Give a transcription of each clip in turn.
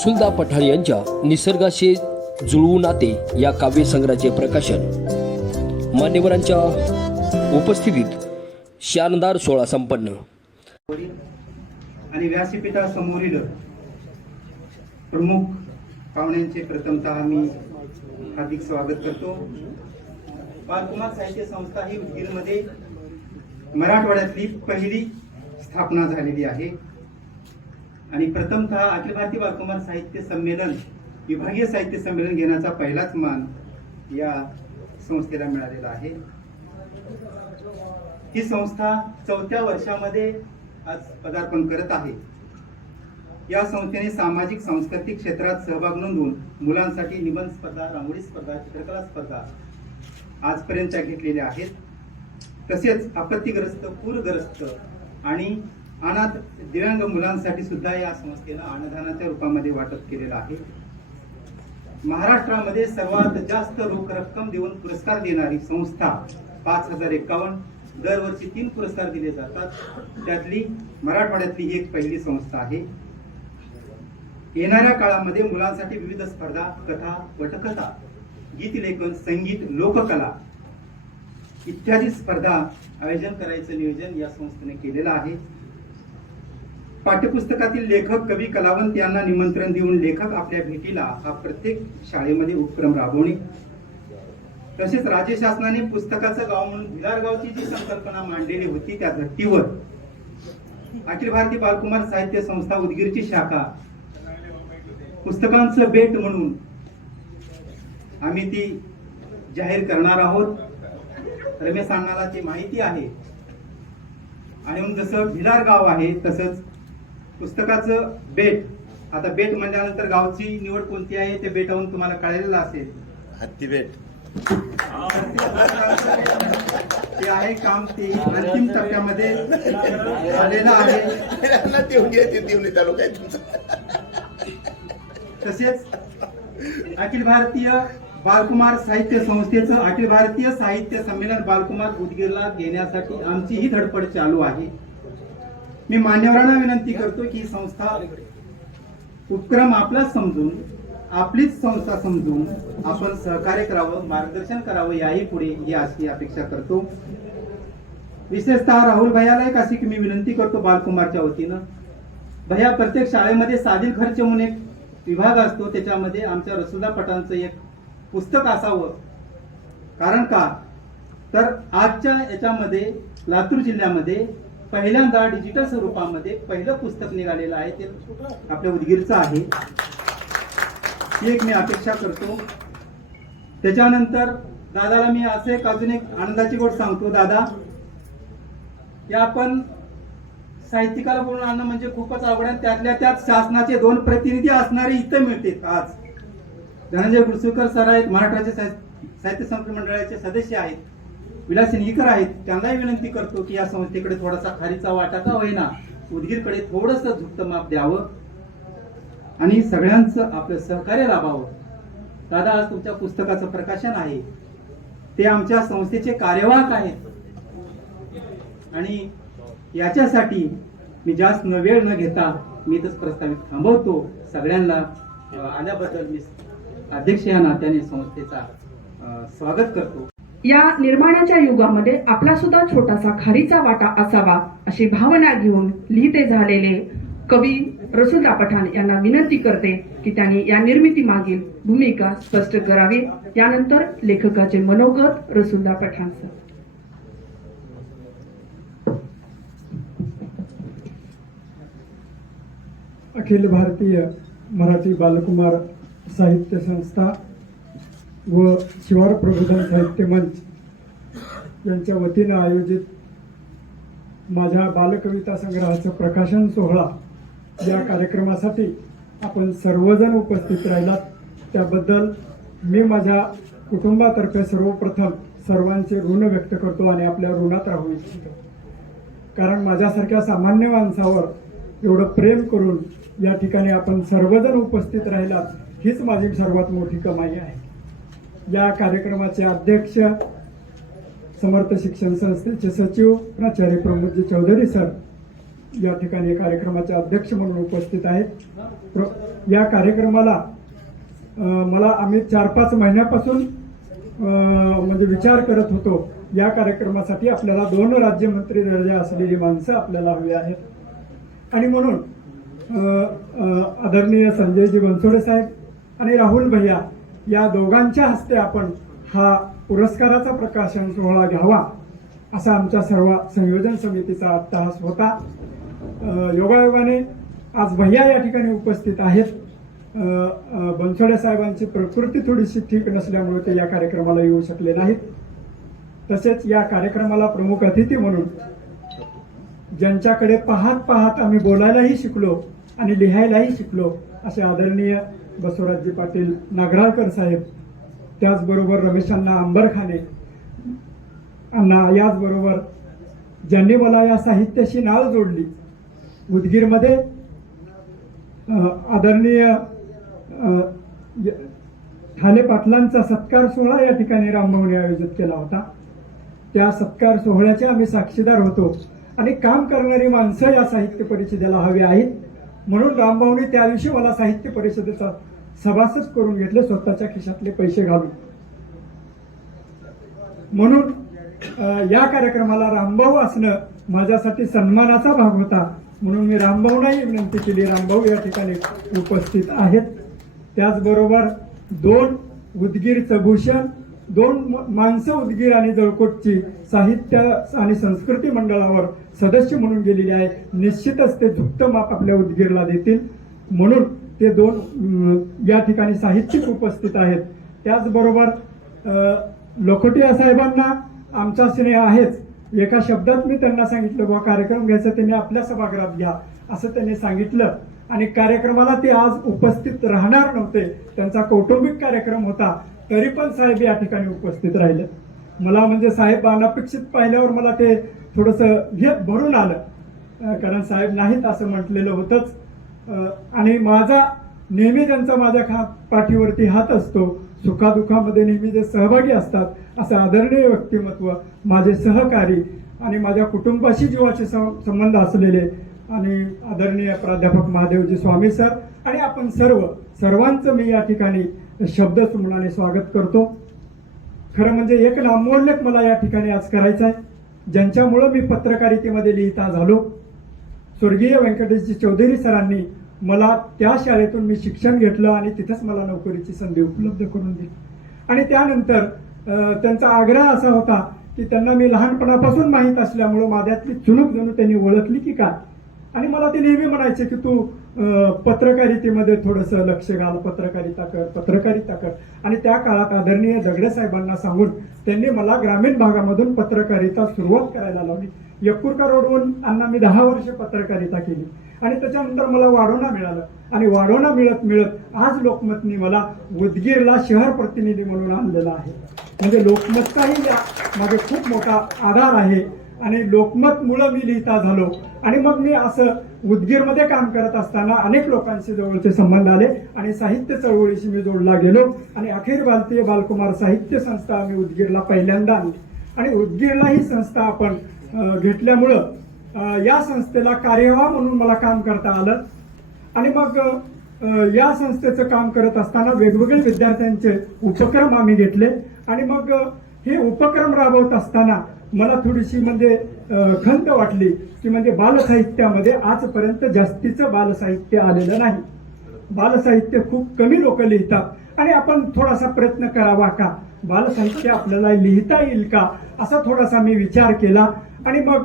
रसुलदा पठाण यांच्या निसर्गाशी जुळवून नाते या काव्यसंग्रहाचे प्रकाशन मान्यवरांच्या उपस्थितीत शानदार सोहळा संपन्न. आणि व्यासपीठासमोरील प्रमुख पाहुण्यांचे प्रथमतः मी हार्दिक स्वागत करतो. बालकुमार साहित्य संस्था ही उदगीरमध्ये मराठवाड्यातली पहिली स्थापना झालेली आहे आणि प्रथमतः अखिल भारतीय बालकुमार साहित्य संमेलन विभागीय साहित्य संमेलन घेण्याचा पहिलाच मान या संस्थेला मिळालेला आहे. ही संस्था 4थ्या वर्षामध्ये आज पदार्पण करत आहे. या संस्थेने सामाजिक सांस्कृतिक क्षेत्रात सहभाग नोंदवून मुलांसाठी निबंध स्पर्धा, रांगोळी स्पर्धा, चित्रकला स्पर्धा आजपर्यंत घेतलेल्या आहेत. तसेच आपत्तीग्रस्त, पूरग्रस्त आणि अनाथ दिव्यांग मुलांसाठी सुद्धा या संस्थेनं अनुदानाच्या रूपामध्ये वाटप केलेलं आहे. महाराष्ट्रामध्ये सर्वात जास्त रोख रक्कम देऊन पुरस्कार देणारी संस्था 5051. दरवर्षी 3 पुरस्कार दिले जातात. त्यातली मराठवाड्यातली ही एक पहिली संस्था आहे. येणाऱ्या काळामध्ये मुलांसाठी विविध स्पर्धा, कथा, पटकथा, गीतलेखन, संगीत, लोककला इत्यादी स्पर्धा आयोजन करायचं नियोजन या संस्थेने केलेलं आहे. पाठ्यपुस्तकातील लेखक, कवी, कलावंत यांना निमंत्रण देऊन लेखक आपल्या भेटीला हा प्रत्येक शाळेमध्ये उपक्रम राबवणे. तसेच राज्य शासनाने पुस्तकाचं गाव म्हणून भिलार गावची जी संकल्पना मांडलेली होती त्या धर्तीवर अखिल भारतीय बालकुमार साहित्य संस्था उदगीरची शाखा पुस्तकांचं बेट म्हणून आम्ही ती जाहीर करणार आहोत. रमेश अण्णाला ती माहिती आहे आणि जसं भिलार गाव आहे तसंच पुस्तकाचं बेट. आता बेट म्हणल्यानंतर गावची निवड कोणती आहे ते बेटावरून तुम्हाला कळलेलं असेल. हत्ती बेट ते आहे काम, ते अंतिम टप्प्यामध्ये आलेलं आहे. तसेच अखिल भारतीय बालकुमार साहित्य संस्थेचं अखिल भारतीय साहित्य संमेलन बालकुमार उदगीरला घेण्यासाठी आमची ही धडपड चालू आहे. मी मान्यवरांना विनंती करतो की संस्था उपक्रम आपलाच समजून, आपलीच संस्था समजून आपण सहकार्य करावं, मार्गदर्शन करावं याही पुढे ही अशी अपेक्षा करतो. विशेषतः राहुल भैयाला एक अशी मी विनंती करतो बालकुमारच्या वतीनं. भैया, प्रत्येक शाळेमध्ये साधील खर्च म्हणून एक विभाग असतो, त्याच्यामध्ये आमच्या रसुलदा पठाणचं एक पुस्तक असावं. कारण का तर आजच्या याच्यामध्ये लातूर जिल्ह्यामध्ये पहिल्यांदा डिजिटल स्वरूपामध्ये पहिलं पुस्तक निघालेलं आहे, ते आपल्या उदगीरचं आहे. ही एक मी अपेक्षा करतो. त्याच्यानंतर दादाला मी असं एक अजून एक आनंदाची गोष्ट सांगतो. दादा, या आपण साहित्यिकाला बोलून आणणं म्हणजे खूपच अवघड आहे. त्यातल्या त्यात शासनाचे 2 प्रतिनिधी असणारे इथं मिळतात. आज धनंजय गुडसुकर सर आहेत, महाराष्ट्राचे साहित्य संस्था मंडळाचे सदस्य आहेत, विलास निकर आहेत. त्यांनाही विनंती करतो की या संस्थेकडे थोडासा खारीचा वाटा का होईना उदगीरकडे थोडंसं झुकतं माप द्यावं आणि सगळ्यांचं आपलं सहकार्य लाभावं. दादा, आज तुमच्या पुस्तकाचं प्रकाशन आहे, ते आमच्या संस्थेचे कार्यवाहक आहेत आणि याच्यासाठी मी जास्त वेळ न घेता मी इथंच प्रस्तावित थांबवतो. सगळ्यांना आल्याबद्दल मी अध्यक्ष या नात्याने संस्थेचा स्वागत करतो. या निर्माणाच्या युगामध्ये आपला सुद्धा छोटासा खारीचा वाटा असावा अशी भावना घेऊन लिहिते झालेले कवी रसुलदा पठाण यांना विनंती करते की त्यांनी या निर्मिती मागील भूमिका स्पष्ट करावी. यानंतर लेखकाचे मनोगत रसुलदा पठाण सर. अखिल भारतीय मराठी बालकुमार साहित्य संस्था व शिवार प्रबोधन साहित्य मंच यांच्या वतीनं आयोजित माझ्या बालकविता संग्रहाचं प्रकाशन सोहळा या कार्यक्रमासाठी आपण सर्वजण उपस्थित राहिलात, त्याबद्दल मी माझ्या कुटुंबातर्फे सर्वप्रथम सर्वांचे ऋण व्यक्त करतो आणि आपल्या ऋणात राहू इच्छितो. कारण माझ्यासारख्या सामान्य माणसावर एवढं प्रेम करून या ठिकाणी आपण सर्वजण उपस्थित राहिलात, हीच माझी सर्वात मोठी कमाई आहे. या कार्यक्रमाचे अध्यक्ष समर्थ शिक्षण संस्थेचे सचिव प्राचार्य प्रमोदजी चौधरी सर, या ठिकाणी कार्यक्रमाचे अध्यक्ष म्हणून उपस्थित आहेत. या कार्यक्रमाला आम्ही 4-5 महिन्यापासून म्हणजे विचार करत होतो. या कार्यक्रमासाठी आपल्याला 2 राज्यमंत्री दर्जा असलेली माणसं आपल्याला हवी आहेत आणि म्हणून आदरणीय संजयजी बनसोडे साहेब आणि राहुल भैया या दोघांच्या हस्ते आपण हा पुरस्काराचा प्रकाशन सोहळा घ्यावा असा आमच्या सर्व संयोजन समितीचा अट्टाहास होता. योगायोगाने आज भैया या ठिकाणी उपस्थित आहेत. बनसोडे साहेबांची प्रकृती थोडीशी ठीक नसल्यामुळे ते या कार्यक्रमाला येऊ शकले नाहीत. तसेच या कार्यक्रमाला प्रमुख अतिथी म्हणून ज्यांच्याकडे पाहत आम्ही बोलायलाही शिकलो आणि लिहायलाही शिकलो असे आदरणीय बसवराजजी पाटील नागराळकर साहेब, त्याचबरोबर रमेशांना अंबरखाने अण्णा, याचबरोबर ज्यांनी मला या साहित्याशी नाळ जोडली. उदगीरमध्ये आदरणीय ठाले पाटलांचा सत्कार सोहळा या ठिकाणी रामभाऊने आयोजित केला होता. त्या सत्कार सोहळ्याचे आम्ही साक्षीदार होतो आणि काम करणारी माणसं या साहित्य परिषदेला हवी आहेत म्हणून रामभाऊने त्या दिवशी मला साहित्य परिषदेचा सभासद करून घेतले, स्वतःच्या खिशातले पैसे घालून. म्हणून या कार्यक्रमाला रामभाऊ असणं माझ्यासाठी सन्मानाचा भाग होता म्हणून मी रामभाऊंनाही विनंती केली. रामभाऊ या ठिकाणी उपस्थित आहेत. त्याचबरोबर 2 उदगीरचं भूषण, 2 माणसं उदगीर आणि जळकोटची साहित्य आणि संस्कृती मंडळावर सदस्य म्हणून गेलेली आहे. निश्चितच ते झुकतं माप आपल्या उदगीरला देतील म्हणून ते 2 या ठिकाणी साहित्यिक उपस्थित आहेत. त्याचबरोबर लोखोटिया साहेबांना आमचा स्नेह आहेच. एका शब्दात मी त्यांना सांगितलं बुवा कार्यक्रम घ्यायचा त्यांनी आपल्या सभागृहात घ्या असं त्यांनी सांगितलं आणि कार्यक्रमाला ते आज उपस्थित राहणार नव्हते. त्यांचा कौटुंबिक कार्यक्रम होता तरी पण साहेब या ठिकाणी उपस्थित राहिले. मला म्हणजे साहेब अनपेक्षित पाहिल्यावर मला ते थोडंसं हे भरून आलं कारण साहेब नाहीत असं म्हटलेलं होतंच. आणि माझा नेहमी त्यांचा माझ्या पाठीवरती हात असतो. सुखादुखामध्ये नेहमी जे सहभागी असतात असं आदरणीय व्यक्तिमत्व, माझे सहकारी आणि माझ्या कुटुंबाशी जीवाचे संबंध असलेले आणि आदरणीय प्राध्यापक महादेवजी स्वामी सर आणि आपण सर्वांचं मी या ठिकाणी शब्दसुमनाने स्वागत करतो. खरं म्हणजे एक नामोल्लेख मला या ठिकाणी आज करायचा आहे, ज्यांच्यामुळं मी पत्रकारितेमध्ये लिहिता झालो. स्वर्गीय व्यंकटेशजी चौधरी सरांनी मला त्या शाळेतून मी शिक्षण घेतलं आणि तिथंच मला नोकरीची संधी उपलब्ध करून दिली. आणि त्यानंतर त्यांचा आग्रह असा होता की त्यांना मी लहानपणापासून माहीत असल्यामुळं माझ्यातली चुणूक जणू त्यांनी ओळखली की काय. आणि मला ते नेहमी म्हणायचे की तू पत्रकारितेमध्ये थोडंसं लक्ष घाल, पत्रकारिता कर. आणि त्या काळात आदरणीय दगडे साहेबांना सांगून त्यांनी मला ग्रामीण भागामधून पत्रकारिता सुरुवात करायला लावली. यक्कुरका रोडवरून अण्णा मी 10 वर्ष पत्रकारिता केली आणि त्याच्यानंतर मला वाढोणा मिळालं आणि वाढोणा मिळत आज लोकमतनी मला उदगीरला शहर प्रतिनिधी म्हणून आणलेला आहे. म्हणजे लोकमतचाही या माझे खूप मोठा आधार आहे आणि लोकमतमुळं मी लिहिता झालो. आणि मग मी असं उदगीरमध्ये काम करत असताना अनेक लोकांशी जवळचे संबंध आले आणि साहित्य चळवळीशी मी जोडला गेलो आणि अखिल भारतीय बालकुमार साहित्य संस्था आम्ही उदगीरला पहिल्यांदा आणली आणि उदगीरला ही संस्था आपण घेतल्यामुळं या संस्थेला कार्यवाह म्हणून मला काम करता आलं. आणि मग या संस्थेचं काम करत असताना वेगवेगळे विद्यार्थ्यांचे उपक्रम आम्ही घेतले आणि मग हे उपक्रम राबवत असताना मला थोडीशी म्हणजे खंत वाटली की म्हणजे बालसाहित्यामध्ये आजपर्यंत जास्तीचं बालसाहित्य आलेलं नाही. बालसाहित्य खूप कमी लोक लिहितात आणि आपण थोडासा प्रयत्न करावा का, बालसाहित्य आपल्याला लिहिता येईल का असा थोडासा मी विचार केला. आणि मग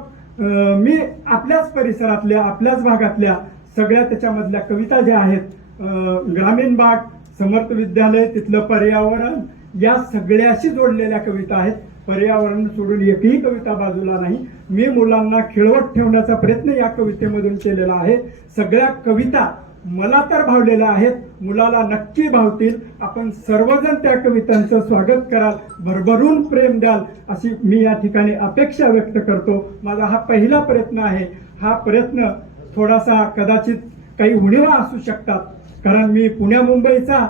मी आपल्याच परिसरातल्या आपल्याच भागातल्या सगळ्या त्याच्यामधल्या कविता ज्या आहेत, ग्रामीण भाग, समर्थ विद्यालय, तिथलं पर्यावरण, या सगळ्याशी जोडलेल्या कविता आहेत. पर्यावरण सोडून एकही कविता बाजूला नाही. मी मुलांना खिळवत ठेवण्याचा प्रयत्न या कवितेमधून केलेला आहे. सगळ्या कविता मला तर भावलेल्या आहेत, मुलाला नक्की भावतील. आपण सर्वजण त्या कवितांचं स्वागत कराल, भरभरून प्रेम द्याल अशी मी या ठिकाणी अपेक्षा व्यक्त करतो. माझा हा पहिला प्रयत्न आहे. हा प्रयत्न थोडासा कदाचित काही उणिवा असू शकतात कारण मी पुण्या मुंबईचा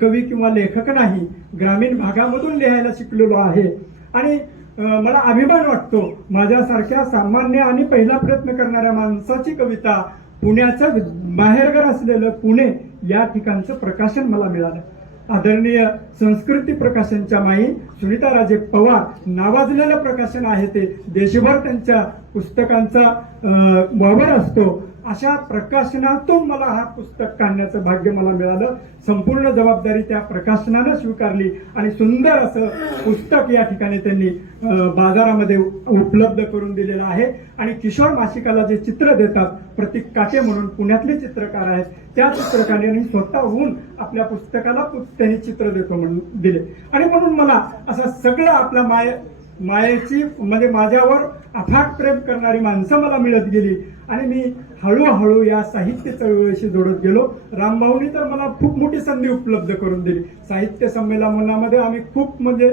कवी किंवा लेखक नाही, ग्रामीण भागामधून लिहायला शिकलेलो आहे. आणि मला अभिमान वाटतो. माझ्यासारख्या सामान्य आणि पहिला प्रयत्न करणाऱ्या माणसाची कविता पुण्याचं बाहेरघर असलेलं पुणे या ठिकाणचं प्रकाशन मला मिळालं. आदरणीय संस्कृती प्रकाशनच्या माई सुनीताराजे पवार नावाजलेलं प्रकाशन आहे ते. देशभर त्यांच्या पुस्तकांचा वावर असतो. अशा प्रकाशनातून मला हा पुस्तक काढण्याचं भाग्य मला मिळालं. संपूर्ण जबाबदारी त्या प्रकाशनानं स्वीकारली आणि सुंदर असं पुस्तक या ठिकाणी त्यांनी बाजारामध्ये उपलब्ध करून दिलेलं आहे. आणि किशोर मासिकाला जे चित्र देतात, प्रतीक काटे म्हणून पुण्यातले चित्रकार आहेत, त्या चित्रकारांनी स्वतःहून आपल्या पुस्तकाला त्यांनी चित्र देतो म्हणून दिले. आणि म्हणून मला असं सगळं आपल्या मायेची म्हणजे माझ्यावर अफाट प्रेम करणारी माणसं मला मिळत गेली आणि मी हळूहळू या साहित्य चळवळीशी जोडत गेलो. रामभाऊनी तर मला खूप मोठी संधी उपलब्ध करून दिली. साहित्य संमेलनामध्ये आम्ही खूप म्हणजे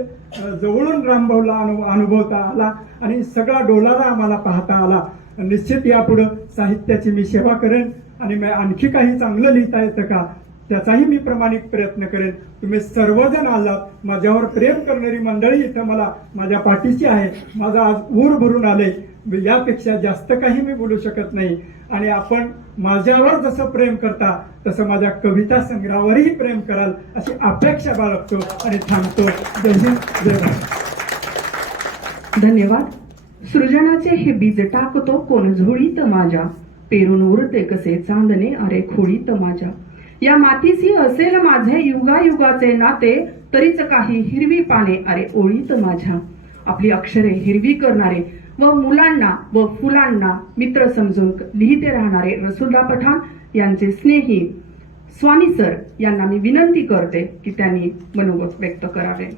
जवळून रामभाऊला अनुभवता आला आणि सगळा डोलारा आम्हाला पाहता आला. निश्चित यापुढे साहित्याची मी सेवा करेन आणि आणखी काही चांगलं लिहिता येतं का त्याचाही मी प्रामाणिक प्रयत्न करेन. तुम्ही सर्वजण आलात, माझ्यावर प्रेम करणारी मंडळी इथं मला माझ्या पाठीशी आहे. माझा आज ऊर भरून आले. यापेक्षा जास्त काही मी बोलू शकत नाही. आणि आपण माझ्यावर जसं प्रेम करता तसं माझ्या कविता संग्रहावरही प्रेम कराल अशी अपेक्षा बाळगतो आणि थांबतो. जय हिंद, जय भारत. धन्यवाद. सृजनाचे हे बीज टाकतो कोण झोळीत माझ्या, पेरून उरते कसे चांदणे अरे खोळीत माझ्या. या मातीशी असेल माझे युगायुगाचे नाते, तरीच काही हिरवी पाने अरे ओळीत माझ्या. आपली अक्षरे हिरवी करणारे व मुलांना व फुलांना मित्र समजून लिहिते राहणारे रसुल्ला पठाण यांचे स्नेही स्वामी सर यांना मी विनंती करते की त्यांनी मनोगत व्यक्त करावे.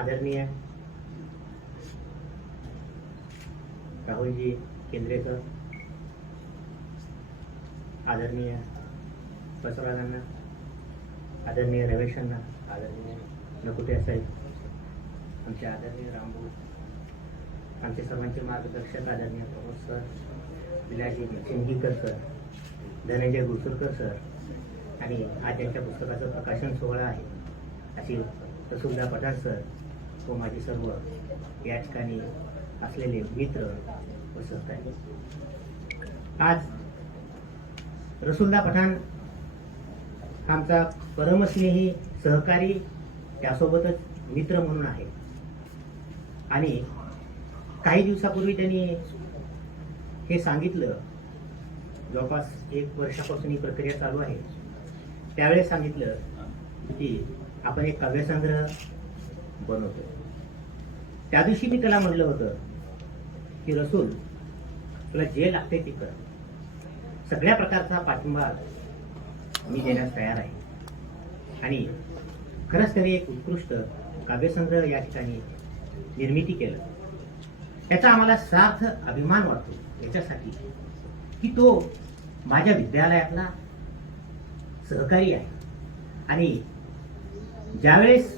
आदरणीय राहुलजी केंद्रेकर, आदरणीय बसवराजांना, आदरणीय रमेशांना, आदरणीय नकुटे साहेब, आमचे आदरणीय रामभाऊ, आमचे सर्वांचे मार्गदर्शक आदरणीय Pramod sir, Vilaji Singikar sir, Dhananjay Gusurkar sir आणि आज त्यांच्या पुस्तकाचं प्रकाशन सोहळा आहे अशी रसुल्ला पठाण सर व माझे सर्व या ठिकाणी असलेले मित्र व सहकारी. आज रसुल्ला पठाण आमचा परमस्नेही सहकारी, त्यासोबतच मित्र म्हणून आहे. आणि काही दिवसापूर्वी त्यांनी हे सांगितलं, जवळपास 1 वर्षापासून ही प्रक्रिया चालू आहे, त्यावेळेस सांगितलं की आपण एक काव्यसंग्रह बनवतो. त्या दिवशी मी त्याला म्हटलं होतं की रसूल, तुला जे लागते ते कर, सगळ्या प्रकारचा पाठिंबा मी देण्यास तयार आहे. आणि खरंच त्याने एक उत्कृष्ट काव्यसंग्रह या ठिकाणी निर्मिती केलं. याचा आम्हाला सार्थ अभिमान वाटतो याच्यासाठी की तो माझ्या विद्यालयातला सहकारी आहे. आणि ज्यावेळेस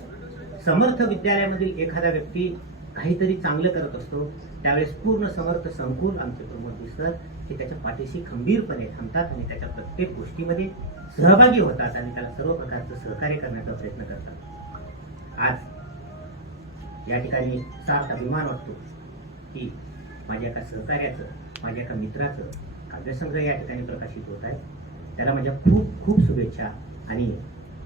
समर्थ विद्यालयामधील एखादा व्यक्ती काहीतरी चांगलं करत असतो त्यावेळेस पूर्ण समर्थ संकुल आमचे प्रमुख दिसतात की त्याच्या पाठीशी खंबीरपणे थांबतात आणि त्याच्या प्रत्येक गोष्टीमध्ये सहभागी होतात आणि त्याला सर्व प्रकारचं सहकार्य करण्याचा प्रयत्न करतात. आज या ठिकाणी सार्थ अभिमान वाटतो की माझ्या एका सहकार्याचं, माझ्या एका मित्राचं काव्यसंग्रह या ठिकाणी प्रकाशित होत आहे. त्याला माझ्या खूप खूप शुभेच्छा. आणि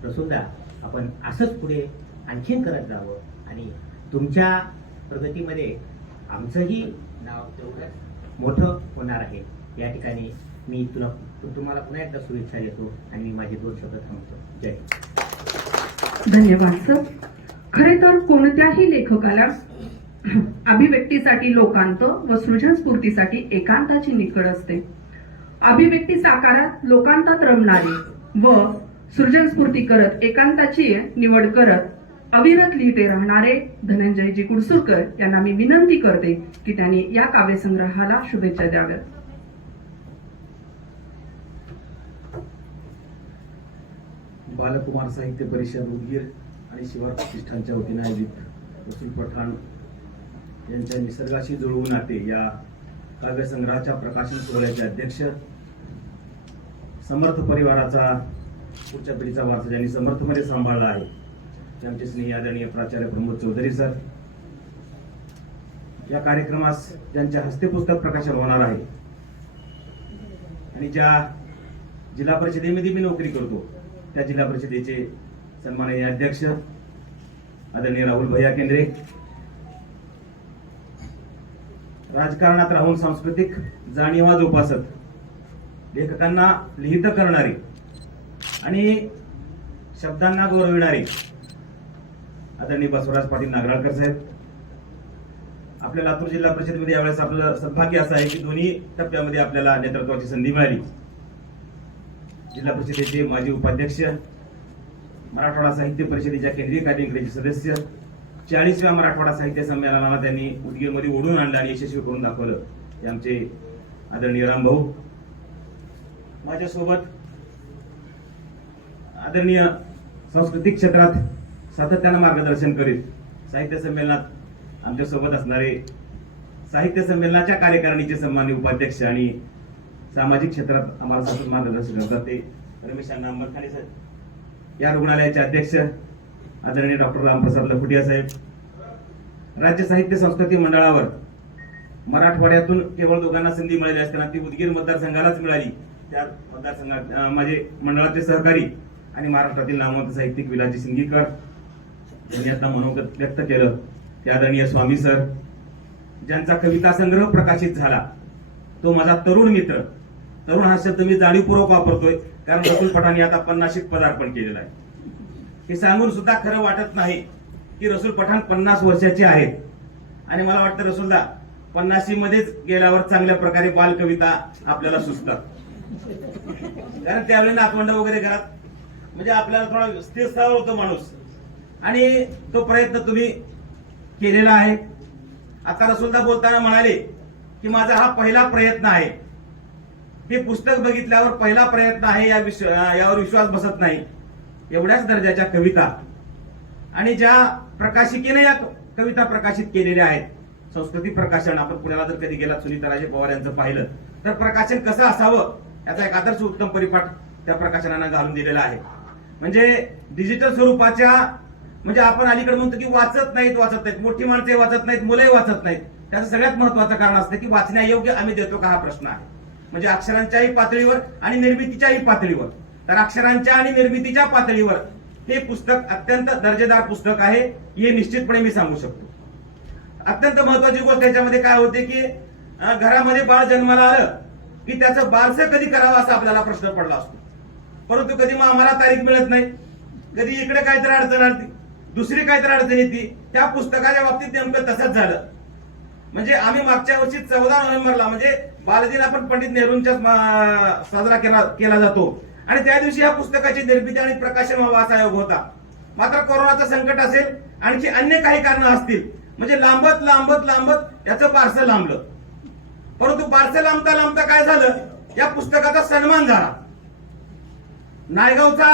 रसुल्ला, आपण असंच पुढे आणखीन करत जावं आणि तुमच्या प्रगतीमध्ये आमचंही नाव तेवढंच मोठं होणार आहे. या ठिकाणी मी तुम्हाला पुन्हा एकदा शुभेच्छा देतो आणि मी माझे 2 शब्द थांबतो. जय. धन्यवाद सर. खरे तर कोणत्याही लेखकाला अभिव्यक्तीसाठी लोकांत व सृजनस्फूर्तीसाठी एकांताची निकड असते. अभिव्यक्ती साकारात लोकांतात रमणारे व सृजनस्फूर्ती करत एकांताची निवड करत अविरत लिहिते राहणारे धनंजयजी कुडसूरकर यांना मी विनंती करते की त्यांनी या काव्यसंग्रहाला शुभेच्छा द्याव्यात. बालकुमार साहित्य परिषद उदगीर आणि शिवार प्रतिष्ठानच्या वतीने आयोजित रसूल पठाण यांच्या निसर्गाशी जुळवून नाते या काव्यसंग्रहाच्या प्रकाशन सोहळ्याचे अध्यक्ष, समर्थ परिवाराचा पुढच्या पिढीचा वारसा ज्यांनी समर्थपणे सांभाळला आहे ते आमचे स्नेही आदरणीय प्राचार्य प्रमोद चौधरी सर. या कार्यक्रमास ज्यांच्या हस्ते पुस्तक प्रकाशन होणार आहे आणि ज्या जिल्हा परिषदेमध्ये मी नोकरी करतो त्या जिल्हा परिषदेचे सन्माननीय अध्यक्ष आदरणीय राहुल भैया केंद्रे, राजकारणात राहून सांस्कृतिक जाणीवा जोपासत, लेखकांना लिहित करणारे आणि शब्दांना गौरविणारे आदरणीय बसवराज पाटील नागराळकर साहेब. आपल्या लातूर जिल्हा परिषदेमध्ये यावेळेस आपलं सद्भाग्य असं आहे की दोन्ही टप्प्यामध्ये आपल्याला नेतृत्वाची संधी मिळाली. जिल्हा परिषदेचे माजी उपाध्यक्ष, मराठवाडा साहित्य परिषदेच्या केंद्रीय कार्यकारिणीचे सदस्य, 40व्या मराठवाडा साहित्य संमेलनाला त्यांनी उदगीरमध्ये ओढून आणलं आणि यशस्वी करून दाखवलं ते आमचे आदरणीय रामभाऊ. माझ्यासोबत आदरणीय सांस्कृतिक क्षेत्रात सातत्यानं मार्गदर्शन करीत साहित्य संमेलनात आमच्यासोबत असणारे साहित्य संमेलनाच्या कार्यकारिणीचे सन्माननीय उपाध्यक्ष आणि सामाजिक क्षेत्रात आम्हाला सतत मार्गदर्शन करतात ते रमेश अण्णा अंबरखाने साहेब, या रुग्णालयाचे अध्यक्ष आदरणीय डॉक्टर रामप्रसाद लखुटिया साहेब. राज्य साहित्य संस्कृती मंडळावर मराठवाड्यातून केवळ दोघांना संधी मिळाली असताना ती उदगीर मतदारसंघालाच मिळाली. त्या मतदारसंघात माझे मंडळाचे सहकारी आणि महाराष्ट्रातील नामवंत साहित्यिक विलाजी सिंगीकर यांनी आता मनोगत व्यक्त केलं ते आदरणीय स्वामी सर, ज्यांचा कविता संग्रह प्रकाशित झाला तो माझा तरुण मित्र. तरुण हा शब्द मी जाणीवपूर्वक वापरतोय कारण रसूल पठाणी आता 50शीत पदार्पण केलेलं आहे. हे सांगून सुद्धा खरं वाटत नाही की रसूल पठाण 50 वर्षाचे आहेत आणि मला वाटतं रसूलदा 50शी मध्येच गेल्यावर चांगल्या प्रकारे बालकविता आपल्याला सुचतात. कारण त्यावेळी नातवंड वगैरे घरात म्हणजे आपल्याला थोडा स्थिर स्थळ होतो माणूस आणि तो प्रयत्न तुम्ही केलेला आहे. आता रसूलदा बोलताना म्हणाले की माझा हा पहिला प्रयत्न आहे. हे पुस्तक बघितल्यावर पहिला प्रयत्न आहे यावर विश्वास बसत नाही. एवढ्याच दर्जाच्या कविता आणि ज्या प्रकाशिकेने या कविता प्रकाशित केलेल्या आहेत. संस्कृती प्रकाशन, आपण पुण्याला जर कधी गेला सुनीताराजे पवार यांचं पाहिलं तर प्रकाशन कसं असावं याचा एक आदर्श उत्तम परिपाठ त्या प्रकाशनानं घालून दिलेला आहे. म्हणजे डिजिटल स्वरूपाच्या, म्हणजे आपण अलीकडे म्हणतो की वाचत नाहीत, मोठी माणसे वाचत नाहीत, मुलंही वाचत नाहीत. त्याचं सगळ्यात महत्वाचं कारण असतं की वाचण्यायोग्य आम्ही देतो का हा प्रश्न आहे. म्हणजे अक्षरांच्याही पातळीवर आणि निर्मितीच्याही पातळीवर. तर अक्षरांच्या आणि निर्मितीच्या पातळीवर हे पुस्तक अत्यंत दर्जेदार पुस्तक आहे हे निश्चितपणे मी सांगू शकतो. अत्यंत महत्वाची गोष्ट याच्यामध्ये काय होते की घरामध्ये बाळ जन्माला आलं की त्याचं बारसं कधी करावं असा आपल्याला प्रश्न पडला असतो. परंतु कधी मग आम्हाला तारीख मिळत नाही, कधी इकडे काहीतरी अडचण आली, दुसरी काहीतरी अडचण येते. त्या पुस्तकाच्या बाबतीत नेमकं तसंच झालं. म्हणजे आम्ही मागच्या वर्षी 14 नोव्हेंबरला म्हणजे बालदिन आपण पंडित नेहरूंच्या साजरा केला जातो आणि त्या दिवशी या पुस्तकाची निर्मिती आणि प्रकाशन व्हावा असा योग होता. मात्र कोरोनाचं संकट असेल, आणखी अन्य काही कारणं असतील, म्हणजे लांबत याचं बारसं लांबलं. परंतु बारसं लांबता काय झालं, या पुस्तकाचा सन्मान झाला. नायगावचा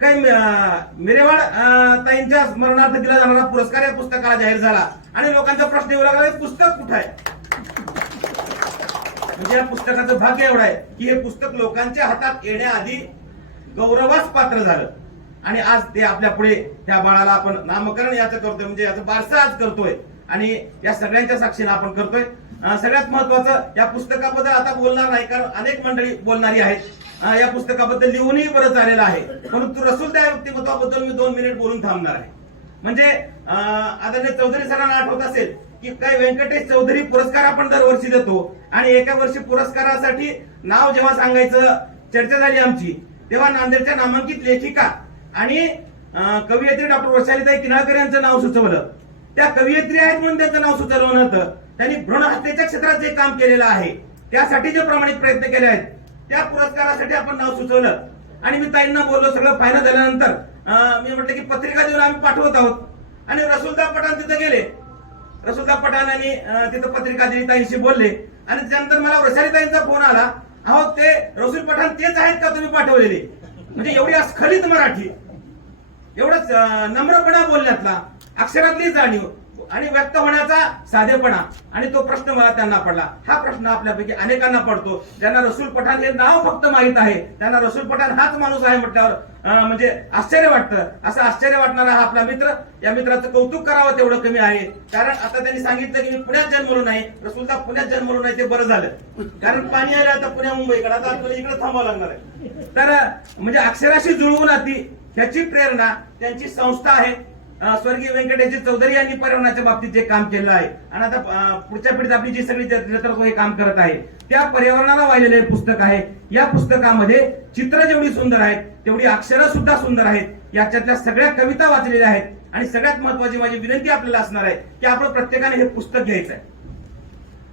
काही मिरेवाड ताईंच्या स्मरणार्थ दिला जाणारा पुरस्कार या पुस्तकाला जाहीर झाला आणि लोकांचा प्रश्न येऊ लागला पुस्तक कुठं आहे. म्हणजे या पुस्तकाचं भाग्य एवढं आहे की हे पुस्तक लोकांच्या हातात येण्याआधी गौरवास पात्र झालं आणि आज ते आपल्या पुढे त्या बाळाला आपण नामकरण याचं करतोय, म्हणजे याचं बारसं आज करतोय आणि या सगळ्यांच्या साक्षीने आपण करतोय. सगळ्यात महत्वाचं या पुस्तकाबद्दल आता बोलणार नाही कारण अनेक मंडळी बोलणारी आहेत. या पुस्तकाबद्दल लिहूनही बरंच आलेलं आहे, परंतु रसूल त्या व्यक्तिमत्वाबद्दल मी 2 मिनिट बोलून थांबणार आहे. म्हणजे आदरणीय चौधरी सरांना आठवत असेल की काय व्यंकटेश चौधरी पुरस्कार आपण दरवर्षी देतो आणि एका वर्षी पुरस्कारासाठी नाव जेव्हा सांगायचं चर्चा झाली आमची, तेव्हा नांदेडच्या नामांकित लेखिका आणि कवयित्री डॉक्टर वैशालीताई किनाळकर यांचं नाव सुचवलं. त्या कवयित्री आहेत म्हणून त्यांचं नाव सुचवलं नव्हतं. त्यांनी भ्रूण हत्येच्या क्षेत्रात जे काम केलेलं आहे त्यासाठी जे प्रामाणिक प्रयत्न केले आहेत त्या पुरस्कारासाठी आपण नाव सुचवलं. आणि मी ताईंना बोललो, सगळं फायनल झाल्यानंतर मी म्हटलं की पत्रिका देऊन आम्ही पाठवत आहोत आणि रसूलदा पठाण तिथे गेले. रसूलदा पठाणांनी तिथं पत्रिका दिली, ताईंशी बोलले आणि त्यानंतर मला वैशालीताईंचा फोन आला, अहो ते रसूल पठाण तेच आहेत का तुम्ही पाठवलेले. म्हणजे एवढी अस्खलित मराठी, एवढंच नम्रपणा बोलण्यातला, अक्षरातली जाणीव, आणि व्यक्त होण्याचा साधेपणा आणि तो प्रश्न मला त्यांना पडला. हा प्रश्न आपल्यापैकी अनेकांना पडतो. ज्यांना रसूल पठाण हे नाव फक्त माहित आहे, त्यांना रसूल पठाण हाच माणूस आहे म्हटल्यावर म्हणजे आश्चर्य वाटतं. असं आश्चर्य वाटणारा हा आपला मित्र, या मित्राचं कौतुक करावं तेवढं कमी आहे. कारण आता त्यांनी सांगितलं की मी पुण्यात जन्मलो नाही, रसूलदा पुण्यात जन्मलो नाही, ते बरं झालं. कारण पाणी आलं आता पुण्या मुंबईकडे, आता आपल्याला इकडे थांबावं लागणार आहे. तर म्हणजे अक्षराशी जुळवून आती त्याची प्रेरणा त्यांची संस्था आहे. स्वर्गीय व्यंकटेश चौधरी यांनी पर्यावरणाच्या बाबतीत जे काम केलं आहे आणि आता पुढच्या पिढीत आपली जी सगळी नेतृत्व हे काम करत आहे, त्या पर्यावरणाला वाहिलेले पुस्तक आहे. या पुस्तकामध्ये चित्र जेवढी सुंदर आहेत तेवढी अक्षरं सुद्धा सुंदर आहेत. याच्यातल्या सगळ्या कविता वाचलेल्या आहेत. आणि सगळ्यात महत्वाची माझी विनंती आपल्याला असणार आहे की आपण प्रत्येकाने हे पुस्तक घ्यायचं आहे.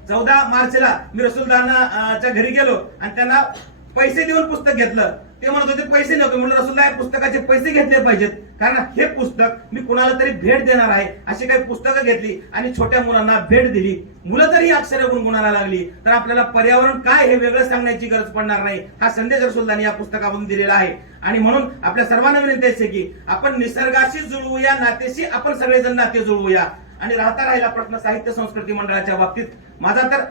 14 मार्चला मी रसूलदारांच्या घरी गेलो आणि त्यांना पैसे देऊन पुस्तक घेतलं. ते म्हणत होते पैसे नव्हते. म्हणलं रसूलदा या पुस्तकाचे पैसे घेतले पाहिजेत, कारण हे पुस्तक मी कुणाला तरी भेट देणार आहे. अशी काही पुस्तकं घेतली आणि छोट्या मुलांना भेट दिली. मुलं जर ही अक्षरे गुणगुणायला लागली तर आपल्याला पर्यावरण काय हे वेगळं सांगण्याची गरज पडणार नाही. हा संदेश रसूलदारांनी या पुस्तकामधून दिलेला आहे. आणि म्हणून आपल्या सर्वांना विनंती आहे की आपण निसर्गाशी जुळवूया, नातेशी आपण सगळेजण नाते जुळवूया. आणि राहिला प्रश्न साहित्य संस्कृती मंडळाच्या बाबतीत, माझा तर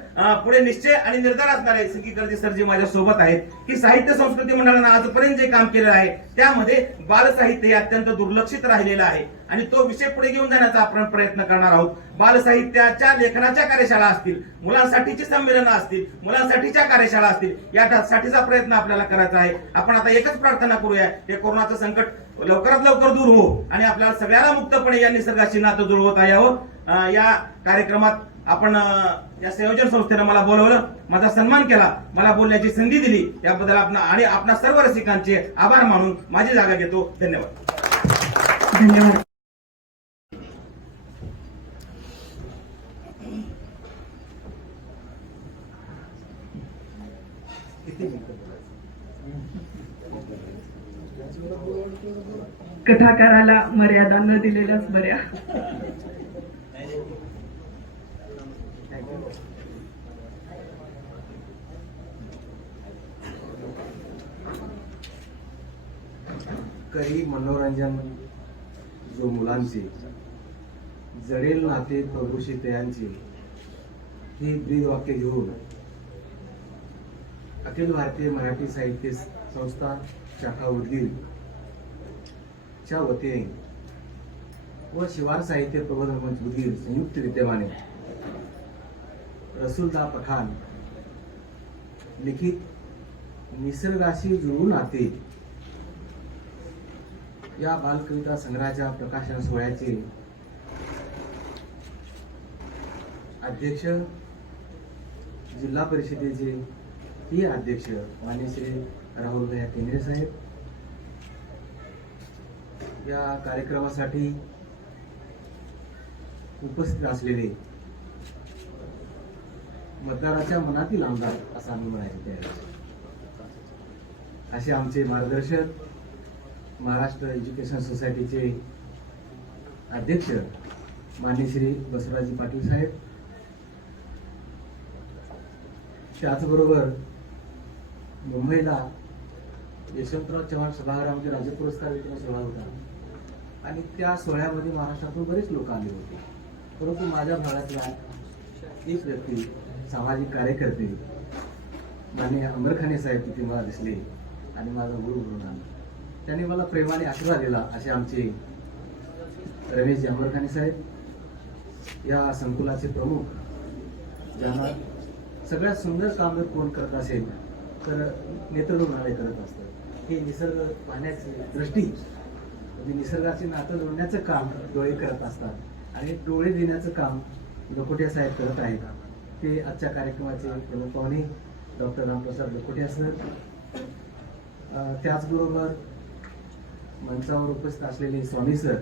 पुढे निश्चय आणि निर्धार असणार आहे. सिंकीकरजी सरजी माझ्या सोबत आहेत की साहित्य संस्कृती मंडळानं आजपर्यंत जे काम केलेलं आहे त्यामध्ये बालसाहित्य हे अत्यंत दुर्लक्षित राहिलेलं आहे आणि तो विषय पुढे घेऊन जाण्याचा आपण प्रयत्न करणार आहोत. बालसाहित्याच्या लेखनाच्या कार्यशाळा असतील, मुलांसाठीची संमेलनं असतील, मुलांसाठीच्या कार्यशाळा असतील, यासाठीचा प्रयत्न आपल्याला करायचा आहे. आपण आता एकच प्रार्थना करूया, हे कोरोनाचं संकट लवकरात लवकर दूर हो आणि आपल्याला सगळ्याला मुक्तपणे या निसर्गाशी नातं जुळवता यावं. या कार्यक्रमात आपण या संयोजन संस्थेनं मला बोलवलं, माझा सन्मान केला, मला बोलण्याची संधी दिली, याबद्दल आपणा सर्व रसिकांचे आभार मानून माझी जागा घेतो. धन्यवाद. धन्यवाद. कथाकाराला मर्यादा न दिलेल्याच बऱ्या. काही मनोरंजन जो मुलांचे जडेल नाते प्रभूषितयांचे ही ब्रीदवाक्य घेऊन अखिल भारतीय मराठी साहित्य संस्था शाखा उदगीर च्या वतीने व शिवार साहित्य प्रबोधन मंच उदगीर संयुक्त विद्यमाने रसूलदा पठाण लिखित निसर्गाशी जुळून नाते या बालकविता संग्रहाच्या प्रकाशन सोहळ्याचे अध्यक्ष, जिल्हा परिषदेचे ही अध्यक्ष माननीय श्री राहुल भैया केंद्रे साहेब, या कार्यक्रमासाठी उपस्थित असलेले मतदाराच्या मनातील आमदार असं आम्ही म्हणायचं त्यावेळेस, असे आमचे मार्गदर्शक महाराष्ट्र एज्युकेशन सोसायटीचे अध्यक्ष माननीय श्री बसवराजी पाटील साहेब, त्याचबरोबर मुंबईला यशवंतराव चव्हाण सभागृहामध्ये राज्य पुरस्कार वितरण सोहळा होता आणि त्या सोहळ्यामध्ये महाराष्ट्रातून बरेच लोक आले होते. परंतु माझ्या भागातला एक व्यक्ती, सामाजिक कार्यकर्ते माननीय अमरखाने साहेब तिथे मला दिसले आणि माझा गुरु म्हणून आला. त्यांनी मला प्रेमाने आशीर्वाद दिला. असे आमचे रमेश अमरखाने साहेब या संकुलाचे प्रमुख, ज्यांना सगळ्यात सुंदर काम जर कोण करत असेल तर नेत्र रुग्णालय करत असतं. हे निसर्ग पाहण्याची दृष्टी म्हणजे निसर्गाचे नातं जोडण्याचं काम डोळे करत असतात आणि डोळे देण्याचं काम लकोटिया साहेब करत आहेत. ते आजच्या कार्यक्रमाचे प्रमुख पाहुणे डॉक्टर रामप्रसाद लकोटिया सर, त्याचबरोबर मंचावर उपस्थित असलेले स्वामी सर,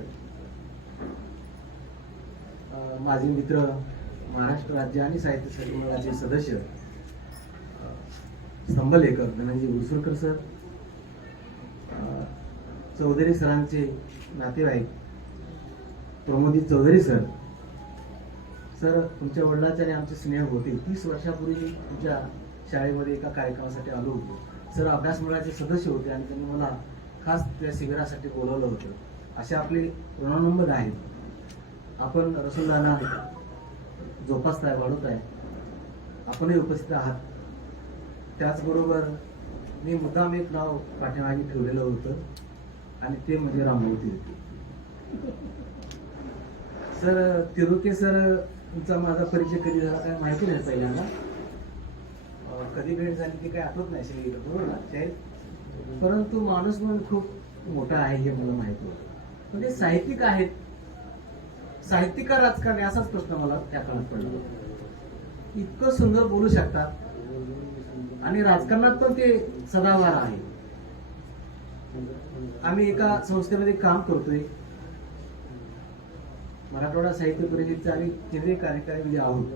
माझे मित्र महाराष्ट्र राज्य आणि साहित्य संमेलनाचे सदस्य स्तंभलेखक धनंजय उरसुरकर सर, चौधरी सरांचे नातेवाईक प्रमोदित चौधरी सर. सर, तुमच्या वडिलांचे आणि आमचे स्नेह होते. 30 वर्षापूर्वी तुमच्या शाळेमध्ये एका कार्यक्रमासाठी आलो होतो. सर अभ्यास मंडळाचे सदस्य होते आणि त्यांनी मला खास त्या शिबिरासाठी बोलवलं होतं. असे आपले ऋणानुबंध आहेत. आपण रसूलदाना जोपासताय, वाढवताय, आपणही उपस्थित आहात. त्याचबरोबर मी मुद्दाम एक नाव पाठीमागे ठेवलेलं होतं आणि ते म्हणजे रामभाऊ तिरुके. सर तिरुके सर तुमचा माझा परिचय कधी झाला काय माहिती नाही पहिल्यांदा. कधी भेट झाली ती काय आठवत नाही असेल, बरोबर ना शाहीर? परंतु माणूस म्हणून खूप मोठा आहे हे मला माहिती होतं. म्हणजे साहित्यिक आहेत, साहित्यिक का राजकारणी असाच प्रश्न मला त्या काळात पडला. इतकं सुंदर बोलू शकतात आणि राजकारणात पण ते सदावार आहे. आम्ही एका संस्थेमध्ये काम करतोय, मराठवाडा साहित्य परिषदेचे आम्ही केंद्रीय कार्यकारी आहोत.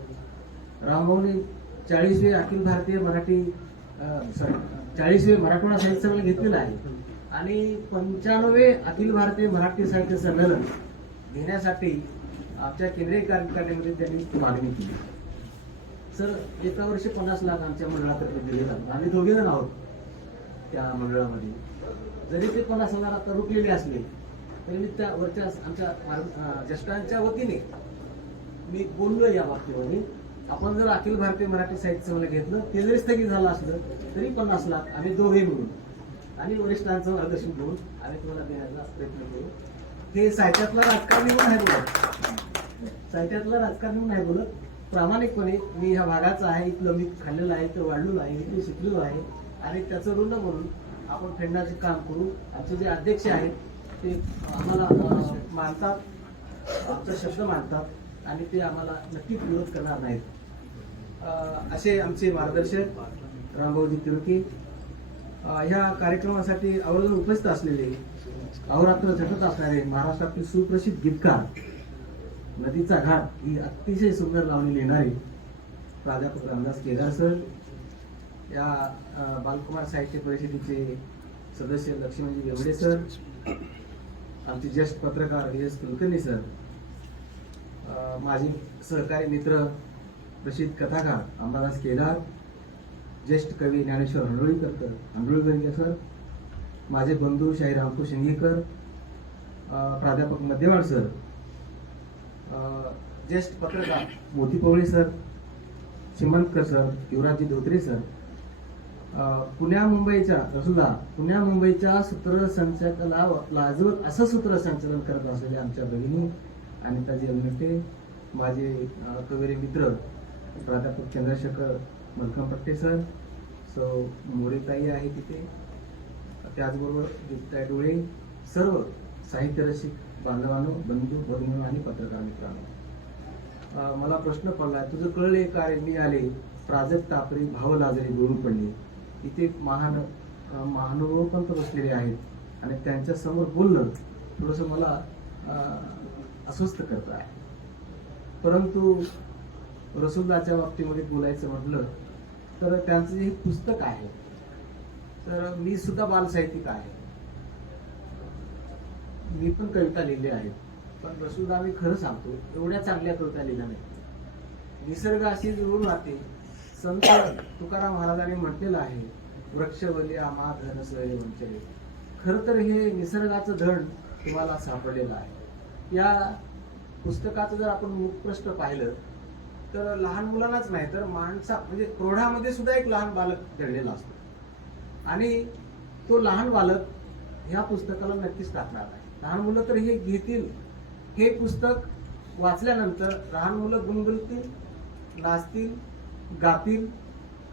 रामभाऊने 40वे अखिल भारतीय मराठी 40वे मराठवाडा साहित्य संमेलन घेतलेलं आहे आणि 95वे अखिल भारतीय मराठी साहित्य संमेलन घेण्यासाठी आमच्या केंद्रीय कार्यकारिणीमध्ये त्यांनी मागणी केली. सर एका वर्षी 50 लाख आमच्या मंडळातर्फे दिले जातात. आम्ही दोघे जण आहोत त्या मंडळामध्ये. जरी ते 50,000 आता रुपलेले असले तरी मी त्या वरच्या आमच्या ज्येष्ठांच्या वतीने मी बोललो या बाबतीमध्ये. आपण जर अखिल भारतीय मराठी साहित्य संमेलन घेतलं, ते जरी स्थगित झालं असलं तरी 50 लाख आम्ही दोघे मिळून आणि वरिष्ठांचं मार्गदर्शन घेऊन आम्ही तुम्हाला देण्याचा प्रयत्न करू. हे साहित्यातला राजकारणी म्हणून नाही बोलत, साहित्यातला राजकारणी म्हणून नाही बोलत. प्रामाणिकपणे मी ह्या भागाचा आहे, इथलं मी खाल्लेलं आहे, इथं वाढलेलो आहे, इथे शिकलेलो आहे आणि त्याचं ऋण म्हणून आपण फेडण्याचे काम करू. आमचे जे अध्यक्ष आहेत ते आम्हाला मानतात, आमचा शब्द मानतात आणि ते आम्हाला नक्कीच विरोध करणार नाहीत. असे आमचे मार्गदर्शक रामभाऊजी तिरुके ह्या कार्यक्रमासाठी आवर्जून उपस्थित असलेले, अहोरात्र झटत असणारे महाराष्ट्रातील सुप्रसिद्ध गीतकार, नदीचा घाट ही अतिशय सुंदर लावणी लिहिणारे प्राध्यापक रामदास केदार सर, या बालकुमार साहित्य परिषदेचे सदस्य लक्ष्मणजी बेवडे सर, आमचे ज्येष्ठ पत्रकार VS कुलकर्णी सर, माझे सहकारी मित्र प्रसिद्ध कथाकार अंबादास केदार, ज्येष्ठ कवी ज्ञानेश्वर अंडोळीकर सर, माझे बंधू शाहीर रामको शिंगेकर, प्राध्यापक मध्यवाड सर, ज्येष्ठ पत्रकार Moti Pawale sir, Chimankar sir, Yuvrajji Dhotre sir, पुण्या मुंबईच्या सूत्रसंचालकाला लाजवत असं सूत्रसंचालन करत असलेल्या आमच्या भगिनी अनिताजी अल्मेटे, माझे कवेरी मित्र प्राध्यापक चंद्रशेखर मलकमपट्टे सर, सौ मोरेताई आहे तिथे, त्याचबरोबर दीप्ताई डोळे, सर्व साहित्य रसिक बांधवांनो, बंधू भगिनी आणि पत्रकार मित्रांनो, मला प्रश्न पडला, तुझं कळले का रे मी आले, प्राजक्त तापरी भाव लाजरी दोरून पडले. इथे महानुभावपंत बसलेले आहेत आणि त्यांच्या समोर बोलणं थोडस मला अस्वस्थ करत आहे. परंतु रसूलदाच्या बाबतीमध्ये बोलायचं म्हटलं तर त्यांचं हे पुस्तक आहे. तर मी सुद्धा बालसाहित्यिक आहे, मी पण कविता लिहिल्या आहेत, पण रसूलदा मी खरं सांगतो एवढ्या चांगल्या कविता लिहिल्या नाही. निसर्गाशी जुळून राहते. संत तुकाराम महाराजांनी म्हटलेलं आहे, वृक्षवली आम्हा धन सळे वंचले. खरं तर हे निसर्गाचं धन तुम्हाला सापडलेलं आहे. या पुस्तकाचं जर आपण मुखपृष्ठ पाहिलं तर लहान मुलांनाच नाही तर म्हणजे प्रौढामध्ये सुद्धा एक लहान बालक दडलेला असतो आणि तो लहान बालक ह्या पुस्तकाला नक्कीच टाकणार आहे. लहान मुलं तर हे घेतील, हे पुस्तक वाचल्यानंतर लहान मुलं गुणगुणतील, नाचतील, गातील,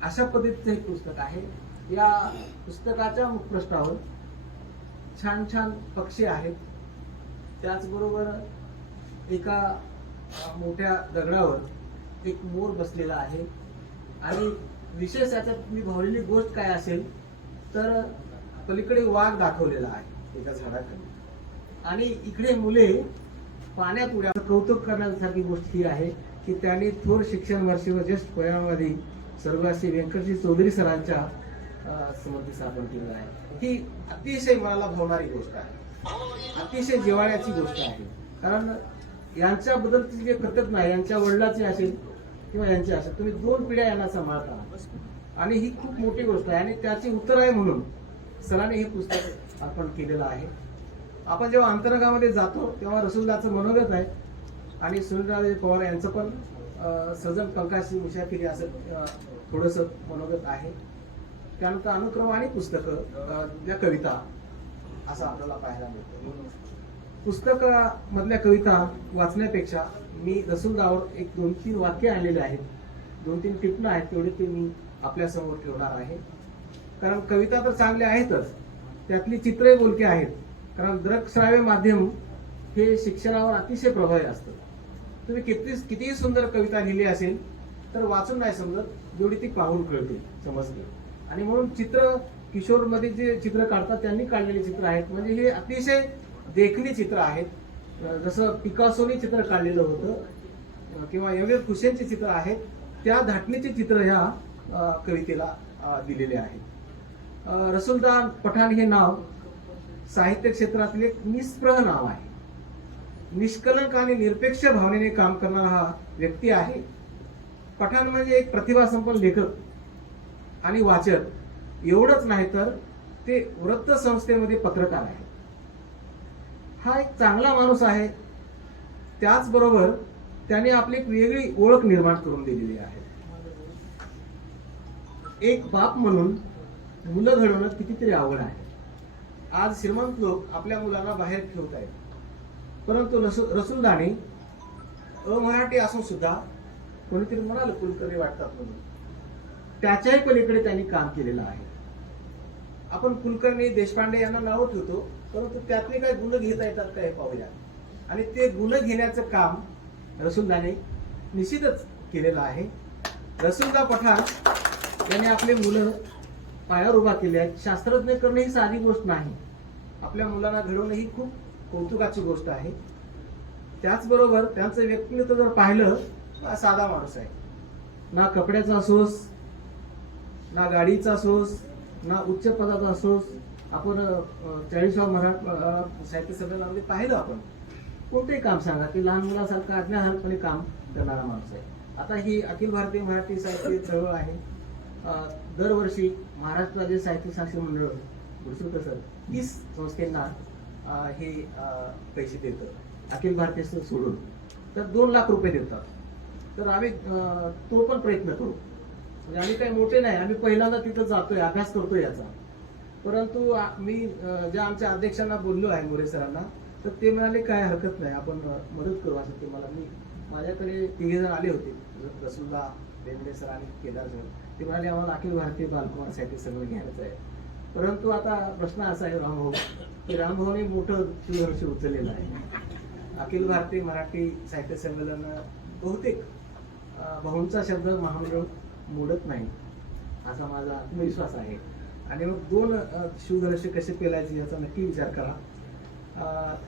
अशा पद्धतीचं हे पुस्तक आहे. या पुस्तकाच्या मुखपृष्ठावर छान छान पक्षी आहेत, त्याचबरोबर एका मोठ्या दगडावर एक मोर बसलेला आहे आणि विशेष याच्यात मी भावलेली गोष्ट काय असेल तर पलीकडे वाघ दाखवलेला आहे एका झाडाखाली आणि इकडे मुले पाण्यात उड्या. कौतुक करण्यासारखी गोष्ट ही आहे की त्यांनी थोर शिक्षण वर्षी व ज्येष्ठ परिणामवादी स्वर्गवासी व्यंकटजी चौधरी सरांच्या समर्थीस आपण केलेलं आहे. ही अतिशय मनाला भावणारी गोष्ट आहे, अतिशय जिव्हाळ्याची गोष्ट आहे. कारण यांच्याबद्दलची जे कृतज्ञ आहे, यांच्या वडिलाची असेल किंवा यांची असेल, तुम्ही 2 पिढ्या यांना सांभाळता आणि ही खूप मोठी गोष्ट आहे आणि त्याची उत्तर आहे म्हणून सरांनी हे पुस्तक आपण केलेलं आहे. आपण जेव्हा अंतरंगामध्ये जातो तेव्हा रसूलदाचं मनोगत आहे आणि सुनीलराजे पवार यांचं पण सजन पंकाशी मुशाफिरी असं थोडंसं मनोगत आहे. त्यानंतर अनुक्रम आणि पुस्तकं या कविता असं आपल्याला पाहायला मिळतं. पुस्तकामधल्या कविता वाचण्यापेक्षा मी रसूलदावर एक 2-3 वाक्य आणलेले आहेत, 2-3 टिपणं आहेत, तेवढे ते मी आपल्यासमोर ठेवणार आहे. कारण कविता तर चांगल्या आहेतच, त्यातली चित्रही बोलकी आहेत. कारण दृकश्राव्य माध्यम हे शिक्षणावर अतिशय प्रभावी असतं. तुम्ही कितीही सुंदर कविता लिहिली असेल तर वाचून नाही समजत, जेवढी ती पाहून कळते, समजते. आणि म्हणून चित्र किशोरमध्ये जे चित्र काढतात त्यांनी काढलेली चित्र आहेत, म्हणजे हे अतिशय देखणी चित्र आहेत. जसं पिकासोनी चित्र काढलेलं होतं किंवा एवढे खुशेंचे चित्र आहेत, त्या धाटणीचे चित्र ह्या कवितेला दिलेले आहेत. रसूलदार पठाण हे नाव साहित्य क्षेत्रातील एक निस्पृह नाव आहे. निष्कलंक आणि निरपेक्ष भावनेने काम करणारा हा व्यक्ती आहे. पठाण म्हणजे एक प्रतिभासंपन्न लेखक आणि वाचक एवढंच नाही तर ते वृत्त संस्थेमध्ये पत्रकार आहे. हा एक चांगला माणूस आहे. त्याचबरोबर त्याने आपली एक वेगळी ओळख निर्माण करून दिलेली आहे. एक बाप म्हणून मुलं घडवणं कितीतरी आवड आहे. आज श्रीमंत लोक आपल्या मुलांना बाहेर ठेवत आहेत, परंतु रसूलदाने अमराठी असून सुद्धा कोणीतरी म्हणाल कुलकर्णी वाटतात म्हणून, त्याच्याही पलीकडे त्यांनी काम केलेलं आहे. आपण कुलकर्णी देशपांडे यांना नावं ठेवतो, परंतु त्यातले काही गुण घेता येतात का हे पाहूया. आणि ते गुण घेण्याचं काम रसूलदाने निश्चितच केलेलं आहे. रसूलदा पठाण यांनी आपले मुलं पायावर उभा केले आहेत. शास्त्रज्ञ करणे ही साधी गोष्ट नाही, आपल्या मुलांना घडवणं ही खूप कौतुकाची गोष्ट आहे. त्याचबरोबर त्यांचं व्यक्तिमत्व जर पाहिलं तर साधा माणूस आहे. ना कपड्याचा सोस, ना गाडीचा सोस, ना उच्च पदाचा सोस. आपण 40व्या मराठी साहित्य संमेलनामध्ये पाहिलं, आपण कोणतेही काम सांगा की लहान मुलासारखं आज्ञाहारपणे काम करणारा माणूस आहे. आता ही अखिल भारतीय मराठी साहित्य चळवळ आहे. दरवर्षी महाराष्ट्र राज्य साहित्य साक्षर मंडळ सर 30 संस्थांना हे पैसे देतं, अखिल भारतीय सोडून. तर 2 लाख रुपये देतात. तर आम्ही तो पण प्रयत्न करू. म्हणजे आम्ही काही मोठे नाही, आम्ही पहिल्यांदा तिथं जातोय, अभ्यास करतोय याचा. परंतु मी ज्या आमच्या अध्यक्षांना बोललो आहे, मोरे सरांना, तर ते म्हणाले काय हरकत नाही, आपण मदत करू असं ते मला. माझ्याकडे 3 जण आले होते, रसूलदा, बेंबडे सर आणि केदार सर. ते म्हणाले आम्हाला अखिल भारतीय बालकुमार साहित्य संमेलन घ्यायचं आहे. परंतु आता प्रश्न असा आहे रामभाऊ, की रामभाऊने मोठं शिवधनुष उचललेलं आहे. अखिल भारतीय मराठी साहित्य संमेलन बहुतेक भाऊंचा शब्द महामंडळ मोडत नाही असा माझा आत्मविश्वास आहे. आणि मग 2 शिवधनुष्य कसे पेलायचे याचा नक्की विचार करा.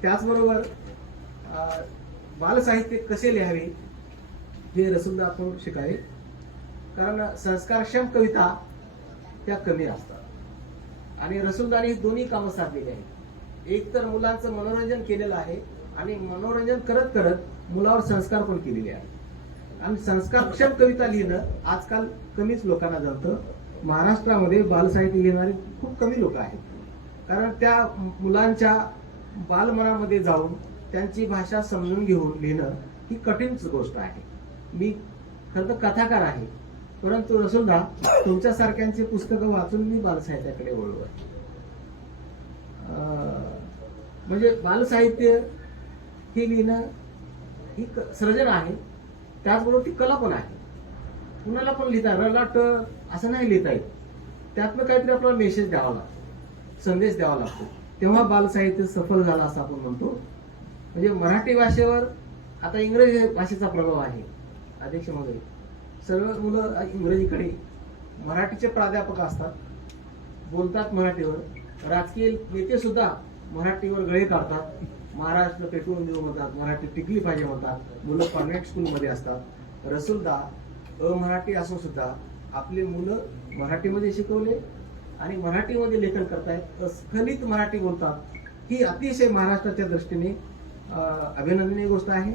त्याचबरोबर बालसाहित्य कसे लिहावे हे रसूलदा आपण शिकावे. कारण संस्कारक्षम कविता त्या कमी असतात आणि रसूलदाने ही दोन्ही कामं साधलेली आहेत. एक तर मुलांचं मनोरंजन केलेलं आहे आणि मनोरंजन करत करत मुलावर संस्कार पण केलेले आहेत. आणि संस्कारक्षम कविता लिहिणं आजकाल कमीच लोकांना जमतं. महाराष्ट्रामध्ये बालसाहित्य लिहिणारे खूप कमी लोक आहेत. कारण त्या मुलांच्या बालमनामध्ये जाऊन त्यांची भाषा समजून घेऊन लिहिणं ही कठीणच गोष्ट आहे. मी खरं तर कथाकार आहे, परंतु रसूलदा तुमच्यासारख्यांची पुस्तकं वाचून मी बालसाहित्याकडे वळलो आहे. म्हणजे बालसाहित्य हे लिहिणं ही सर्जन आहे, त्याचबरोबर ती कला पण आहे. कुणाला पण लिहिता रलाट असं नाही लिहिता येत. त्यातनं काहीतरी आपल्याला मेसेज द्यावा लागतो, संदेश द्यावा लागतो, तेव्हा बालसाहित्य सफल झालं असं आपण म्हणतो. म्हणजे मराठी भाषेवर आता इंग्रजी भाषेचा प्रभाव आहे. अध्यक्ष महोदय, सर्व मुलं इंग्रजीकडे, मराठीचे प्राध्यापक असतात, बोलतात मराठीवर. राजकीय नेते सुद्धा मराठीवर गळे काढतात. महाराष्ट्र पेटवून देऊ म्हणतात, मराठी टिकली पाहिजे म्हणतात. मुलं कॉन्व्हेंट स्कूलमध्ये असतात. रसूलदा अमराठी असून सुद्धा आपले मुलं मराठीमध्ये शिकवले आणि मराठीमध्ये लेखन करतायत, अस्खलित मराठी बोलतात. ही अतिशय महाराष्ट्राच्या दृष्टीने अभिनंदनीय गोष्ट आहे,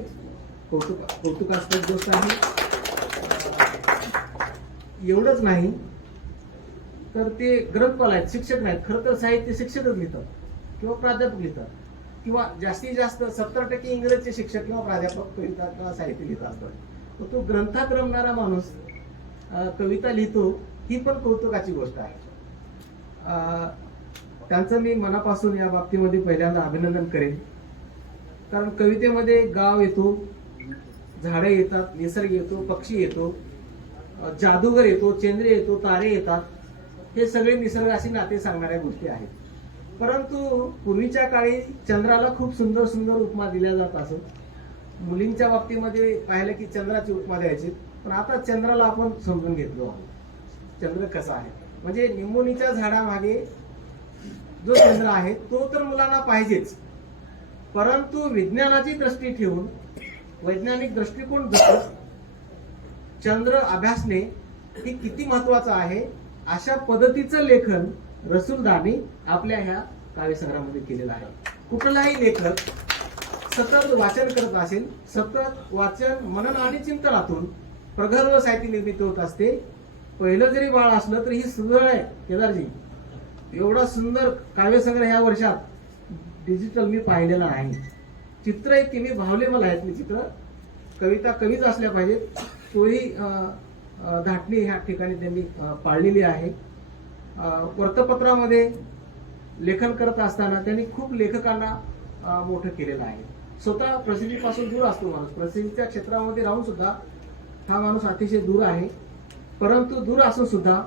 कौतुकास्पद गोष्ट आहे. एवढंच नाही तर ते ग्रंथपाल आहेत, शिक्षक नाहीत. खरं तर साहित्य शिक्षकच लिहितात किंवा प्राध्यापक लिहितात. किंवा जास्तीत जास्त 70% इंग्रजचे शिक्षक किंवा प्राध्यापक कविता किंवा साहित्य लिहित असतात. तर तो ग्रंथात रमणारा माणूस कविता लिहितो, ही पण कौतुकाची गोष्ट आहे. त्यांचं मी मनापासून या बाबतीमध्ये पहिल्यांदा अभिनंदन करेन. कारण कवितेमध्ये गाव येतो, झाडे येतात, निसर्ग येतो, पक्षी येतो, जादूगर येतो, चंद्र येतो, तारे येतात. हे सगळे निसर्गाशी नाते सांगणाऱ्या गोष्टी आहेत. परंतु पूर्वीच्या काळी चंद्राला खूप सुंदर सुंदर उपमा दिल्या जात असत. मुलींच्या बाबतीमध्ये पाहिलं की चंद्राची उपमा द्यायची, पण आता चंद्राला आपण समजून घेतलो आहोत. चंद्र कसा आहे म्हणजे निंबोनीच्या झाडामागे जो चंद्र आहे तो तर मुलांना पाहिजेच, परंतु विज्ञानाची दृष्टी ठेवून वैज्ञानिक दृष्टिकोन जपत चंद्र अभ्यासणे हे किती महत्वाचं आहे, अशा पद्धतीचं लेखन रसूलदानी आपल्या ह्या काव्यसंग्रहामध्ये केलेलं आहे. कुठलाही लेखक सतत वाचन करत असेल, सतत वाचन मनन आणि चिंतनातून प्रगल्भ साहित्य निर्मिती होत असते. पहिलं जरी बाळ असलं तरी ही सुंदर आहे केदारजी, एवढा सुंदर काव्यसंग्रह ह्या वर्षात डिजिटल मी पाहिलेला नाही. चित्र इतके मी भावले मला आहेत. मी चित्र कविता कवीच असल्या पाहिजेत, तोही धाटणी ह्या ठिकाणी त्यांनी पाळलेली आहे. वर्तपत्रामध्ये लेखन करत असताना त्यांनी खूप लेखकांना मोठं केलेलं आहे. स्वतः प्रसिद्धीपासून दूर असतो माणूस, प्रसिद्धीच्या क्षेत्रामध्ये राहून सुद्धा हा माणूस अतिशय दूर आहे. परंतु दूर असून सुद्धा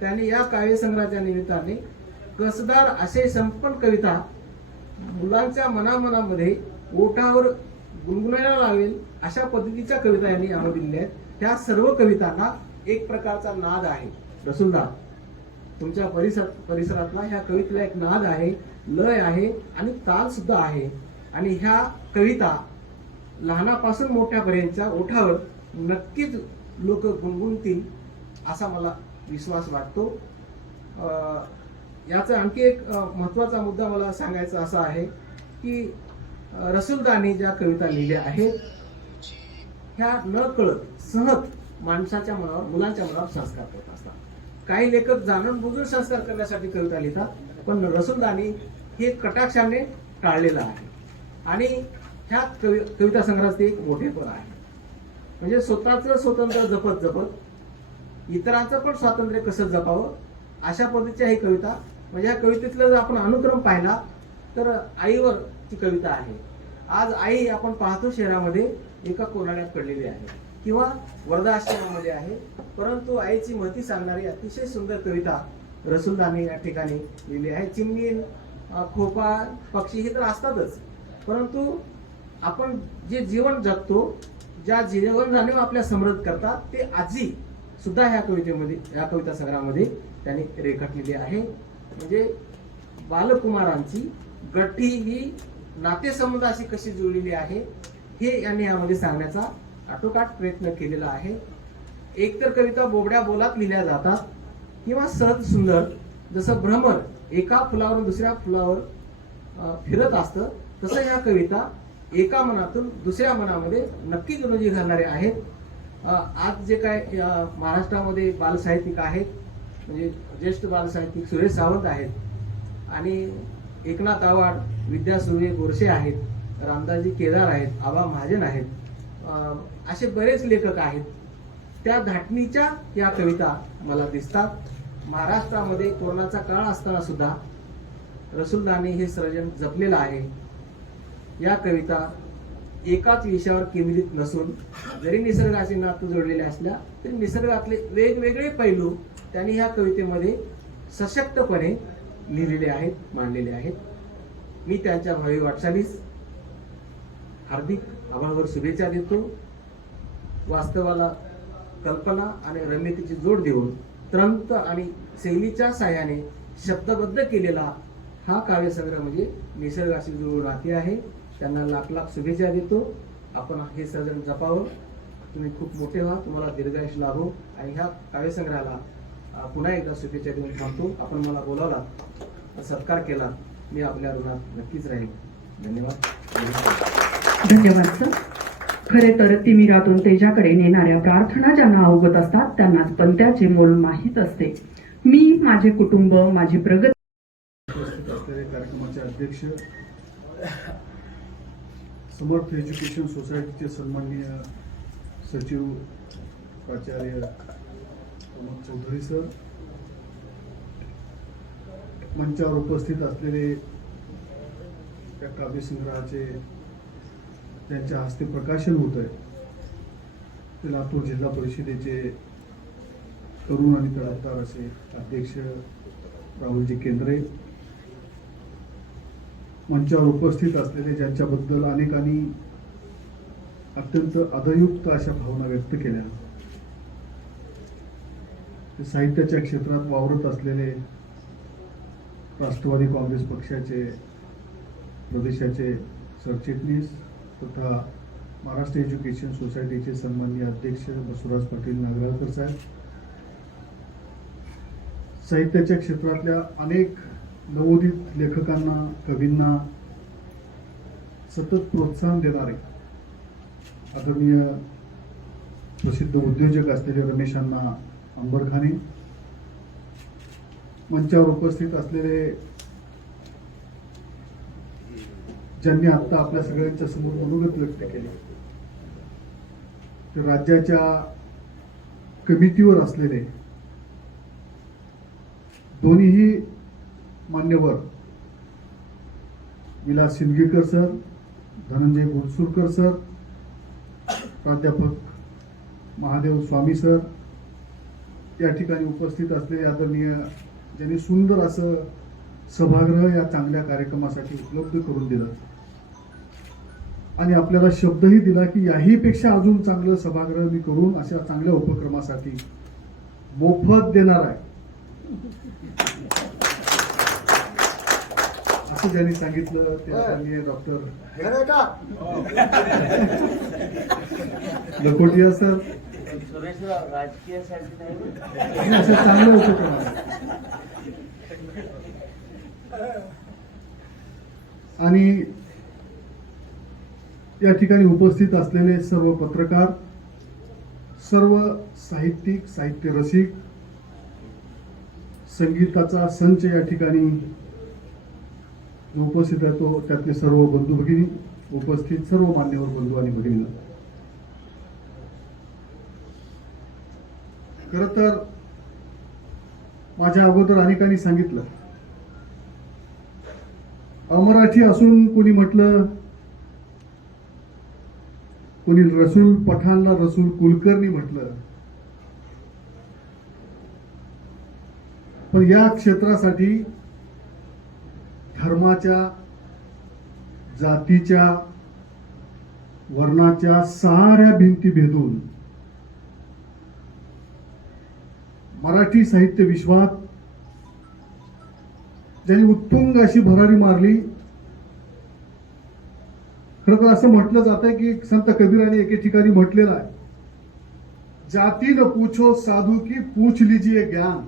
त्याने या काव्यसंग्रहाच्या निमित्ताने कसदार असे संपन्न कविता मुलांच्या मनामनामध्ये ओठावर गुणगुणायला लावेल अशा पद्धतीच्या कविता यांनी यामध्ये दिल्या आहेत. त्या सर्व कवितांना एक प्रकारचा नाद आहे. रसूलदार तुमच्या परिसरातला ह्या कवितेला एक नाद आहे, लय आहे आणि ताल सुद्धा आहे. आणि ह्या कविता लहानापासून मोठ्यापर्यंतच्या ओठावर नक्कीच लोक गुणगुणतील असा मला विश्वास वाटतो. याचा आणखी एक महत्वाचा मुद्दा मला सांगायचा असा आहे की रसूलदानी ज्या कविता लिहिल्या आहेत ह्या न कळत सहज माणसाच्या मनावर, मुलांच्या मनावर संस्कार करत असतात. काही लेखक जाणून बुजून संस्कार करण्यासाठी कविता लिहितात, पण रसूलदानी हे कटाक्षाने टाळलेलं आहे. आणि ह्या कविता संग्रहाचे एक मोठेपण आहे. म्हणजे स्वतःचं स्वातंत्र्य जपत जपत इतरांचं पण स्वातंत्र्य कसं जपावं अशा पद्धतीच्या ही कविता. म्हणजे या कवितेतला जर आपण अनुक्रम पाहिला तर आईवर ती कविता आहे. आज आई आपण पाहतो शहरामध्ये एका कोनाड्यात पडलेली आहे किंवा वर्धाश्रमामध्ये आहे, परंतु आईची महती सांगणारी अतिशय सुंदर कविता रसूलदानी या ठिकाणी लिहिली आहे. चिमणी, खोपा, पक्षी हे तर असतातच, परंतु आपण जे जीवन जगतो, ज्या जीवन जाणीव आपल्या समृद्ध करतात, ते आजी सुद्धा ह्या कवितेमध्ये, या कविता संग्रहामध्ये त्यांनी रेखाटलेली आहे. म्हणजे बालकुमारांची गट्टी ही नातेसंबंधाशी कशी जुळलेली आहे हे यांनी यामध्ये सांगण्याचा आटोकाट प्रयत्न केलेला आहे. एकतर कविता बोबड्या बोलात लिहिल्या जातात किंवा सहज सुंदर, जसं भ्रमर एका फुलावरून दुसऱ्या फुलावर फिरत असतं, तसं ह्या कविता एका मनातून दुसऱ्या मनामध्ये नक्कीच रुजी घालणारे आहेत. आज जे काय महाराष्ट्रामध्ये बालसाहित्यिक आहेत, म्हणजे ज्येष्ठ बालसाहित्यिक सुरेश सावंत आहेत आणि एकनाथ आवाड, विद्या सुर्वे गोरसे आहेत, रामदासजी केदार आहेत, आबा महाजन आहेत, असे बरेच लेखक आहेत. त्या धाटणीच्या या कविता मला दिसतात. महाराष्ट्रामध्ये कोरोनाचा काळ असताना सुद्धा रसूलदानी हे सर्जन जपलेलं आहे. या कविता एकाच विषयावर केंद्रित नसून जरी निसर्गाचे नातं जोडलेले असल्या तरी निसर्गातले वेगवेगळे पैलू त्यांनी ह्या कवितेमध्ये सशक्तपणे लिहिलेले आहेत, मांडलेले आहेत. मी त्यांच्या भावी वाटचालीस हार्दिक आभाळावर शुभेच्छा देतो. वास्तवाला कल्पना आणि रम्यतेची जोड देऊन त्रंत आणि शैलीच्या साह्याने शब्दबद्ध केलेला हा काव्यसंग्रह म्हणजे निसर्गाशी जुळून राहते आहे. त्यांना लाख लाख शुभेच्छा देतो. आपण हे सर्जन जपावं. तुम्ही खूप मोठे व्हा, तुम्हाला दीर्घायुष्य लाभो आणि ह्या काव्यसंग्रहाला पुन्हा एकदा शुभेच्छा देऊन थांबतो. आपण मला बोलावला, सत्कार केला, मी आपल्या ऋणात नक्कीच राहील. धन्यवाद. धन्यवाद सर. खरे तर तिमिरातून तेजाकडे नेणाऱ्या प्रार्थना ज्यांना अवगत असतात त्यांनाच पंथाचे मोल माहीत असते. मी, माझे कुटुंब, माझी प्रगती. उपस्थित असलेले कार्यक्रमाचे अध्यक्ष समर्थ एज्युकेशन सोसायटीचे सन्माननीय सचिव प्राचार्य प्रमोद चौधरी सर, मंचावर उपस्थित असलेले त्या काव्यसंग्रहाचे त्यांच्या हस्ते प्रकाशन होत आहे ते लातूर जिल्हा परिषदेचे तरुण आणि तडफदार असे अध्यक्ष राहुलजी केंद्रे, मंचावर उपस्थित असलेले ज्यांच्याबद्दल अनेकांनी अत्यंत आदरयुक्त अशा भावना व्यक्त केल्या, ते साहित्याच्या क्षेत्रात वावरत असलेले राष्ट्रवादी काँग्रेस पक्षाचे प्रदेशाचे सरचिटणीस तथा महाराष्ट्र एज्युकेशन सोसायटीचे सन्माननीय अध्यक्ष बसवराज पाटील नागराळकर साहेब, साहित्याच्या क्षेत्रातल्या अनेक नवोदित लेखकांना, कवींना सतत प्रोत्साहन देणारे आदरणीय प्रसिद्ध उद्योजक असलेले रमेशांना अंबरखाने, मंचावर उपस्थित असलेले ज्यांनी आता आपल्या सगळ्यांच्या समोर मनोगत व्यक्त केले, ते राज्याच्या कमिटीवर असलेले दोन्हीही मान्यवर विलास सिंदगीकर सर, धनंजय गुणसुरकर सर, प्राध्यापक महादेव स्वामी सर, या ठिकाणी उपस्थित असलेले आदरणीय ज्यांनी सुंदर असं सभागृह या चांगल्या कार्यक्रमासाठी उपलब्ध करून दिलं आणि आपल्याला शब्दही दिला की याही पेक्षा अजून चांगलं सभागृह मी करून अशा चांगल्या उपक्रमासाठी मोफत देणार आहे, असं ज्यांनी सांगितलं ते आदरणीय डॉक्टर लखोटिया सर. असं चांगलं उपक्रम आहे. आणि या ठिकाणी उपस्थित असलेले सर्व पत्रकार, सर्व साहित्यिक, साहित्य रसिक, संगीताचा संच या ठिकाणी जो उपस्थित आहे तो त्यातले सर्व बंधू भगिनी, उपस्थित सर्व मान्यवर बंधू आणि भगिनींना खर तर माझ्या अगोदर अनेकांनी सांगितलं, अमराठी असून कोणी म्हटलं, कोणी रसूल पठाणला रसूल कुलकर्णी म्हटलं, पण या क्षेत्रासाठी धर्माच्या, जातीच्या, वर्णाच्या साऱ्या भिंती भेदून मराठी साहित्य विश्वात ज्यांनी उत्तुंग अशी भरारी मारली. खरं तर असं म्हटलं जात आहे की संत कबीराने एके ठिकाणी म्हटलेलं आहे, जाती न पूछो साधू की पूछ लीजिए ज्ञान,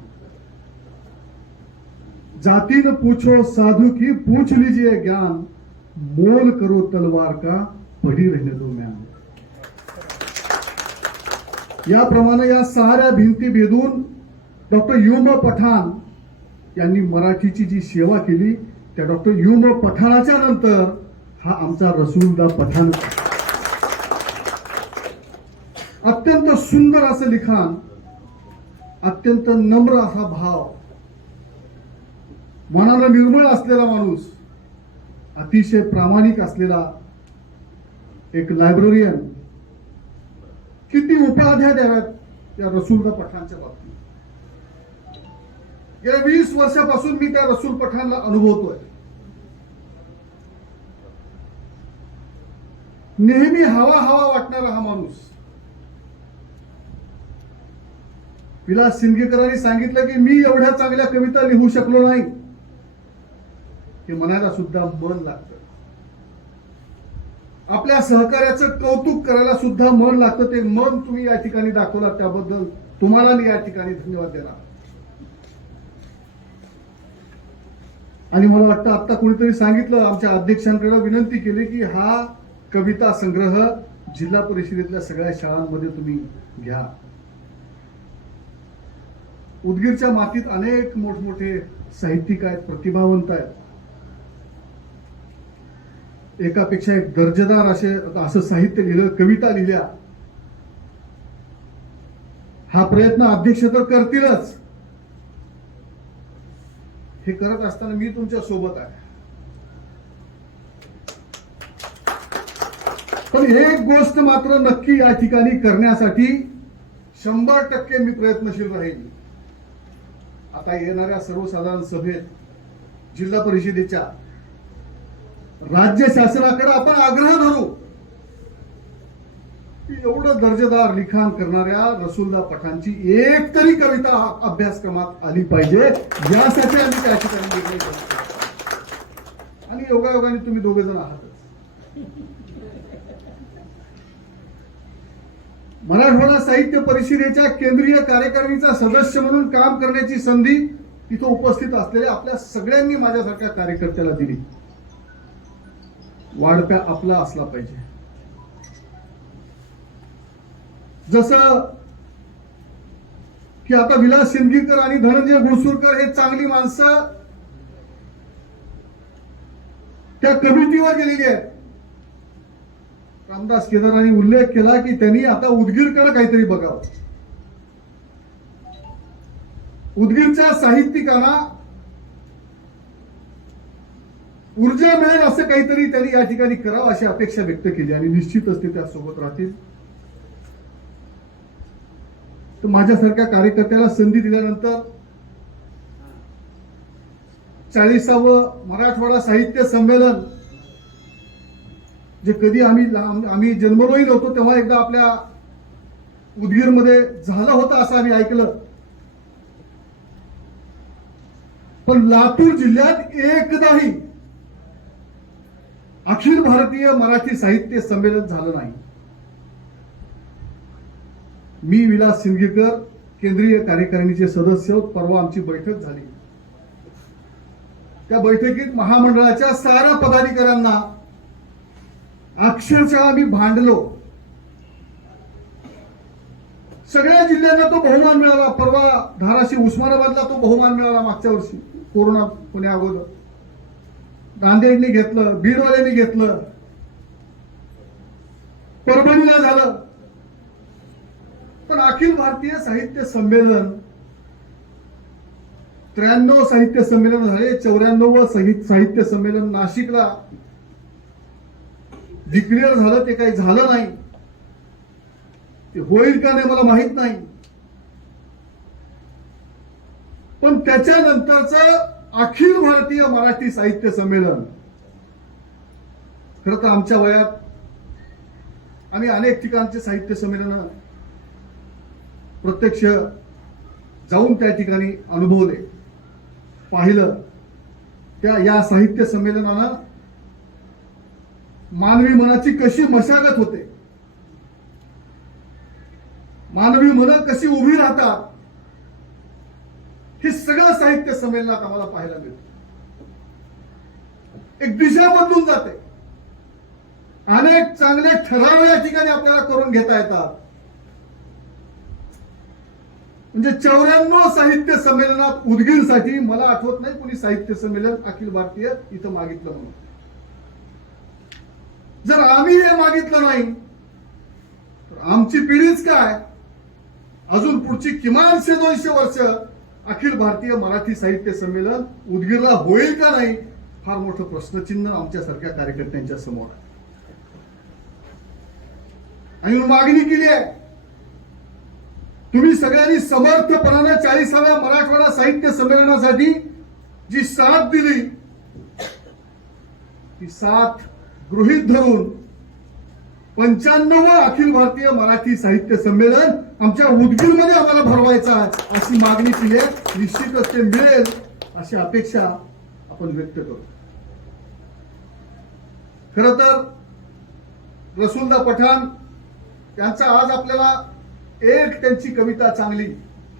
जाति न पूछो साधु की पूछ लीजिए ज्ञान, मोल करो तलवार का पड़ी रहने दो म्यान. याप्रमाणे या साऱ्या भिंती भेदून डॉक्टर युम पठाण यांनी मराठीची जी सेवा केली, त्या डॉक्टर युम पठाणाच्या नंतर हा आमचा रसूलदा पठाण. अत्यंत सुंदर असं लिखाण, अत्यंत नम्र असा भाव, मनाला निर्मळ असलेला माणूस, अतिशय प्रामाणिक असलेला एक लायब्ररियन. किती उपाध्या द्याव्यात या रसूलदा पठाणच्या बाबतीत. गेल्या 20 वर्षापासून मी त्या रसूल पठाणला अनुभवतोय. नेहमी हवा हवा वाटणारा हा माणूस. विलास सिंदगीकरांनी सांगितलं की मी एवढ्या चांगल्या कविता लिहू शकलो नाही, हे म्हणायला सुद्धा मन लागतं. आपल्या सहकार्याचं कौतुक करायला सुद्धा मन लागतं. ते मन तुम्ही या ठिकाणी दाखवला, त्याबद्दल तुम्हाला मी या ठिकाणी धन्यवाद देणार. आणि मला वाटतं आता कोणीतरी सांगितलं, आमच्या अध्यक्षांकडे विनंती केली की हा कविता संग्रह जिल्हा परिषदेतल्या सगळ्या शाळांमध्ये तुम्ही घ्या. उदगीरच्या मातीत अनेक मोठमोठे साहित्यिक आहेत, प्रतिभावंत आहेत. एकापेक्षा एक दर्जेदार असं साहित्य लिहिलं, कविता लिहिल्या. हा प्रयत्न अध्यक्ष तर करतीलच. हे करत असताना मी तुमच्या सोबत आहे. पण एक गोष्ट मात्र नक्की या ठिकाणी करण्यासाठी 100% मी प्रयत्नशील राहील. आता येणाऱ्या सर्वसाधारण सभेत जिल्हा परिषदेच्या राज्य शासनाकडे आपण आग्रह धरू की एवढं दर्जेदार लिखाण करणाऱ्या रसूलदा पठाणची एक तरी कविता अभ्यासक्रमात आली पाहिजे, यासाठी आम्ही त्या ठिकाणी निर्णय घेतो. आणि योगायोगाने तुम्ही दोघे जण आहातच. मराठवाडा साहित्य परिषदेच्या केंद्रीय कार्यकारिणीचा सदस्य म्हणून काम करण्याची संधी इथं उपस्थित असलेल्या आपल्या सगळ्यांनी माझ्यासारख्या कार्यकर्त्याला दिली. वाढप्या आपला असला पाहिजे. जसं की आता विलास शेंदगीकर आणि धनंजय गुळसुरकर हे चांगली माणसं त्या कमिटीवर गेलेली आहेत. रामदास केदारांनी उल्लेख केला की त्यांनी आता उदगीरकडे काहीतरी बघावं. उदगीरच्या साहित्यिकांना ऊर्जा मिळेल असं काहीतरी त्यांनी या ठिकाणी करावं अशी अपेक्षा व्यक्त केली आणि निश्चितच ते त्यासोबत राहतील. तर माझ्यासारख्या कार्यकर्त्याला संधी दिल्यानंतर 40वे मराठवाडा साहित्य संमेलन जे कधी आम्ही जन्मलोही नव्हतो तेव्हा एकदा आपल्या उदगीरमध्ये झालं होतं असं आम्ही ऐकलं. पण लातूर जिल्ह्यात एकदाही अखिल भारतीय मराठी साहित्य संमेलन झालं नाही. मी विलास सिंदगीकर केंद्रीय कार्यकारिणीचे सदस्य, परवा आमची बैठक झाली. त्या बैठकीत महामंडळाच्या साऱ्या पदाधिकाऱ्यांना अक्षरशः आम्ही भांडलो. सगळ्या जिल्ह्यांना तो बहुमान मिळाला. परवा धाराशिव उस्मानाबादला तो बहुमान मिळाला मागच्या वर्षी कोरोना होण्या अगोदर. नांदेडने घेतलं, बीडवाल्यांनी घेतलं, परभणीला झालं. पण अखिल भारतीय साहित्य संमेलन 93 साहित्य संमेलन झाले. 94 साहित्य संमेलन नाशिकला डिक्लेअर झालं, ते काही झालं नाही. ते होईल का नाही मला माहित नाही. पण त्याच्यानंतरचं अखिल भारतीय मराठी साहित्य संमेलन, खरं तर आमच्या वयात आम्ही अनेक ठिकाणचे साहित्य संमेलन प्रत्यक्ष जाऊन त्या ठिकाणी अनुभवले, पाहिलं. या साहित्य संमेलनानं मानवी मनाची कशी मशागत होते, मानवी मनं कशी उभी राहतात, हे सगळं साहित्य संमेलनात आम्हाला पाहायला मिळतं. एक दिशा बदलून जाते. अनेक चांगले ठराव या ठिकाणी आपल्याला करून घेता येतात. म्हणजे 94 साहित्य संमेलनात उदगीरसाठी मला आठवत नाही कोणी साहित्य संमेलन अखिल भारतीय इथं मागितलं म्हणून. जर आम्ही हे मागितलं नाही तर आमची पिढीच काय, अजून पुढची किमान 100-200 वर्ष अखिल भारतीय मराठी साहित्य संमेलन उदगीरला होईल का नाही, फार मोठं प्रश्नचिन्ह आमच्यासारख्या कार्यकर्त्यांच्या समोर आहे. आणि मागणी केली आहे. तुम्ही सगळ्यांनी समर्थपणाने 40व्या मराठवाडा साहित्य संमेलनासाठी जी साथ दिली, ती साथ गृहीत धरून 95 अखिल भारतीय मराठी साहित्य संमेलन आमच्या उदगीरमध्ये आम्हाला भरवायचं आहे अशी मागणी केली आहे. निश्चितच ते मिळेल अशी अपेक्षा आपण व्यक्त करू. खरं तर रसूलदा पठाण यांचा आज आपल्याला एक त्यांची कविता चांगली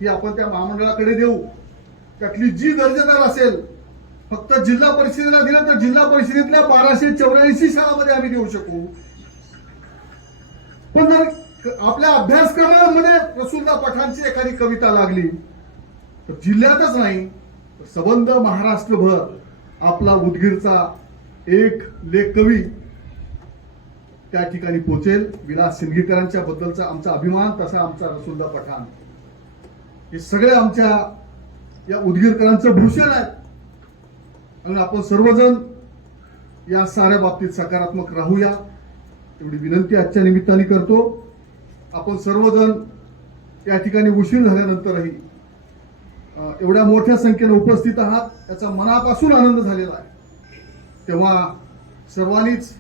ही आपण त्या महामंडळाकडे देऊ. त्यातली जी दर्जेदार असेल, फक्त जिल्हा परिषदेला दिलं तर जिल्हा परिषदेतल्या 1284 शाळांमध्ये आम्ही देऊ शकू. पण जर आपल्या अभ्यासक्रमामध्ये रसूलदा पठाणची एखादी कविता लागली तर जिल्ह्यातच नाही तर सबंध महाराष्ट्रभर आपला उदगीरचा एक लेख कवी त्या ठिकाणी पोहोचेल. विलास सिंदगीकरांच्या बद्दलचा आमचा अभिमान, तसा आमचा रसुल्ला पठाण, हे सगळे आमच्या या उदगीरकरांचं भूषण आहे. आणि आपण सर्वजण या साऱ्या बाबतीत सकारात्मक राहूया एवढी विनंती आजच्या निमित्ताने करतो. आपण सर्वजण या ठिकाणी उशीर झाल्यानंतरही एवढ्या मोठ्या संख्येने उपस्थित आहात, याचा मनापासून आनंद झालेला आहे. तेव्हा सर्वांनीच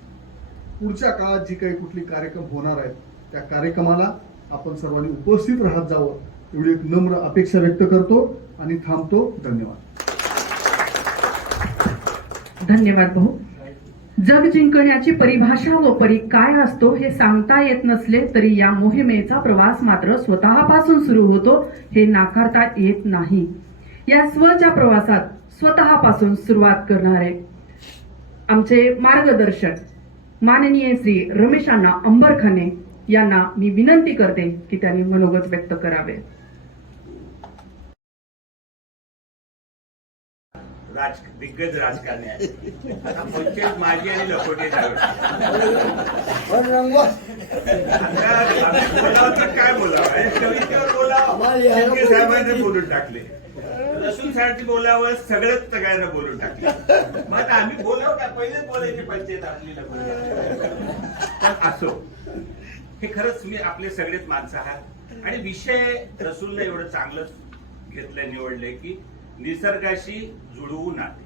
पुढच्या काळात जी काही कुठली कार्यक्रम होणार आहेत त्या कार्यक्रमाला आपण सर्वांनी उपस्थित राहत जावं एवढी एक नम्र अपेक्षा व्यक्त करतो आणि थांबतो. धन्यवाद. धन्यवाद भाऊ. जग जिंकण्याची परिभाषा व परी काय असतो हे सांगता येत नसले तरी या मोहिमेचा प्रवास मात्र स्वतःपासून सुरू होतो हे नाकारता येत नाही. या स्वच्या प्रवासात स्वतःपासून सुरुवात करणारे आमचे मार्गदर्शक माननीय श्री रमेशांना अंबरखाने यांना मी विनंती करते की त्यांनी मनोगत व्यक्त करावे. दिग्गज राजकारणी आहे. आता पंचायत माझी आणि लखोटे काय बोलावं, कवितेवर बोलावं, शिंदे साहेबांनी बोलून टाकले, रसूल साहेबांनी बोलावं, सगळंच सगळ्यांना बोलून टाकले. मग आता आम्ही बोलावं का? पहिलेच बोलायची पंचायत आपली लखोटे. असो, हे खरंच तुम्ही आपले सगळेच माणसं आहात. आणि विषय रसूलला एवढं चांगलं घेतलंय, निवडलंय की निसर्गाशी जुळवू नाते.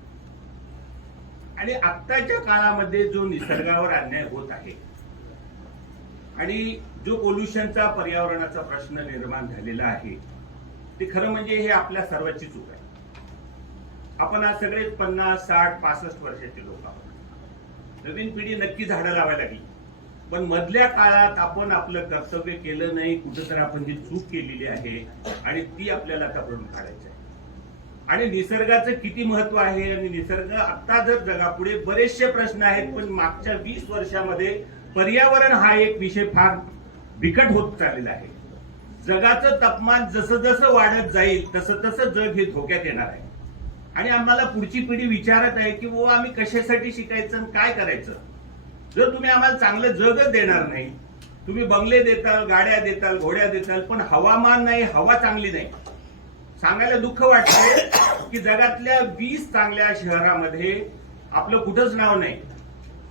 आणि आत्ताच्या काळामध्ये जो निसर्गावर अन्याय होत आहे आणि जो पोल्युशनचा पर्यावरणाचा प्रश्न निर्माण झालेला आहे, ते खरं म्हणजे हे आपल्या सर्वांची चूक आहे. आपण आज सगळे 50, 60, 65 वर्षाचे लोक आहोत. नवीन पिढी नक्की झाडं लावायला लागली, पण मधल्या काळात आपण आपलं कर्तव्य केलं नाही. कुठेतरी आपण ही चूक केलेली आहे आणि ती आपल्याला आता भरून काढायची आहे. आणि निसर्गाचं किती महत्व आहे आणि निसर्ग आता जर जगापुढे बरेचसे प्रश्न आहेत, पण मागच्या 20 वर्षामध्ये पर्यावरण हा एक विषय फार बिकट होत चाललेला आहे. जगाचं तापमान जसं जसं वाढत जाईल तसं तसं जग हे धोक्यात येणार आहे. आणि आम्हाला पुढची पिढी विचारत आहे की वो आम्ही कशासाठी शिकायचं आणि काय करायचं. जर तुम्ही आम्हाला चांगलं जगच देणार नाही, तुम्ही बंगले देताल, गाड्या देताल, घोड्या देताल, पण हवामान नाही, हवा चांगली नाही. सांगायला दुःख वाटतंय की जगातल्या 20 चांगल्या शहरामध्ये आपलं कुठंच नाव नाही,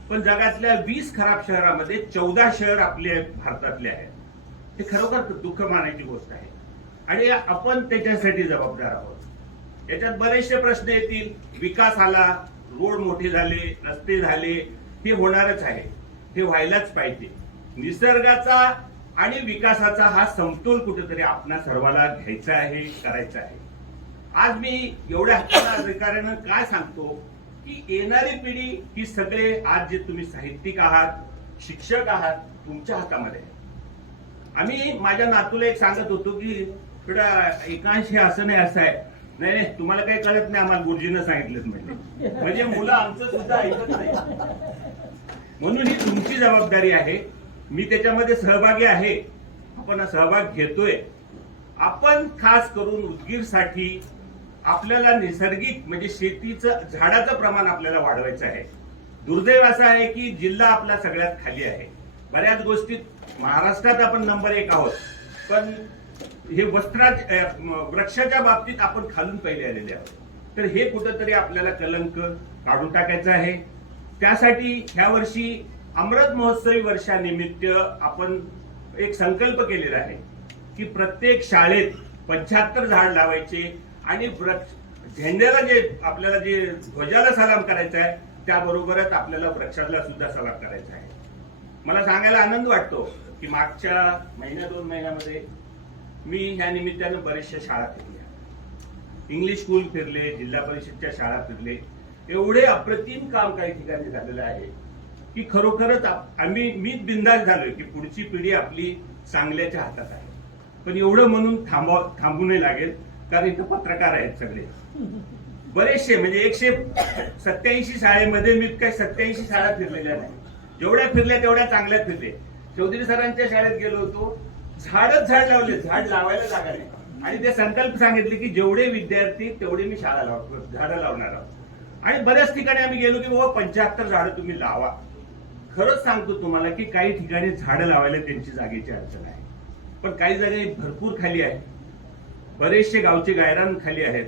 पण जगातल्या 20 खराब शहरामध्ये 14 शहर आपले भारतातले आहेत. हे खरोखर दुःख मानायची गोष्ट आहे. आणि आपण त्याच्यासाठी जबाबदार आहोत. याच्यात बरेचसे प्रश्न येतील. विकास आला, रोड मोठे झाले, रस्ते झाले, हे होणारच आहे, हे व्हायलाच पाहिजे. निसर्गाचा आणि विकासाचा हा समतोल कुठेतरी आपणा सर्वांना घ्यायचा आहे, करायचा आहे. आज मी एवढ्या हक्काच्या अधिकाऱ्यानं काय सांगतो की येणारी पिढी ही सगळे आज जे तुम्ही साहित्यिक आहात, शिक्षक आहात, तुमच्या हातामध्ये आहे. आम्ही माझ्या नातूला एक सांगत होतो की थोडा एकांश हे असं नाही, असं आहे. नाही, तुम्हाला काही कळत नाही, आम्हाला गुरुजीनं सांगितलं म्हणजे मुलं आमचं सुद्धा ऐकत नाही. म्हणून ही तुमची जबाबदारी आहे. मी त्याच्यामध्ये सहभागी आहे, आपण सहभाग घेतोय. आपण खास करून उदगीरसाठी आपल्याला नैसर्गिक म्हणजे शेतीचं झाडाचं प्रमाण आपल्याला वाढवायचं आहे. दुर्दैव असं आहे की जिल्हा आपला सगळ्यात खाली आहे. बऱ्याच गोष्टीत महाराष्ट्रात आपण नंबर 1 आहोत, पण हे वृक्षाच्या बाबतीत आपण खालून पहिले आलेले आहोत. तर हे कुठंतरी आपल्याला कलंक काढून टाकायचं आहे. त्यासाठी ह्या वर्षी अमृत महोत्सवी वर्षानिमित्त आपण एक संकल्प केलेला आहे की प्रत्येक शाळेत 75 झाड लावायचे आणि झेंड्याला जे आपल्याला जे ध्वजाला सलाम करायचा आहे त्याबरोबरच आपल्याला वृक्षाला सुद्धा सलाम करायचा आहे. मला सांगायला आनंद वाटतो की मागच्या 1-2 महिन्यामध्ये मी ह्या निमित्तानं बरेचशा शाळा फिरल्या, इंग्लिश स्कूल फिरले, जिल्हा परिषदच्या शाळा फिरले. एवढे अप्रतिम काम काही ठिकाणी झालेलं आहे की खरोखरच मीच बिंदास झालोय की पुढची पिढी आपली चांगल्याच्या हातात आहे. पण एवढं म्हणून थांबू नाही लागेल, कारण इथं पत्रकार आहेत सगळे बरेचसे, म्हणजे 187 शाळेमध्ये मी काही 87 शाळा फिरलेल्या नाही. जेवढ्या फिरल्या तेवढ्या चांगल्या फिरले. चौधरी सरांच्या शाळेत गेलो होतो, झाडच झाड लावले, झाड लावायला जागा नाही. आणि ते संकल्प सांगितले की जेवढे विद्यार्थी तेवढे मी झाडं लावणार आहोत. आणि बऱ्याच ठिकाणी आम्ही गेलो की बाबा 75 झाडं तुम्ही लावा. खरंच सांगतो तुम्हाला की काही ठिकाणी झाडं लावायला त्यांची जागेची अडचण आहे, पण काही जागा भरपूर खाली आहे, बरेचसे गावचे गायरान खाली आहेत.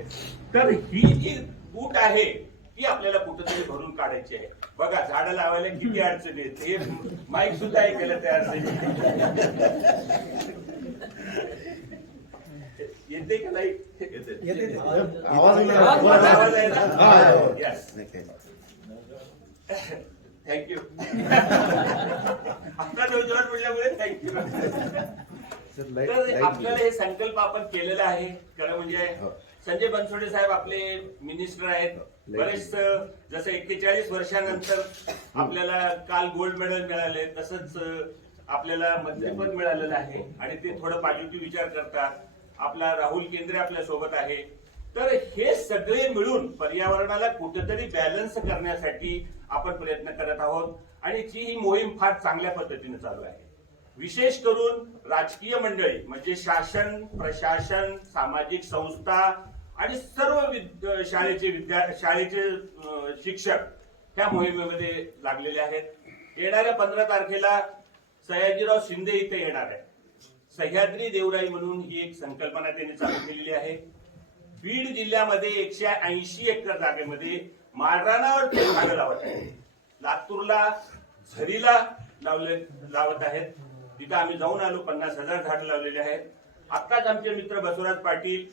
तर ही जी तूट आहे ती आपल्याला कुठेतरी भरून काढायची आहे. बघा झाडं लावायला किती अडचणी आहेत, हे माईक सुद्धा ऐकायला तयार नाही. येते का नाही? आवाज आहे ना? Yes. थँक्यू. आता नौजवान म्हणल्यामुळे थँक्यू. तर आपल्याला हे संकल्प आपण केलेला आहे. खरं म्हणजे संजय बनसोडे साहेब आपले मिनिस्टर आहेत. बरेच जसं 41 वर्षानंतर आपल्याला काल गोल्ड मेडल मिळाले, तसंच आपल्याला मंत्रिपद मिळालेलं आहे आणि ते थोडं पॉझिटिव्ह विचार करतात. आपला राहुल केंद्रे आपल्या सोबत आहे. तर हे सगळे मिळून पर्यावरणाला कुठेतरी बॅलन्स करण्यासाठी आपण प्रयत्न करत आहोत आणि ही मोहीम फार चांगल्या पद्धतीने चालू आहे. विशेष करून राजकीय मंडळी म्हणजे शासन, प्रशासन, सामाजिक संस्था आणि सर्व शाळेचे शिक्षक ह्या मोहिमेमध्ये लागलेले आहेत. येणाऱ्या 15 तारखेला सयाजीराव शिंदे इथे येणार आहे. सह्याद्री देवराई म्हणून ही एक संकल्पना त्यांनी चालू केलेली आहे. बीड जिल्ह्यामध्ये 180 एकर जागेमध्ये माळरानावर ते झाडं लावत आहेत. लातूरला झरीला लावत आहेत. तिथं आम्ही जाऊन आलो, 50,000 झाडं लावलेली आहेत. आत्ताच आमचे मित्र बसवराज पाटील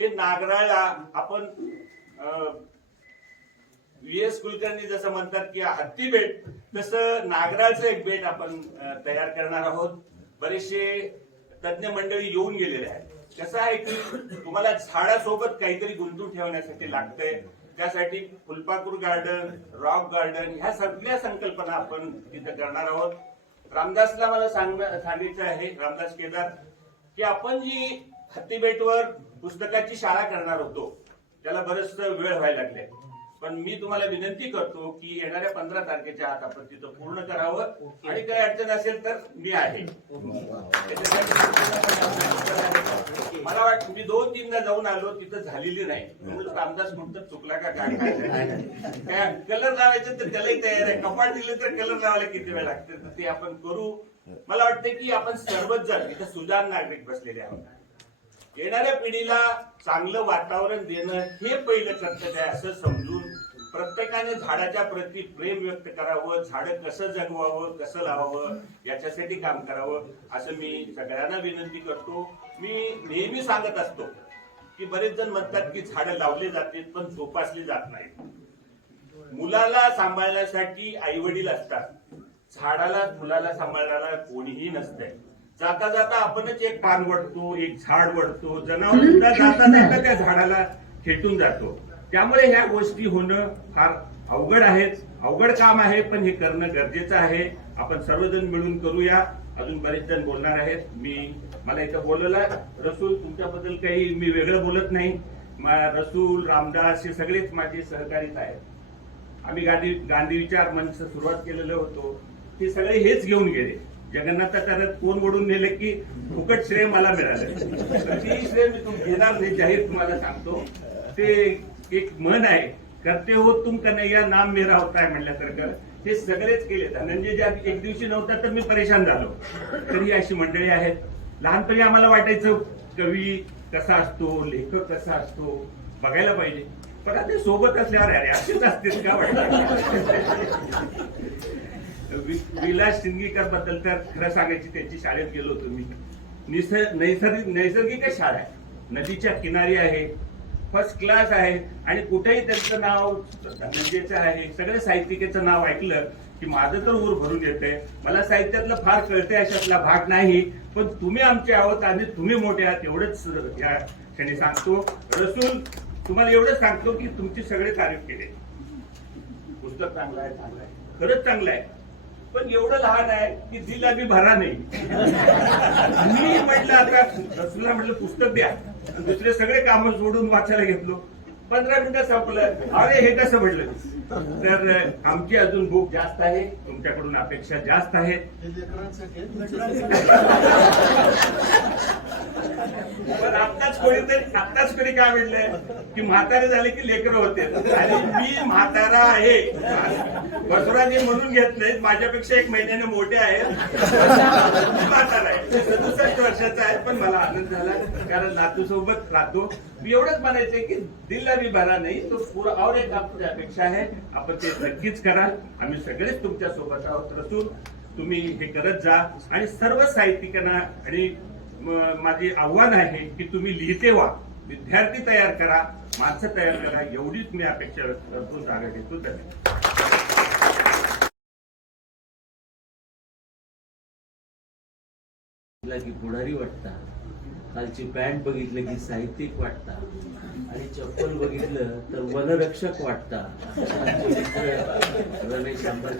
हे नागराळला आपण व्ही.एस. कुलकर्णी जसं म्हणतात की हत्ती बेट, तसं नागराळचं एक बेट आपण तयार करणार आहोत. बरेचसे तज्ञ मंडळी येऊन गेलेले आहेत. कसं आहे की तुम्हाला झाडासोबत काहीतरी गुंतून ठेवण्यासाठी लागतंय. त्यासाठी फुलपाखरू गार्डन, रॉक गार्डन ह्या सगळ्या संकल्पना आपण तिथं करणार आहोत. रामदासला मला सांगायचं आहे, रामदास केदार, की आपण जी हत्तीबेटवर पुस्तकाची शाळा करणार होतो त्याला बरंच वेळ व्हायला लागले. पण मी तुम्हाला विनंती करतो की येणाऱ्या 15 तारखेच्या आत आपण तिथं पूर्ण करावं आणि काही अडचण असेल तर मी आहे. मला वाटतं मी 2-3दा जाऊन आलो, तिथं झालेली नाही. म्हणून रामदास म्हणतात चुकला का काय कलर लावायचं तर त्यालाही तयार आहे. कपाट दिलं तर कलर लावायला किती वेळ लागते, तर ते आपण करू. मला वाटतं की आपण सर्वच जण इथं सुजाण नागरिक बसलेले आहोत. येणाऱ्या पिढीला चांगलं वातावरण देणं हे पहिलं कर्तव्य आहे असं समजून प्रत्येकाने झाडाच्या प्रती प्रेम व्यक्त करावं, झाडं कसं जगवावं, कसं लावावं याच्यासाठी काम करावं असं मी सगळ्यांना विनंती करतो. मी नेहमी सांगत असतो की बरेच जण म्हणतात की झाडं लावली जातात पण जोपासली जात नाहीत. मुलाला सांभाळण्यासाठी आई वडील असतात, झाडाला फुलाला सांभाळणारा कोणीही नसतंय. जाता जाता आपणच एक पान वडतो, एक झाड वडतो, जनावर सुद्धा जाता जाता त्या झाडाला खेटून जातो. त्यामुळे ह्या गोष्टी होणं फार अवघड आहे, अवघड काम आहे, पण हे करणं गरजेचं आहे. आपण सर्वजण मिळून करूया. अजून बरेच जण बोलणार आहेत. मला इथं बोलवलं. रसूल, तुमच्याबद्दल काही मी वेगळं बोलत नाही. रसूल, रामदास हे सगळेच माझे सहकारीच आहेत. आम्ही गांधी विचार मंच सुरुवात केलेलं होतो, ते सगळे हेच घेऊन गेले. जगन्नाथाचार्यात कोण ओढून नेले की फुकट श्रेय मला मिळालं. ती श्रेय मी घेणार नाही, जाहीर तुम्हाला सांगतो. ते एक म्हण आहे, करते हो तुम कन्हैया नाम मेरा होता है म्हणल्यासारखं हे सगळेच केले. धनंजय ज्या एक दिवशी नव्हता तर मी परेशान झालो. तरी अशी मंडळी आहेत. लहानपणी आम्हाला वाटायचं कवी कसा असतो, लेखक कसा असतो बघायला पाहिजे, पण आता सोबत असल्यावर अरे असेच असतील का वाटतं. विलास शिंदगीकर बद्दल तर खरं सांगायची, त्यांची शाळेत गेलो होतो मी. नैसर्गिक शाळा आहे, नदीच्या किनारी आहे, फर्स्ट क्लास आहे आणि कुठेही त्यांचं नाव धनंजयचं आहे. सगळे साहित्यिकेचं नाव ऐकलं की माझं तर ऊर भरून येते. मला साहित्यातलं फार कळतंय अशातला भाग नाही, पण तुम्ही आमचे आहोत आणि तुम्ही मोठे आहात एवढंच या क्षणी सांगतो. रसूल, तुम्हाला एवढंच सांगतो की तुमची सगळे तारीफ केले. पुस्तक चांगलं आहे, चांगलं आहे, खरंच चांगलं आहे, पण एवढं लहान आहे की दिल अभी भरा नाही. मी म्हटलं आता रसूलला म्हटलं पुस्तक द्या, दुसरे सगळे कामं सोडून वाचायला घेतलो. 15 मिनिटं संपलं. अरे हे कसं घडलं? तर आमची अजून भूक जास्त आहे, तुमच्याकडून अपेक्षा जास्त आहेत. पण आत्ताच कोणी काय म्हणलंय की म्हातारे झाले की लेकरं होते, आणि मी म्हातारा आहे. बसवराजी म्हणून घेत नाहीत, माझ्यापेक्षा 1 महिन्याने मोठे आहेत. म्हातारा आहे, 67 वर्षाचा आहे. पण मला आनंद झाला, कारण नातू सोबत राहतो. मी एवढंच म्हणायचंय की दिल्ला भी भरा नाही तो पुरा, और एक आपली अपेक्षा आहे, आपण ते नक्कीच करा. आम्ही सगळेच तुमच्या सोबत आहोत. रसूल, तुम्ही हे करत जा. आणि सर्व साहित्यिकांना आणि माझे आव्हान आहे की तुम्ही लिहिते व्हा, विद्यार्थी तयार करा, माणसं तयार करा. एवढीच मी अपेक्षा व्यक्त करतो. जागा घेतो. धन्यवाद. की पुढारी वाटता, खालची पॅन्ट बघितलं की साहित्यिक वाटता, आणि चप्पल बघितलं तर वनरक्षक वाटता. आमचे मित्र रमेश आंबेडकर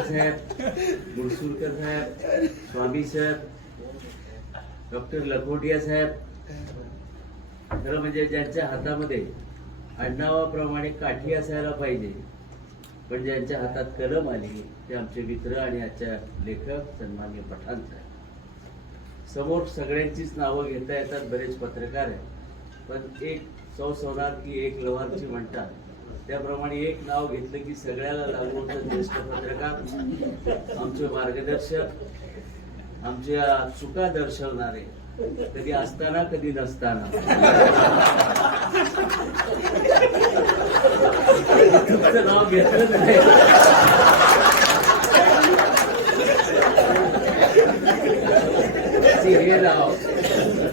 साहेब, गुडसुरकर साहेब, स्वामी सर, डॉक्टर लखोटिया साहेब, खरं म्हणजे ज्यांच्या हातामध्ये आडनावाप्रमाणे काठी असायला पाहिजे, पण ज्यांच्या हातात कलम आली ते आमचे मित्र आणि आजच्या लेखक सन्माननीय पठाण साहेब. समोर सगळ्यांचीच नावं घेता येतात, बरेच पत्रकार आहेत, पण एक सौ सोनार की एक लवारची म्हणतात, त्याप्रमाणे एक नाव घेतलं की सगळ्याला लागू होतं. ज्येष्ठ पत्रकार, आमचे मार्गदर्शक, आमच्या चुका दर्शवणारे, कधी असताना कधी नसताना, तुमचं नाव घेतलं नाही. हे नाव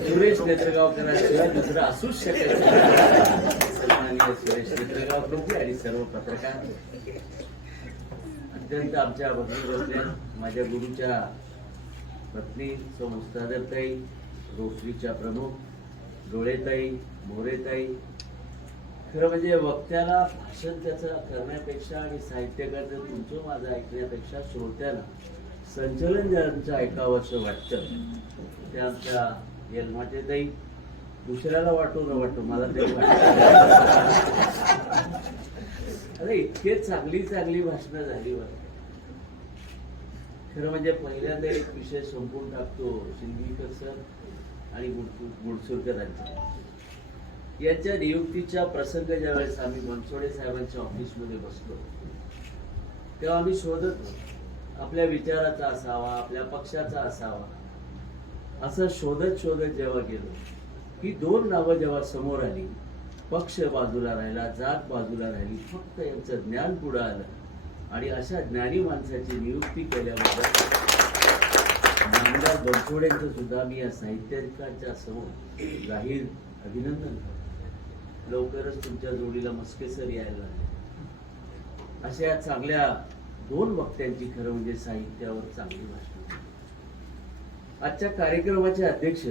सुरेश नेत्रगावकरांशिवाय दुसरं असूच शकत नाही. सन्माननीय सुरेश नेत्रगावकर आणि सर्व पत्रकार, अत्यंत आमच्या भगिनी बसल्या, माझ्या गुरुच्या पत्नी सौ मुस्तादरताई, रोटरीच्या प्रमुख डोळेताई, मोरेताई. खरं म्हणजे वक्त्याला भाषण त्याचं करण्यापेक्षा आणि साहित्यकाचं तुमचं माझं ऐकण्यापेक्षा श्रोत्याला संचलन ज्यांचं ऐकावं असं वाटतं, ते आमच्या येलमाटेताई. दुसऱ्याला वाटू न वाटू, मला ते वाटतं. अरे इतके चांगली चांगली भाषणं झाली वाटत. खरं म्हणजे पहिल्यांदा एक विषय संपून टाकतो, शिंदीकर सर आणि गुडसुरकरांचा यांच्या नियुक्तीच्या प्रसंग ज्यावेळेस आम्ही बनसोडे साहेबांच्या ऑफिसमध्ये बसलो, तेव्हा आम्ही शोधत होतो आपल्या विचाराचा असावा, आपल्या पक्षाचा असावा, असं शोधत शोधत जेव्हा गेलो की 2 नावं जेव्हा समोर आली, पक्ष बाजूला राहिला, जात बाजूला राहिली, फक्त यांचं ज्ञान पुढं आलं. आणि अशा ज्ञानी माणसाची नियुक्ती केल्याबद्दल नामदार बनसोडेंचं सुद्धा मी या साहित्यकांच्या समोर जाहीर अभिनंदन करतो. लवकरच तुमच्या जोडीला मस्केसर यायला लागले. अशा चांगल्या 2 वक्त्यांची खरं म्हणजे साहित्यावर चांगली भाषण. आजच्या कार्यक्रमाचे अध्यक्ष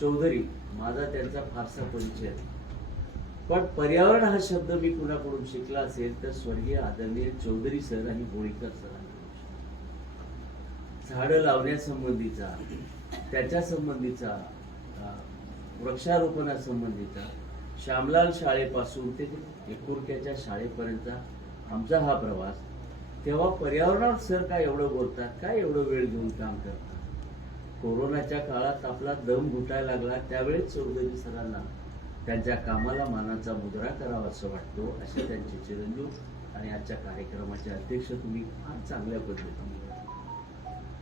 चौधरी, माझा त्यांचा फारसा परिचय, पण पर्यावरण हा शब्द मी कुणाकडून शिकला असेल तर स्वर्गीय आदरणीय चौधरी सर आणि बोळीकर सरांकडून. झाडं लावण्यासंबंधीचा, त्याच्या संबंधीचा, वृक्षारोपणासंबंधीचा, श्यामलाल शाळेपासून ते एकुरक्याच्या शाळेपर्यंतचा आमचा हा प्रवास. तेव्हा पर्यावरणावर सर काय एवढं बोलतात, काय एवढं वेळ घेऊन काम करतात. कोरोनाच्या काळात आपला दम घुटायला लागला, त्यावेळेस चौधरी सरांना त्यांच्या कामाला मानाचा मुद्रा करावा असं वाटतो. असे त्यांचे चिरंजीव आणि आजच्या कार्यक्रमाचे अध्यक्ष तुम्ही फार चांगल्या पद्धतीने.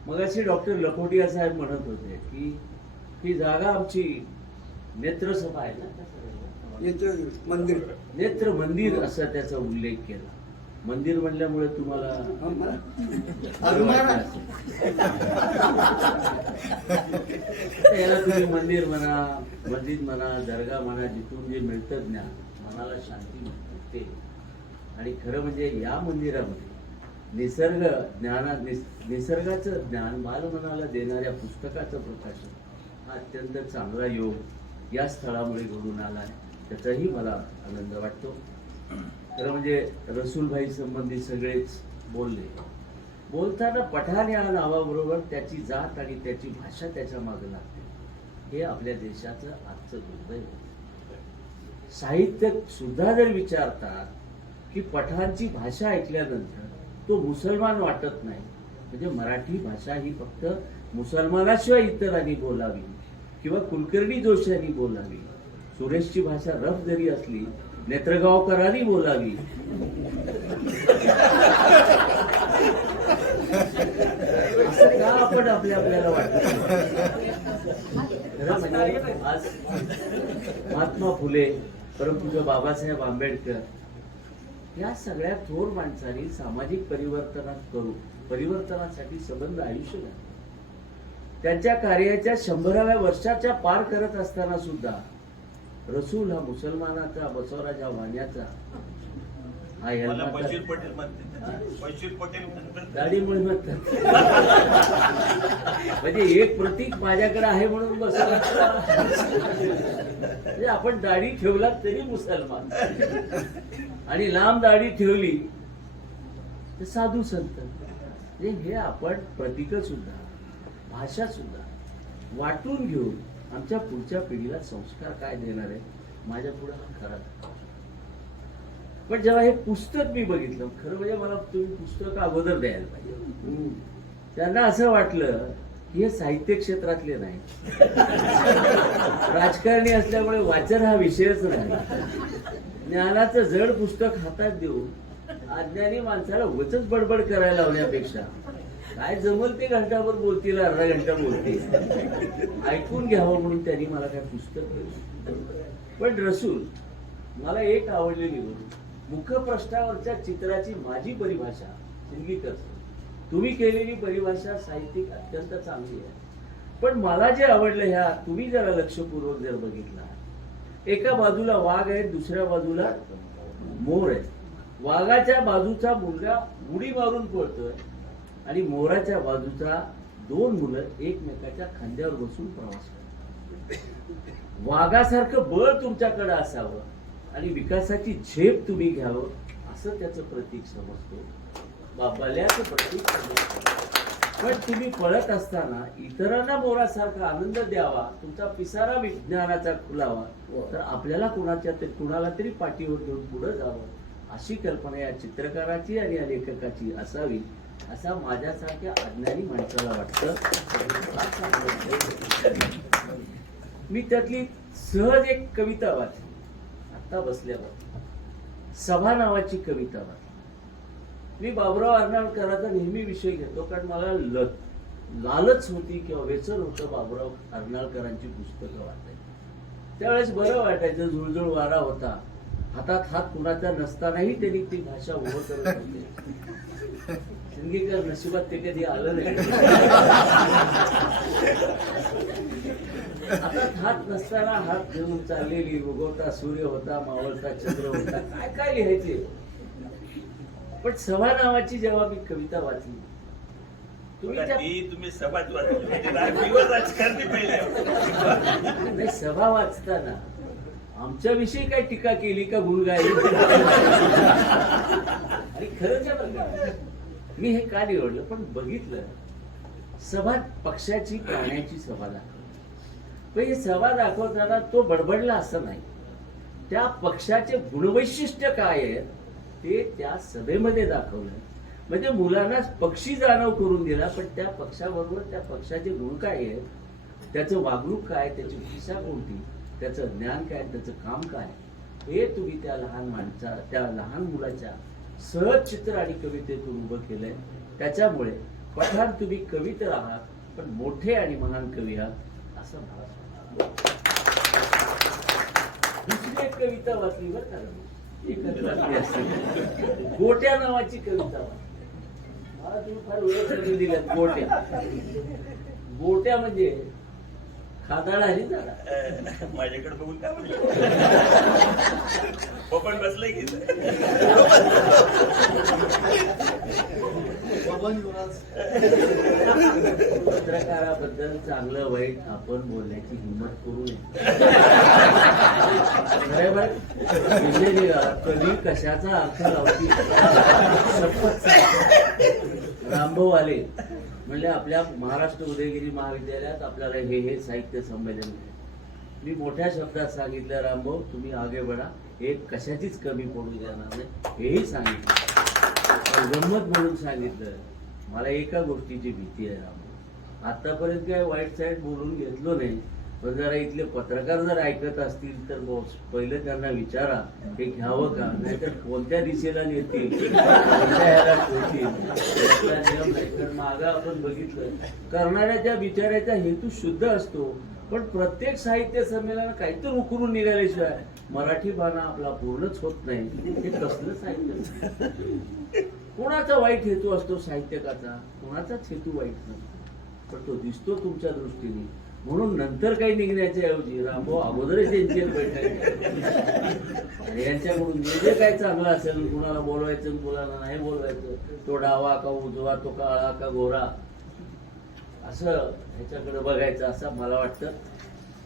मग असे डॉक्टर लखोटिया साहेब म्हणत होते की ही जागा आमची नेत्रसभा आहे ना, नेत्र मंदिर असा त्याचा उल्लेख केला. मंदिर म्हणल्यामुळे तुम्हाला याला तुम्ही मंदिर म्हणा, मस्जिद म्हणा, दर्गा म्हणा, जिथून जे मिळतं ज्ञान, मनाला शांती मिळते ते. आणि खरं म्हणजे या मंदिरामध्ये निसर्गाचं ज्ञान बालमनाला देणाऱ्या पुस्तकाचं प्रकाशन हा अत्यंत चांगला योग या स्थळामुळे घडून आला आहे, त्याचाही मला आनंद वाटतो. खरं म्हणजे रसूलभाई संबंधी सगळेच बोलले. बोलताना पठाण या नावाबरोबर त्याची जात आणि त्याची भाषा त्याच्या मागे लागते. हे आपल्या देशाचं आजचं दुर्दैव आहे. साहित्य सुद्धा जर विचारतात की पठाणची भाषा ऐकल्यानंतर तो मुसलमान वाटत नाही, म्हणजे मराठी भाषा ही फक्त मुसलमानाशिवाय इतरांनी बोलावी किंवा कुलकर्णी जोशांनी बोलावी. सुरेशची भाषा रफ जरी असली, नेत्रगावकरांनी बोलावी. असं का आपण आपल्याला वाटतं? खरं म्हणजे आज महात्मा फुले, परमपूज्य बाबासाहेब आंबेडकर या सगळ्या थोर माणसांनी सामाजिक परिवर्तनासाठी संबंध आयुष्य घातले. त्यांच्या कार्याच्या 100व्या वर्षाच्या पार करत असताना सुद्धा रसूल हा मुसलमानाचा, बसवराजा वाण्याचा हा बशीर पटेल म्हणतात. दाढीमुळे म्हणतात. म्हणजे एक प्रतीक माझ्याकडे आहे म्हणून म्हणजे आपण दाढी ठेवला तरी मुसलमान, आणि लांब दाढी ठेवली तर साधू संत. म्हणजे हे आपण प्रतीक सुद्धा, भाषा सुद्धा वाटून घेऊन आमच्या पुढच्या पिढीला संस्कार काय देणार आहे, माझ्या पुढे हा खरा. पण जेव्हा हे पुस्तक मी बघितलं, खरं म्हणजे मला तुम्ही पुस्तक अगोदर द्यायला पाहिजे. त्यांना असं वाटलं की हे साहित्य क्षेत्रातले नाही, राजकारणी असल्यामुळे वाचन हा विषयच नाही. ज्ञानाचं जड पुस्तक हातात देऊन अज्ञानी माणसाला उगाचच बडबड करायला लावण्यापेक्षा काय जमल ते घंटाभर बोलतील, अर्धा घंटा बोलतील, ऐकून घ्यावं म्हणून त्यांनी मला काय पुस्तक दिलं. पण रसूल मला एक आवडलेली गोष्ट, मुखपृष्ठावरच्या चित्राची माझी परिभाषा सिंदगीकर तुम्ही केलेली परिभाषा साहित्यिक अत्यंत चांगली आहे. पण मला जे आवडलं, ह्या तुम्ही जरा लक्षपूर्वक जर बघितला, एका बाजूला वाघ आहे, दुसऱ्या बाजूला मोर आहे. वाघाच्या बाजूचा मुलगा उडी मारून पळतोय आणि मोराच्या बाजूचा 2 मुलं एकमेकाच्या खांद्यावर बसून प्रवास करतात. वाघासारखं बळ तुमच्याकडे असावं आणि विकासाची झेप तुम्ही घ्यावं असं त्याचं प्रतीक समजतो, बल्याचं प्रतीक समजतो. पण तुम्ही पळत असताना इतरांना मोरासारखा आनंद द्यावा, तुमचा पिसारा विज्ञानाचा खुलावा, तर आपल्याला कुणाला तरी पाठीवर घेऊन पुढे जावं अशी कल्पना या चित्रकाराची आणि या लेखकाची असावी असा माझ्यासारख्या अज्ञानी माणसाला वाटतं. मी त्यातली सहज एक कविता वाचली आता बसल्यावर, सभा नावाची कविता वाचली. मी बाबुराव अर्नाळकरांचा नेहमी विषय घेतो, कारण मला लालच होती किंवा व्यसन होतं बाबुराव अर्नाळकरांची पुस्तकं वाचायची. त्यावेळेस बरं वाटायचं, झुळझुळ वारा होता, हातात हात कुणाचा नसतानाही त्यांनी ती भाषा उभं करत होते. सिंदगीकर नशिबात ते कधी आलं नाही. हातात हात नसताना हात घेऊन चाललेली, उगवता सूर्य होता, मावळता चंद्र होता, काय काय लिहायचे. पण सभा नावाची जेव्हा मी कविता वाचली, तुम्ही सभाच राजकारणी पहिले सभा वाचताना आमच्याविषयी काय टीका केली का गुणगायली, आणि खरंच मी हे का निवडलं, पण बघितलं सभा पक्षाची, प्राण्याची सभा दाखवली. पण हे सभा दाखवताना तो बडबडला असं नाही, त्या पक्षाचे गुणवैशिष्ट्य काय आहेत ते त्या सभेमध्ये दाखवलं. म्हणजे मुलांना पक्षी जाणव करून दिला, पण त्या पक्षाबरोबर त्या पक्षाचे गुण काय आहेत, त्याचं वागणूक काय, त्याची दिशा कोणती, त्याचं ज्ञान काय, त्याचं काम काय, हे तुम्ही त्या लहान मुलाच्या सहज चित्र आणि कवितेतून उभं केलंय. त्याच्यामुळे पठाण तुम्ही कवी तर आहात, पण मोठे आणि महान कवी आहात असं मला वाटतं. दुसरी एक कविता वाचली बरं का, एकच वाचली असेल, गोट्या नावाची कविता वाचली. मला तुम्ही फार ओळख दिल्यात. गोट्या म्हणजे खादाडा आणि झाडा. माझ्याकडे बघून काय म्हणलं, पण बसलंय की पत्रकाराबद्दल चांगलं वाईट आपण बोलण्याची हिंमत करू नये. खरं बरं, विषय निघाला, कधी कशाचा अर्थ लावती शपथ सांगतो. रामभाऊ आले म्हणले आपल्या महाराष्ट्र उदयगिरी महाविद्यालयात आपल्याला हे साहित्य संमेलन आहे. मी मोठ्या शब्दात सांगितलं, रामभाऊ तुम्ही आगे बढा, हे कशाचीच कमी पडू देणार नाही हेही सांगितलं. गंमत म्हणून सांगितलं, मला एका गोष्टीची भीती आहे रामभाऊ, आतापर्यंत काय वाईट साईड बोलून घेतलो नाही, पण जरा इथले पत्रकार जर ऐकत असतील तर पहिलं त्यांना विचारा हे घ्यावं का, नाहीतर कोणत्या दिशेला नेतील, कोणत्या ह्याला ठेवतील, याचा नियम नाही. तर मागं आपण बघितलं, करणाऱ्याच्या बिचाऱ्याचा हेतू शुद्ध असतो, पण प्रत्येक साहित्य संमेलन काहीतरी उकरून निघाल्याशिवाय मराठी बाणा आपला पूर्णच होत नाही. हे कसलं साहित्य, कोणाचा वाईट हेतू असतो साहित्यकाचा, कोणाचाच हेतू वाईट नसतो, पण तो दिसतो तुमच्या दृष्टीने. म्हणून नंतर काही निघण्याच्या ऐवजी रामभाऊ अगोदरच यांची बैठक आणि यांच्याकडून जे काय चांगलं असेल, कुणाला बोलवायचं कुणाला नाही बोलवायचं, तो डावा का उजवा, तो काळा का गोरा, असं ह्याच्याकडे बघायचं असं मला वाटतं.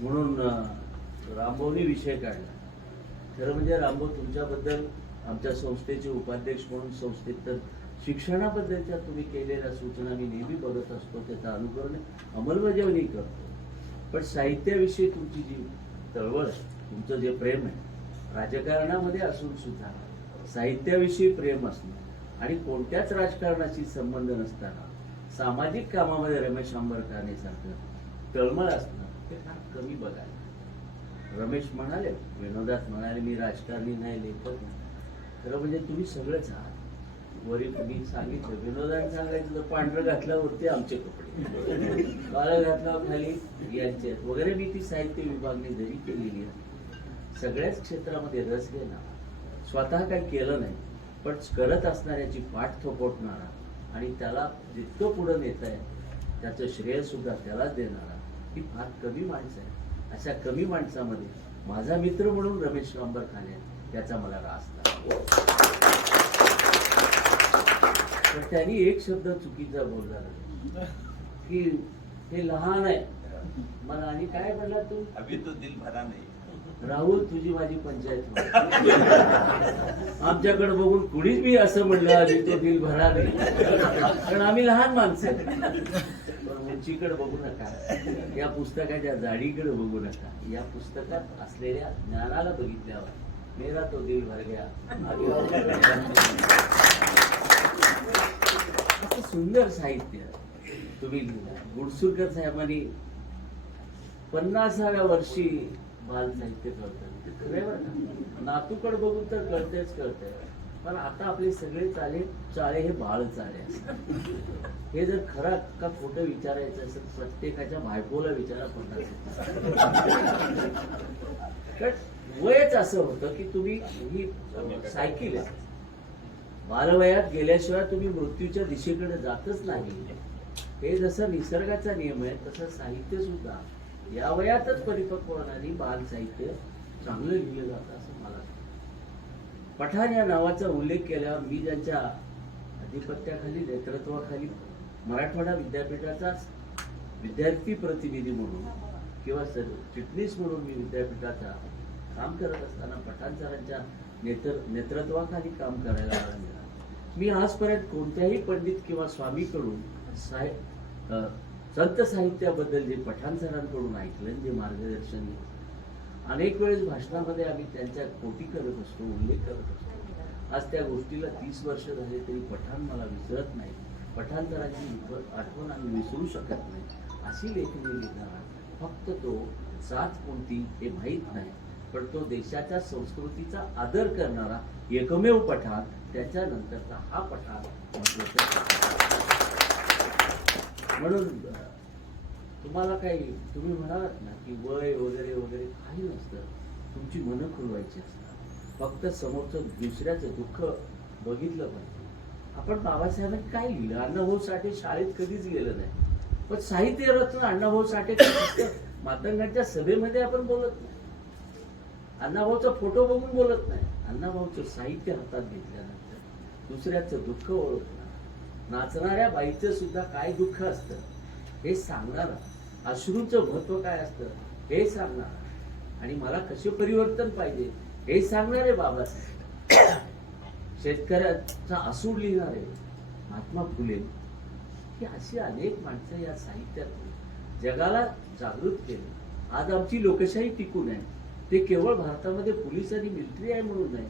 म्हणून रामभाऊनी विषय काढला. खरं म्हणजे रामभाऊ तुमच्याबद्दल आमच्या संस्थेचे उपाध्यक्ष म्हणून संस्थेत तर शिक्षणाबद्दलच्या तुम्ही केलेल्या सूचना मी नेहमी बघत असतो, त्याचा अनुकरण अंमलबजावणी करतो. पण साहित्याविषयी तुमची जी चळवळ आहे, तुमचं जे प्रेम आहे, राजकारणामध्ये असून सुद्धा साहित्याविषयी प्रेम असणं आणि कोणत्याच राजकारणाशी संबंध नसताना सामाजिक कामामध्ये रमेश आंबेडकरांसारखं तळमळ असणं हे फार कमी बघायला. रमेश म्हणाले, विनोदात म्हणाले, मी राजकारणी नाही, लेखक नाही. खरं म्हणजे तुम्ही सगळंच आहात. वरील मी सांगितलं, विनोदाने सांगायचं तर पांढरं घातल्यावरती आमचे कपडे, काळं घातल्यावर खाली यांचे वगैरे. मी ती साहित्य विभागणी जरी केलेली आहे, सगळ्याच क्षेत्रामध्ये रस घेणार, स्वतः काही केलं नाही पण करत असणाऱ्याची पाठ थोपटणारा आणि त्याला जितकं पुढं नेत आहे त्याचं श्रेय सुद्धा त्यालाच देणारा ही फार कमी माणसं आहे. अशा कमी माणसामध्ये माझा मित्र म्हणून रमेश आंबेडकर याचा मला रास नाही. पण त्यांनी एक शब्द चुकीचा बोलला की हे लहान आहे मला, आणि काय म्हणला तू, अभि तो दिल भरा नाही. राहुल तुझी माझी पंचायत आमच्याकडे बघून कुणीच मी असं म्हणलं आधी तो दिल भरा नाही, कारण आम्ही लहान माणसं. पण उंचीकडे बघू नका, या पुस्तकाच्या जाडीकडे बघू नका, या पुस्तकात असलेल्या ज्ञानाला बघितल्यावर मेरा तो दिल भर गया. असं सुंदर साहित्य तुम्ही लिहिलं. गुडसुरकर साहेबांनी 50व्या वर्षी बाल साहित्य कळतं, ते खरं बरं का. नातूकडे बघून तर कळतंय, पण आता आपले सगळे चाळे हे बाळ चाळे असतात. हे जर खरा का खोटं विचारायचं असेल प्रत्येकाच्या बायकोला विचारा पण वयच असं होतं की तुम्ही ही सायकल आहे, बालवयात गेल्याशिवाय तुम्ही मृत्यूच्या दिशेकडे जातच नाही. हे जसं निसर्गाचा नियम आहे तसं साहित्य सुद्धा या वयातच परिपक्व होणारी बाल साहित्य चांगलं लिहिलं जातं असं मला. पठाण या नावाचा उल्लेख केल्यावर मी ज्यांच्या अधिपत्याखाली नेतृत्वाखाली मराठवाडा विद्यापीठाचा विद्यार्थी प्रतिनिधी म्हणून किंवा चिटणीस म्हणून मी विद्यापीठाचा काम करत असताना पठाण सरांच्या नेतृत्वाखाली काम करायला मला मिळालं. मी आजपर्यंत कोणत्याही पंडित किंवा स्वामीकडून संत साहित्याबद्दल जे पठाण सरांकडून ऐकलं, जे मार्गदर्शन अनेक वेळेस भाषणामध्ये आम्ही त्यांच्या कोटी करत असतो, उल्लेख करत असतो. आज त्या गोष्टीला 30 वर्ष झाले तरी पठाण मला विसरत नाही. पठाण सरांची आठवण आम्ही विसरू शकत नाही. अशी लेखणी लिहिणारा, फक्त तो जात कोणती हे माहीत नाही पण तो देशाच्या संस्कृतीचा आदर करणारा एकमेव पठाण, त्याच्यानंतरचा हा पठाण. म्हणून तुम्हाला काही तुम्ही म्हणालात ना की वय वगैरे वगैरे काही नसतं, तुमची मनं खुलवायची असतात. फक्त समोरचं दुसऱ्याचं दुःख बघितलं पाहिजे. आपण बाबासाहेबांनी काय लिहिलं, अण्णाभाऊ साठे शाळेत कधीच गेलं नाही, पण साहित्य रत्न अण्णाभाऊ साठे मातंगांच्या सभेमध्ये आपण बोलत नाही, अण्णाभाऊचा फोटो बघून बोलत नाही, अण्णाभाऊचं साहित्य हातात घेतल्यानंतर दुसऱ्याचं दुःख ओळखणं नाचणाऱ्या बाईचं सुद्धा काय दुःख असतं हे सांगणारा, अश्रूचं महत्व काय असतं हे सांगणारा, आणि मला कसे परिवर्तन पाहिजे हे सांगणारे बाबासाहेब, शेतकऱ्याचा असूड लिहिणारे महात्मा फुले, ही अशी अनेक माणसं या साहित्यात जगाला जागृत केले. आज आमची लोकशाही टिकून आहे ते केवळ भारतामध्ये पोलीस आणि मिलिटरी आहे म्हणून नाही,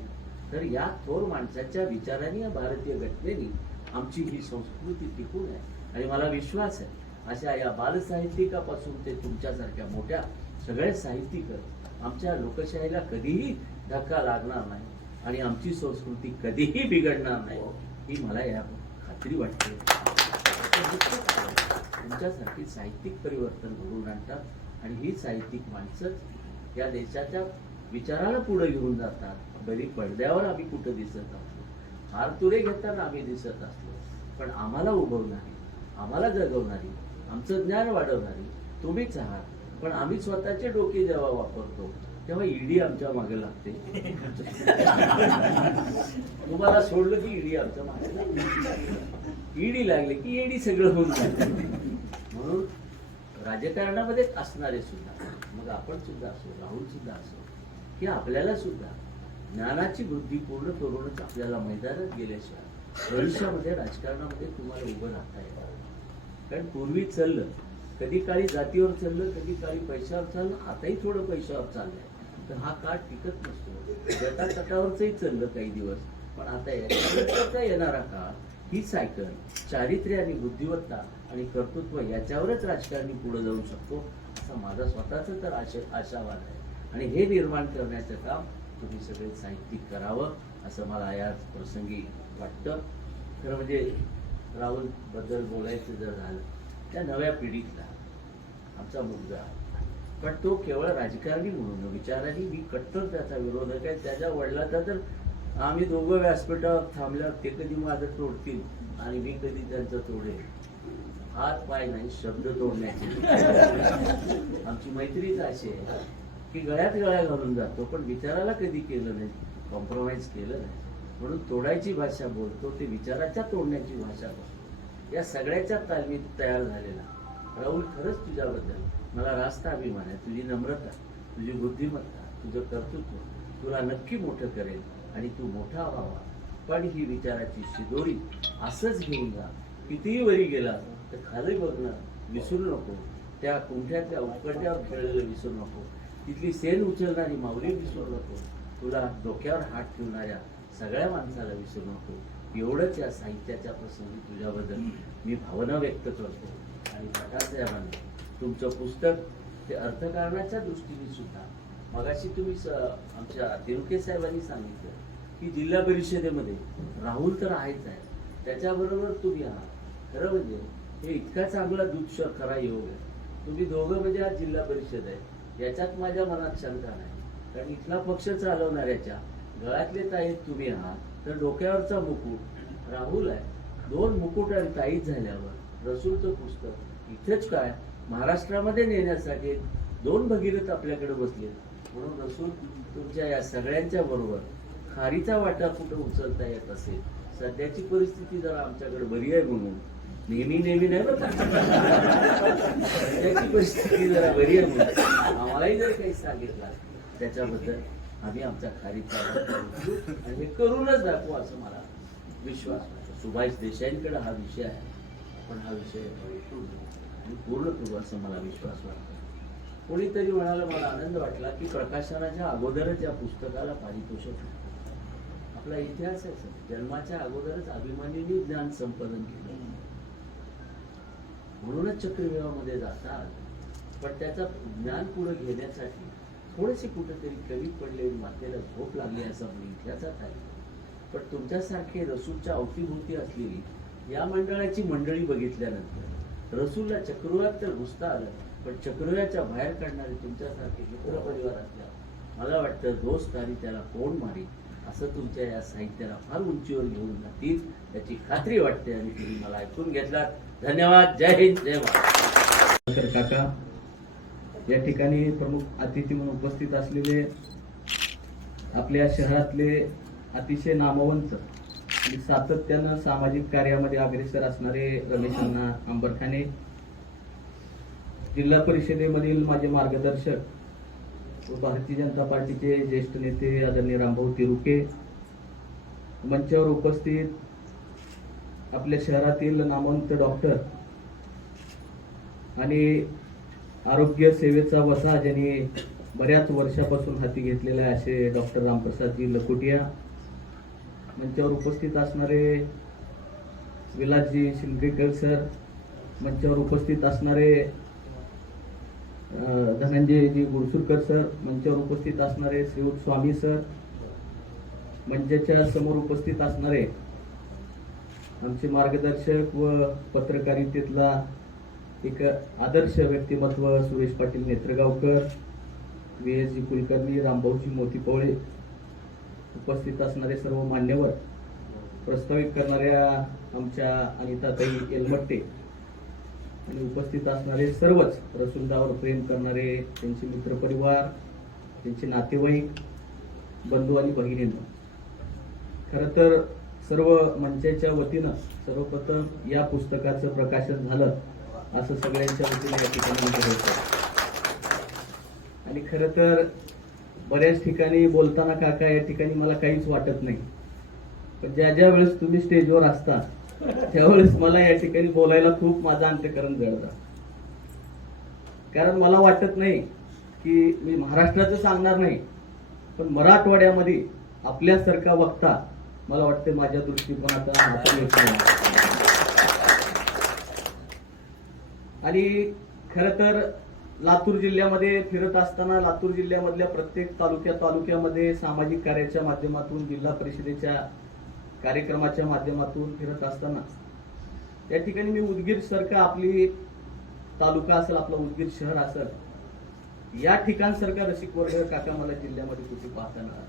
तर या थोर माणसाच्या विचारांनी, या भारतीय घटनेने आमची ही संस्कृती टिकून आहे. आणि मला विश्वास आहे अशा या बालसाहित्यिकापासून ते तुमच्यासारख्या मोठ्या सगळे साहित्यिक आमच्या लोकशाहीला कधीही धक्का लागणार नाही आणि आमची संस्कृती कधीही बिघडणार नाही ही मला या खात्री वाटते. तुमच्यासारखी साहित्यिक परिवर्तन घडवून आणतात आणि ही साहित्यिक माणसंच या देशाच्या विचाराला पुढे घेऊन जातात. बरी पडद्यावर आम्ही कुठं दिसत असलो, हार तुरे घेताना आम्ही दिसत असलो, पण आम्हाला उभवणारी, आम्हाला जगवणारी, आमचं ज्ञान वाढवणारी तुम्हीच आहात. पण आम्ही स्वतःचे डोके जेव्हा वापरतो तेव्हा ईडी आमच्या मागे लागते. तुम्हाला सोडलं की ईडी आमच्या मागे लागते. ईडी लागले की ईडी सगळं होऊन जाते. म्हणून राजकारणामध्ये असणारे सुद्धा, मग आपण सुद्धा असो, राहुल सुद्धा असो, की आपल्याला सुद्धा ज्ञानाची वृद्धी पूर्ण करूनच आपल्याला मैदानात गेल्याशिवाय भविष्यामध्ये राजकारणामध्ये तुम्हाला उभं राहता येणार. कारण पूर्वी चाललं, कधी काळी जातीवर चाललं, कधी काळी पैशावर चाललं, आताही थोडं पैशावर चाललंय. तर हा काळ टिकत नसतो. जटातटावरचंही चाललं काही दिवस, पण आता याच्यानंतरचा येणारा काळ ही सायकल चारित्र्य आणि बुद्धिमत्ता आणि कर्तृत्व याच्यावरच राजकारणी पुढे जाऊ शकतो असा माझा स्वतःचा तर आशावाद आहे. आणि हे निर्माण करण्याचं काम तुम्ही सगळे साहित्यिक करावं असं मला या प्रसंगी वाटतं. खरं म्हणजे राहुल बद्दल बोलायचं जर झालं, त्या नव्या पिढीतला आमचा मुलगा, पण तो केवळ राजकारणी म्हणून विचाराने मी कट्टर त्याचा विरोधक आहे. त्याच्या वडिलाचा तर आम्ही दोघं व्यासपीठावर थांबल्यावर ते कधी माझं तोडतील आणि मी कधी त्यांचं तोडेल. हात पाय नाही, शब्द तोडण्याची आमची मैत्रीच अशी आहे की गळ्यात गळ्या घालून जातो, पण विचाराला कधी केलं नाही, कॉम्प्रोमाइज केलं नाही. म्हणून तोडायची भाषा बोलतो, ते विचाराच्या तोडण्याची भाषा बोलतो. या सगळ्याच्या तालमीत तयार झालेला राहुल, खरंच तुझ्याबद्दल मला रास्त अभिमान आहे. तुझी नम्रता, तुझी बुद्धिमत्ता, तुझं कर्तृत्व तुला नक्की मोठं करेल आणि तू मोठा व्हावा. पण ही विचाराची शिदोरी असंच घेऊन जा. कितीही वरी गेला तर खाली बघणं विसरू नको, त्या कुंठ्यातल्या उकडल्यावर खेळलेलं विसरू नको, तिथली सेन उचलणारी माऊली विसरू नको, तुला डोक्यावर हात ठेवणाऱ्या सगळ्या माणसाला विसरू नको. एवढंच या साहित्याच्या प्रसंगी तुझ्याबद्दल मी भावना व्यक्त करतो. आणि पठाणसाहेबांनी तुमचं पुस्तक ते अर्थकारणाच्या दृष्टीने सुद्धा, मगाशी तुम्ही आमच्या तिरुके साहेबांनी सांगितलं की जिल्हा परिषदेमध्ये राहुल तर आहेच आहे, त्याच्याबरोबर तुम्ही आहात. खरं म्हणजे हे इतका चांगला दूध खरा योग आहे. तुम्ही दोघं म्हणजे आज जिल्हा परिषद आहे, याच्यात माझ्या मनात शंका नाही. कारण इथला पक्ष चालवणाऱ्याच्या गळ्यातले ताईत तुम्ही आहात, तर डोक्यावरचा मुकुट राहुल आहे. दोन मुकुट आणि ताईत झाल्यावर रसूलचं पुस्तक इथेच काय महाराष्ट्रामध्ये नेण्यासाठी दोन भगीरथ आपल्याकडे बसले. म्हणून रसूल तुमच्या या सगळ्यांच्या बरोबर खारीचा वाटा कुठं उचलता येत असेल. सध्याची परिस्थिती जरा आमच्याकडे बरी आहे म्हणून नेहमी नाही बघा, सध्याची परिस्थिती जरा बरी आहे म्हणून आम्हालाही जर काही सांगितलं त्याच्याबद्दल आम्ही आमचा खारीचा वाटा उचलू आणि हे करूनच दाखवू असं मला विश्वास वाटतो. सुभाष देसाईंकडे हा विषय आहे, आपण हा विषय आणि पूर्ण करू असं मला विश्वास वाटतो. कोणीतरी म्हणाला, मला आनंद वाटला की प्रकाशनाच्या अगोदरच या पुस्तकाला पारितोषिक आपला इतिहास आहे. जन्माच्या अगोदरच अभिमानींनी ज्ञान संपादन केलं, म्हणूनच चक्रव्यूहामध्ये जातात. पण त्याचं ज्ञान पुढे घेण्यासाठी थोडेसे कुठेतरी कमी पडले, मातेला झोप लागली असं इतिहासात आहे. पण तुमच्यासारखे रसूलच्या अवतीभोवती असलेली या मंडळाची मंडळी बघितल्यानंतर रसूलला चक्रव्यूहात तर घुसता आलं, पण चक्रव्यूहाच्या बाहेर काढणारे तुमच्यासारखे मित्र परिवार असल्यावर मला वाटतं दोस्त आणि त्याला कोण मारी असं तुमच्या या साहित्याला फार उंचीवर घेऊन जातील याची खात्री वाटते. आणि तुम्ही मला ऐकून घेतलात. धन्यवाद. जय हिंद, जय महाराष्ट्र. काका या ठिकाणी प्रमुख अतिथी म्हणून उपस्थित असलेले आपल्या शहरातले अतिशय नामवंत आणि सातत्यानं सामाजिक कार्यामध्ये अग्रेसर असणारे रमेश अण्णा अंबरखाने, जिल्हा परिषदेमधील माझे मार्गदर्शक व भारतीय जनता पार्टीचे ज्येष्ठ नेते आदरणीय रामभाऊ तिरुके, मंचावर उपस्थित आपल्या शहरातील नामवंत डॉक्टर आणि आरोग्य सेवेचा वसा ज्यांनी बऱ्याच वर्षापासून हाती घेतलेले असे डॉक्टर रामप्रसादजी लखोटिया, मंचावर उपस्थित असणारे विलासजी शिंदकेकर सर, मंचावर उपस्थित असणारे धनंजयजी गुडसुरकर सर, मंचावर उपस्थित असणारे श्रीयुत स्वामी सर, मंचाच्या समोर उपस्थित असणारे आमचे मार्गदर्शक व पत्रकारितेतला एक आदर्श व्यक्तिमत्व सुरेश पाटील नेत्रगावकर, VSG कुलकर्णी, रामभाऊजी मोतीपोळे, उपस्थित असणारे सर्व मान्यवर, प्रस्तावित करणाऱ्या आमच्या अनिताताई एलमट्टे आणि उपस्थित असणारे सर्वच रसुलदावर प्रेम करणारे त्यांचे मित्रपरिवार, त्यांचे नातेवाईक, बंधू आणि भगिनींनो, खरं तर सर्व मंचाच्या वतीनं सर्वप्रथम या पुस्तकाचं प्रकाशन झालं असं सगळ्यांच्या वतीने या ठिकाणी मी बोलतो. आणि खरं तर बऱ्याच ठिकाणी बोलताना काका या ठिकाणी मला काहीच वाटत नाही, पण ज्या ज्या वेळेस तुम्ही स्टेजवर असता त्यावेळेस मला या ठिकाणी बोलायला खूप माझं अंतःकरण जळतं. कारण मला वाटत नाही की मी महाराष्ट्राचं सांगणार नाही, पण मराठवाड्यामध्ये आपल्यासारखा वक्ता मला वाटतं माझ्या दृष्टिकोनाचा आणि खरं तर लातूर जिल्ह्यामध्ये फिरत असताना लातूर जिल्ह्यामधल्या प्रत्येक तालुक्यामध्ये सामाजिक कार्याच्या माध्यमातून, जिल्हा परिषदेच्या कार्यक्रमाच्या माध्यमातून फिरत असताना त्या ठिकाणी मी उदगीर सारखा आपली तालुका असेल, आपलं उदगीर शहर असेल, या ठिकाणसारखा रसिक वर्ग काका मला जिल्ह्यामध्ये कुठे पाहता नाही.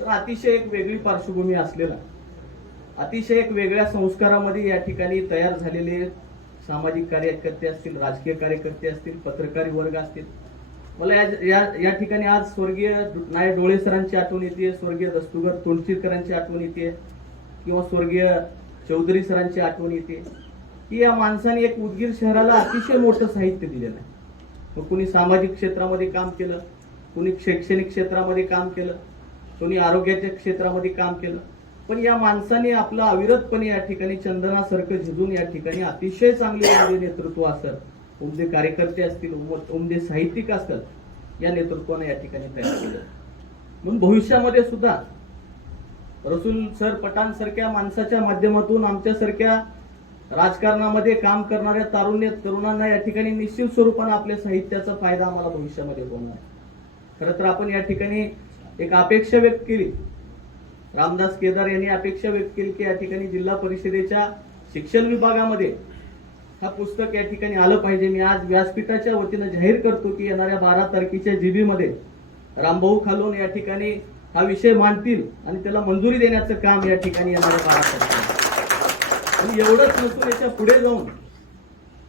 तर अतिशय एक वेगळी पार्श्वभूमी असलेला, अतिशय एक वेगळ्या संस्कारामध्ये या ठिकाणी तयार झालेले सामाजिक कार्यकर्ते असतील, राजकीय कार्यकर्ते असतील, पत्रकारी वर्ग असतील. मला या ठिकाणी आज स्वर्गीय नायक डोळे सरांची आठवण येते, स्वर्गीय दस्तुगर तोंडचिरकरांची आठवण येते किंवा स्वर्गीय चौधरी सरांची आठवण येते की या माणसाने एक उदगीर शहराला अतिशय मोठं साहित्य दिलेलं आहे. मग कुणी सामाजिक क्षेत्रामध्ये काम केलं, कुणी शैक्षणिक क्षेत्रामध्ये काम केलं, कोणी आरोग्याच्या क्षेत्रामध्ये काम केलं, पण या माणसाने आपलं अविरतपणे या ठिकाणी चंदनासारखं झिजून या ठिकाणी अतिशय चांगले नेतृत्व असेल, उमदे कार्यकर्ते असतील, उमदे साहित्यिक असतील, या नेतृत्वाने या ठिकाणी तयार केलं. म्हणून भविष्यामध्ये सुद्धा रसूल सर पठाण सारख्या माणसाच्या माध्यमातून आमच्यासारख्या राजकारणामध्ये काम करणाऱ्या तरुणांना या ठिकाणी निश्चित स्वरूपाने आपल्या साहित्याचा फायदा आम्हाला भविष्यामध्ये होणार. खरं तर आपण या ठिकाणी एक अपेक्षा व्यक्त केली, रामदास केदार यांनी अपेक्षा व्यक्त केली की या ठिकाणी जिल्हा परिषदेच्या शिक्षण विभागामध्ये हा पुस्तक या ठिकाणी आलं पाहिजे. मी आज व्यासपीठाच्या वतीनं जाहीर करतो की येणाऱ्या 12 तारखेच्या GB मध्ये रामभाऊ खालून या ठिकाणी हा विषय मांडतील आणि त्याला मंजुरी देण्याचं काम या ठिकाणी येणाऱ्या 12 तारखेला. आणि एवढंच नसून याच्या पुढे जाऊन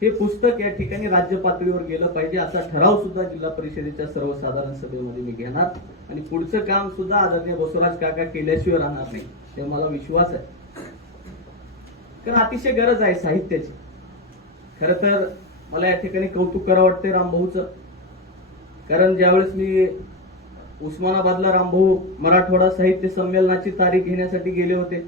हे पुस्तक या ठिकाणी राज्य पातळीवर गेलं पाहिजे असा ठराव सुद्धा जिल्हा परिषदेच्या सर्वसाधारण सभेमध्ये मी घेणार आणि पुढचं काम सुद्धा आदरणीय बसवराज काका केल्याशिवाय राहणार नाही, हे मला विश्वास आहे. कारण अतिशय गरज आहे साहित्याची. खरं तर मला या ठिकाणी कौतुक करावं वाटतंय रामभाऊचं, कारण ज्यावेळेस मी उस्मानाबादला रामभाऊ मराठवाडा साहित्य संमेलनाची तारीख घेण्यासाठी गेले होते,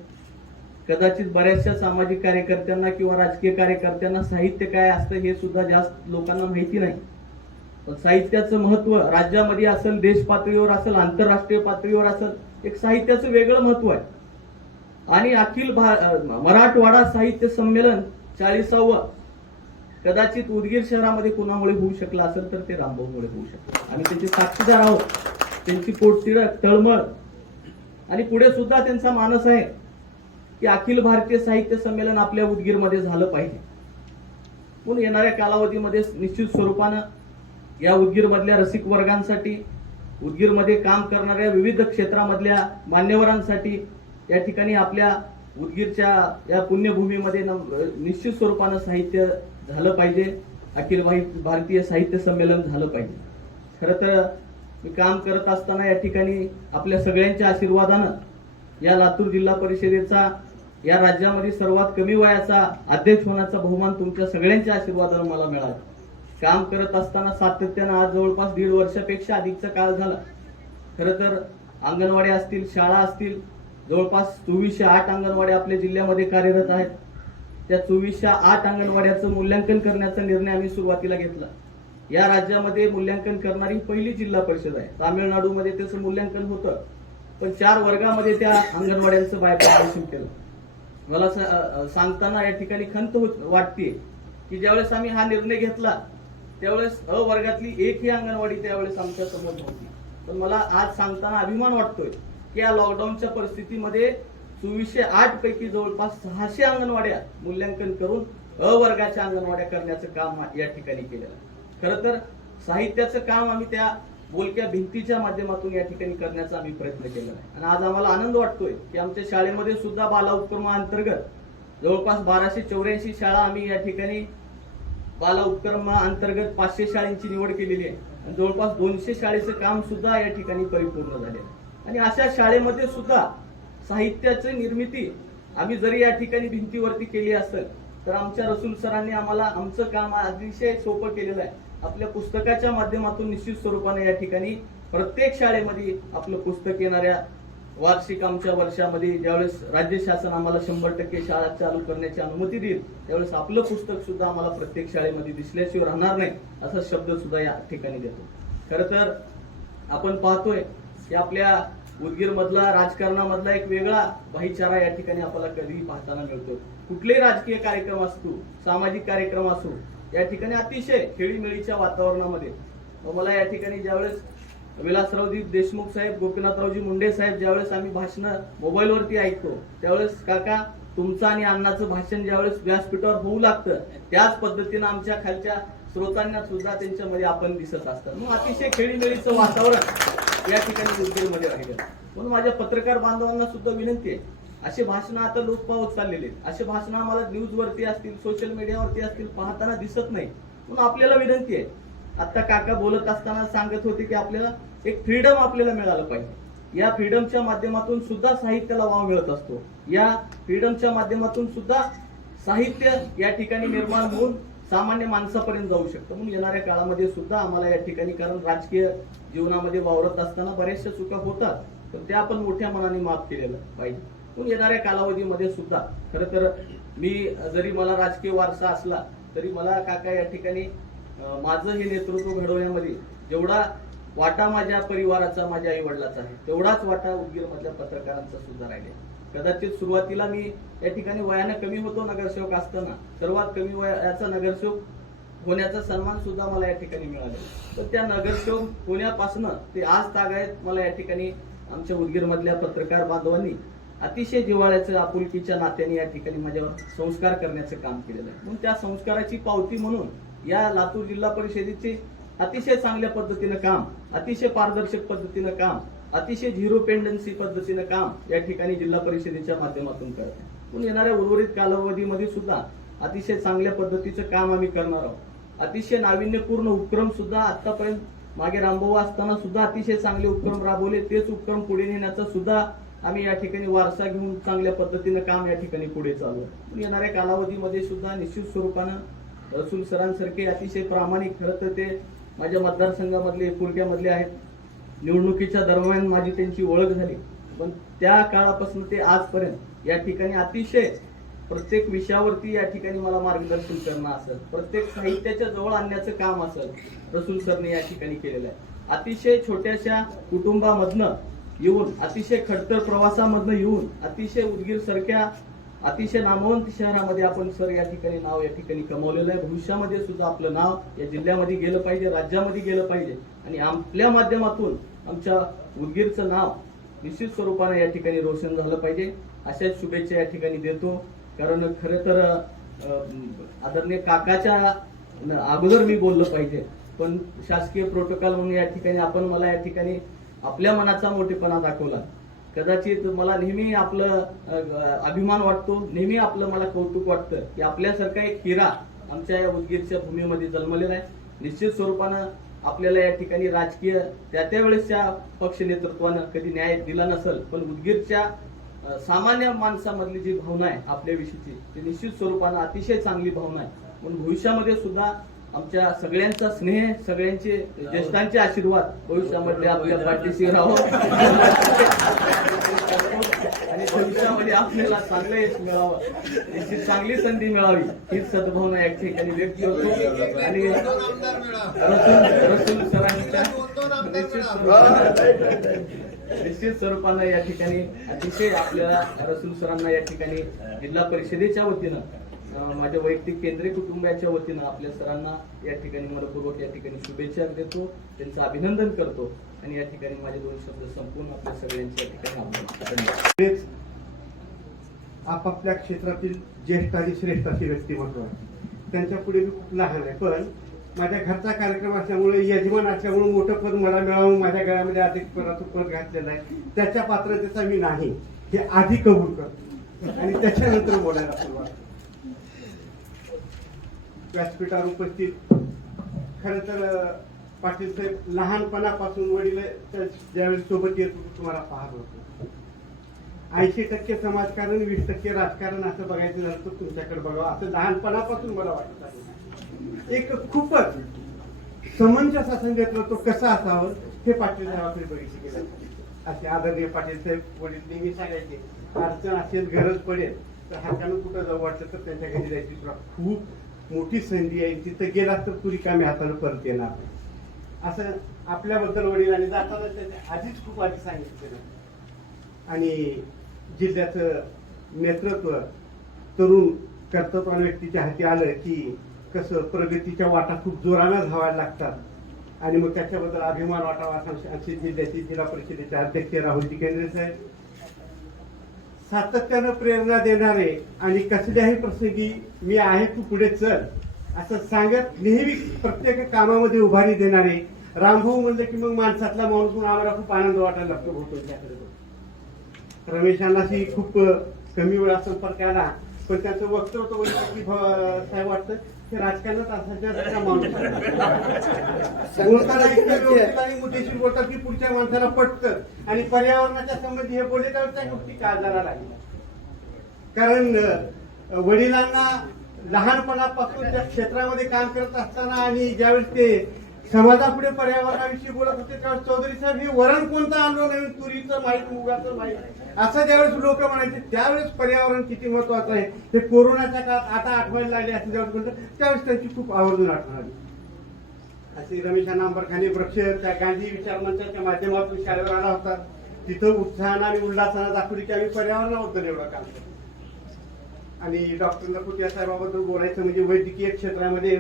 कदाचित बऱ्याचशा सामाजिक कार्यकर्त्यांना किंवा राजकीय कार्यकर्त्यांना साहित्य काय असतं हे सुद्धा जास्त लोकांना माहिती नाही. पण साहित्याचं महत्व राज्यामध्ये असेल, देश पातळीवर असेल, आंतरराष्ट्रीय पातळीवर असेल, एक साहित्याचं वेगळं महत्व आहे. आणि अखिल मराठवाडा साहित्य संमेलन 40वा कदाचित उदगीर शहरामध्ये कोणामुळे होऊ शकलं असेल तर ते रामभाऊमुळे होऊ शकलं. आम्ही त्याचे साक्षीदार आहोत. त्यांची पोटतिडक, तळमळ आणि पुढे सुद्धा त्यांचा मानस आहे की अखिल भारतीय साहित्य संमेलन आपल्या उदगीरमध्ये झालं पाहिजे. म्हणून येणाऱ्या कालावधीमध्ये निश्चित स्वरूपानं या उदगीर मधल्या रसिक वर्गांसाठी, उदगीरमध्ये काम करणाऱ्या विविध क्षेत्रामधल्या मान्यवरांसाठी या ठिकाणी आपल्या उदगीरच्या या पुण्यभूमीमध्ये निश्चित स्वरूपानं साहित्य झालं पाहिजे, अखिल भारतीय साहित्य संमेलन झालं पाहिजे. खरं तर मी काम करत असताना या ठिकाणी आपल्या सगळ्यांच्या आशीर्वादानं या लातूर जिल्हा परिषदेचा या राज्यामध्ये सर्वात कमी वयाचा अध्यक्ष होण्याचा बहुमान तुमच्या सगळ्यांच्या आशीर्वादाने मला मिळाला. काम करत असताना सातत्यानं आज जवळपास 1.5 वर्षापेक्षा अधिकचा काळ झाला. खरं तर अंगणवाडी असतील, शाळा असतील, जवळपास 2408 अंगणवाड्या आपल्या जिल्ह्यामध्ये कार्यरत आहेत. त्या 2408 अंगणवाड्याचं मूल्यांकन करण्याचा निर्णय आम्ही सुरुवातीला घेतला. या राज्यामध्ये मूल्यांकन करणारी पहिली जिल्हा परिषद आहे. तामिळनाडूमध्ये त्याचं मूल्यांकन होतं, पण 4 वर्गामध्ये त्या अंगणवाड्यांचं बायपार्टिशन केलं. मला सांगताना या ठिकाणी खंत वाटते की ज्यावेळेस आम्ही हा निर्णय घेतला त्यावेळेस अ वर्गातली एकही अंगणवाडी त्यावेळेस आमच्या समोर नव्हती. पण मला आज सांगताना अभिमान वाटतोय की या लॉकडाऊनच्या परिस्थितीमध्ये 2408 पैकी जवळपास 600 अंगणवाड्या मूल्यांकन करून अ वर्गाच्या अंगणवाड्या करण्याचं काम या ठिकाणी केलेलं आहे. खरं तर साहित्याचं काम आम्ही त्या बोलक्या भिंतीच्या माध्यमातून या ठिकाणी करण्याचा आम्ही प्रयत्न केला आहे. आणि आज आम्हाला आनंद वाटतोय की आमच्या शाळेमध्ये सुद्धा बाला उपक्रमाअंतर्गत जवळपास 1284 शाळा आम्ही या ठिकाणी बाला उपक्रमाअंतर्गत 500 शाळांची निवड केलेली आहे आणि जवळपास 200 शाळेचं काम सुद्धा या ठिकाणी परिपूर्ण झाले आहे. आणि अशा शाळेमध्ये सुद्धा साहित्याची निर्मिती आम्ही जरी या ठिकाणी भिंतीवरती केली असेल तर आमच्या रसूल सरांनी आम्हाला आमचं काम अतिशय सोपं केलेलं आहे. आपल्या पुस्तकाच्या माध्यमातून निश्चित स्वरूपाने या ठिकाणी प्रत्येक शाळेमध्ये आपलं पुस्तक येणाऱ्या वार्षिक आमच्या वर्षामध्ये ज्यावेळेस राज्य शासन आम्हाला 100% शाळा चालू करण्याची अनुमती देईल त्यावेळेस आपलं पुस्तक सुद्धा आम्हाला प्रत्येक शाळेमध्ये दिसल्याशिवाय राहणार नाही असा शब्द सुद्धा या ठिकाणी देतो. खरं तर आपण पाहतोय की आपल्या उदगीर मधला राजकारणामधला एक वेगळा भाईचारा या ठिकाणी आपल्याला कधीही पाहताना मिळतो. कुठलेही राजकीय कार्यक्रम असतो, सामाजिक कार्यक्रम असो, या ठिकाणी अतिशय खेळीमेळीच्या वातावरणामध्ये मला या ठिकाणी ज्यावेळेस विलासरावजी देशमुख साहेब, गोपीनाथरावजी मुंडे साहेब ज्यावेळेस आम्ही भाषण मोबाईलवरती ऐकतो त्यावेळेस काका तुमचं आणि अण्णाचं भाषण ज्यावेळेस व्यासपीठावर होऊ लागतं त्याच पद्धतीनं आमच्या खालच्या श्रोतांना सुद्धा त्यांच्यामध्ये आपण दिसत असतात. मग अतिशय खेळीमेळीचं वातावरण या ठिकाणी उदगीरमध्ये राहिलं. म्हणून माझ्या पत्रकार बांधवांना सुद्धा विनंती आहे, असे भाषण आता लोक पाहत चाललेले आहेत. असे भाषण आम्हाला न्यूजवरती असतील, सोशल मीडियावरती असतील पाहताना दिसत नाही. म्हणून आपल्याला विनंती आहे, आता काका बोलत असताना सांगत होते की आपल्याला एक फ्रीडम आपल्याला मिळालं पाहिजे. या फ्रीडमच्या माध्यमातून सुद्धा साहित्याला वाव मिळत असतो. या फ्रीडमच्या माध्यमातून सुद्धा साहित्य या ठिकाणी निर्माण होऊन सामान्य माणसापर्यंत जाऊ शकतं. म्हणून येणाऱ्या काळामध्ये सुद्धा आम्हाला या ठिकाणी, कारण राजकीय जीवनामध्ये वावरत असताना बऱ्याचशा चुका होतात, तर त्या आपण मोठ्या मनाने माफ केलेलं पाहिजे. म्हणून येणाऱ्या कालावधीमध्ये सुद्धा खरं तर मी जरी मला राजकीय वारसा असला तरी मला काका या ठिकाणी माझं हे नेतृत्व घडवण्यामध्ये जेवढा वाटा माझ्या परिवाराचा, माझ्या आई वडिलाचा आहे तेवढाच वाटा उदगीर मधल्या पत्रकारांचा सुद्धा राहिला. कदाचित सुरुवातीला मी या ठिकाणी वयानं कमी होतो नगरसेवक असताना, सर्वात कमी वयाचा नगरसेवक होण्याचा सन्मान सुद्धा मला या ठिकाणी मिळाला. तर त्या नगरसेवक होण्यापासून ते आज तागायत मला या ठिकाणी आमच्या उदगीर मधल्या पत्रकार बांधवांनी अतिशय जिव्हाळ्याचं, आपुलकीच्या नात्याने या ठिकाणी माझ्यावर संस्कार करण्याचं काम केलेलं आहे. म्हणून त्या संस्काराची पावती म्हणून या लातूर जिल्हा परिषदेचे अतिशय चांगल्या पद्धतीनं काम, अतिशय पारदर्शक पद्धतीनं काम, अतिशय झिरो पेंडन्सी पद्धतीनं काम या ठिकाणी जिल्हा परिषदेच्या माध्यमातून करत आहे. म्हणून येणाऱ्या उर्वरित कालावधीमध्ये सुद्धा अतिशय चांगल्या पद्धतीचं काम आम्ही करणार आहोत. अतिशय नाविन्यपूर्ण उपक्रम सुद्धा आतापर्यंत मागे रामभाऊ असताना सुद्धा अतिशय चांगले उपक्रम राबवले. तेच उपक्रम पुढे नेण्याचा सुद्धा आम्ही या ठिकाणी वारसा घेऊन चांगल्या पद्धतीनं काम या ठिकाणी पुढे चालू आहे. येणाऱ्या कालावधीमध्ये सुद्धा निश्चित स्वरूपानं रसूल सरांसारखे अतिशय प्रामाणिक, खरं तर ते माझ्या मतदारसंघामधले, एकुलक्यामधले आहेत. निवडणुकीच्या दरम्यान माझी त्यांची ओळख झाली, पण त्या काळापासून ते आजपर्यंत या ठिकाणी अतिशय प्रत्येक विषयावरती या ठिकाणी मला मार्गदर्शन करणं असेल, प्रत्येक साहित्याच्या जवळ आणण्याचं काम असेल, रसूल सरने या ठिकाणी केलेलं आहे. अतिशय छोट्याशा कुटुंबामधनं येऊन, अतिशय खडतर प्रवासामधनं येऊन, अतिशय उदगीर सारख्या अतिशय नामवंत शहरामध्ये आपण सर या ठिकाणी नाव या ठिकाणी कमवलेलं आहे. भविष्यामध्ये सुद्धा आपलं नाव या जिल्ह्यामध्ये गेलं पाहिजे, राज्यामध्ये गेलं पाहिजे आणि आपल्या माध्यमातून आमच्या उदगीरचं नाव निश्चित स्वरूपाने या ठिकाणी रोशन झालं पाहिजे. अशा शुभेच्छा या ठिकाणी देतो. कारण खरं तर आदरणीय काकाच्या अगोदर मी बोललं पाहिजे, पण शासकीय प्रोटोकॉल म्हणून या ठिकाणी आपण मला या ठिकाणी आपल्या मनाचा मोठेपणा दाखवला. कदाचित मला नेहमी आपलं अभिमान वाटतो, नेहमी आपलं मला कौतुक वाटतं की आपल्यासारखा एक हिरा आमच्या या उदगीरच्या भूमीमध्ये जन्मलेला आहे. निश्चित स्वरूपानं आपल्याला या ठिकाणी राजकीय त्या वेळेसच्या पक्ष नेतृत्वानं कधी न्याय दिला नसेल, पण उदगीरच्या सामान्य माणसामधली जी भावना आहे आपल्याविषयीची ती निश्चित स्वरूपानं अतिशय चांगली भावना आहे. म्हणून भविष्यामध्ये सुद्धा आमच्या सगळ्यांचा स्नेह, सगळ्यांचे ज्येष्ठांचे आशीर्वाद भविष्यामध्ये आपल्या पाठीशी राहावं आणि भविष्यामध्ये आपल्याला चांगलं यश मिळावं, याची चांगली संधी मिळावी ही सद्भावना या ठिकाणी व्यक्त होतो. आणि रसूल सरांच्या निश्चित स्वरूपानं या ठिकाणी अतिशय आपल्याला रसूल सरांना या ठिकाणी जिल्हा परिषदेच्या वतीनं माझ्या वैयक्तिक केंद्रीय कुटुंबाच्या वतीनं आपल्या सरांना या ठिकाणी मनपूर्वक या ठिकाणी शुभेच्छा देतो, त्यांचं अभिनंदन करतो आणि या ठिकाणी माझे 2 शब्द संपूर्ण आपल्या सगळ्यांच्या ठिकाणी आभार. आपापल्या क्षेत्रातील ज्येष्ठ आणि श्रेष्ठ अशी व्यक्तिमत्व आहे. त्यांच्या पुढे मी खूप लहान आहे, पण माझ्या घरचा कार्यक्रम असल्यामुळे, यजमान असल्यामुळे मोठं पद मला मिळावं, माझ्या गळ्यामध्ये अधिक पदाचं पद घातलेलं आहे. त्याच्या पात्रतेचा मी नाही हे आधी कबूल करतो आणि त्याच्यानंतर बोलायला सुरुवात. व्यासपीठावर उपस्थित खरं तर पाटील साहेब लहानपणापासून वडील ज्यावेळेस सोबत येत होतो तुम्हाला पाहत होतो. 80% समाजकारण, 20% राजकारण असं बघायचं झालं तर तुमच्याकडे बघावं असं लहानपणापासून मला वाटत आहे. एक खूपच समंजस असं नेतृत्व कसं असावं हे पाटील साहेबांकडे बघितलं गेलं. असे आदरणीय पाटील साहेब वडील नेहमी सांगायचे, अडचण असेल, गरज पडेल तर हातानं कुठं जाऊ वाटलं तर त्यांच्या घरी जायची. तुला खूप मोठी संधी आहे, तिथं गेला तर तू रिकाम्या हातानं परत येणार असं आपल्याबद्दल वडिलांनी जाताना त्याच्या आधीच खूप आधी सांगितलेलं. आणि जिल्ह्याचं नेतृत्व तरुण कर्तृत्वान व्यक्तीच्या हाती आलं की कसं प्रगतीच्या वाटा खूप जोरानं धावायला लागतात आणि मग त्याच्याबद्दल अभिमान वाटावा असे जिल्ह्याचे जिल्हा परिषदेचे अध्यक्ष राहुलजी केंद्रे साहेब सातत्यानं प्रेरणा देणारे आणि कसल्याही प्रसंगी मी आहे तू पुढे चल असं सांगत नेहमी प्रत्येक कामामध्ये उभारी देणारे रामभाऊ म्हणलं की मग माणसातला माणूस म्हणून आम्हाला खूप आनंद वाटायला लागतो होतो त्याकडे. रमेशांनाशी खूप कमी वेळा संपर्क आला पण त्याचं वक्तव्य बघितलं की साहेब वाटतं की राजकारणात असायच्या माणूस बोलताना इतकं व्यवस्थित आणि मुद्देशीर बोलतात की पुढच्या माणसाला पटतं आणि पर्यावरणाच्या संबंधी हे बोलले तर त्या गोष्टी काळजाला लागल्या. कारण वडिलांना लहानपणापासून त्या क्षेत्रामध्ये काम करत असताना आणि ज्यावेळेस ते समाजापुढे पर्यावरणाविषयी बोलत होते त्यावेळेस चौधरी साहेब हे वरण कोणतं आणलं नवीन, तुरीचं माहीत, मुगाचं माहीत असं ज्यावेळेस लोक म्हणायचे त्यावेळेस पर्यावरण किती महत्वाचं आहे हे कोरोनाच्या काळात आता आठवायला लागले असं ज्यावेळेस म्हणतात त्यावेळेस त्यांची खूप आवर्जून आठवण आली. असे रमेशांना अंबरखाने वृक्ष त्या गांधी विचार मंचाच्या माध्यमातून शाळेवर आला होता. तिथं उत्साहानं आणि उल्हासानं दाखवली की आम्ही पर्यावरणाबद्दल एवढं काम करतो. आणि डॉक्टर नकुटिया साहेबाबद्दल बोलायचं म्हणजे वैद्यकीय क्षेत्रामध्ये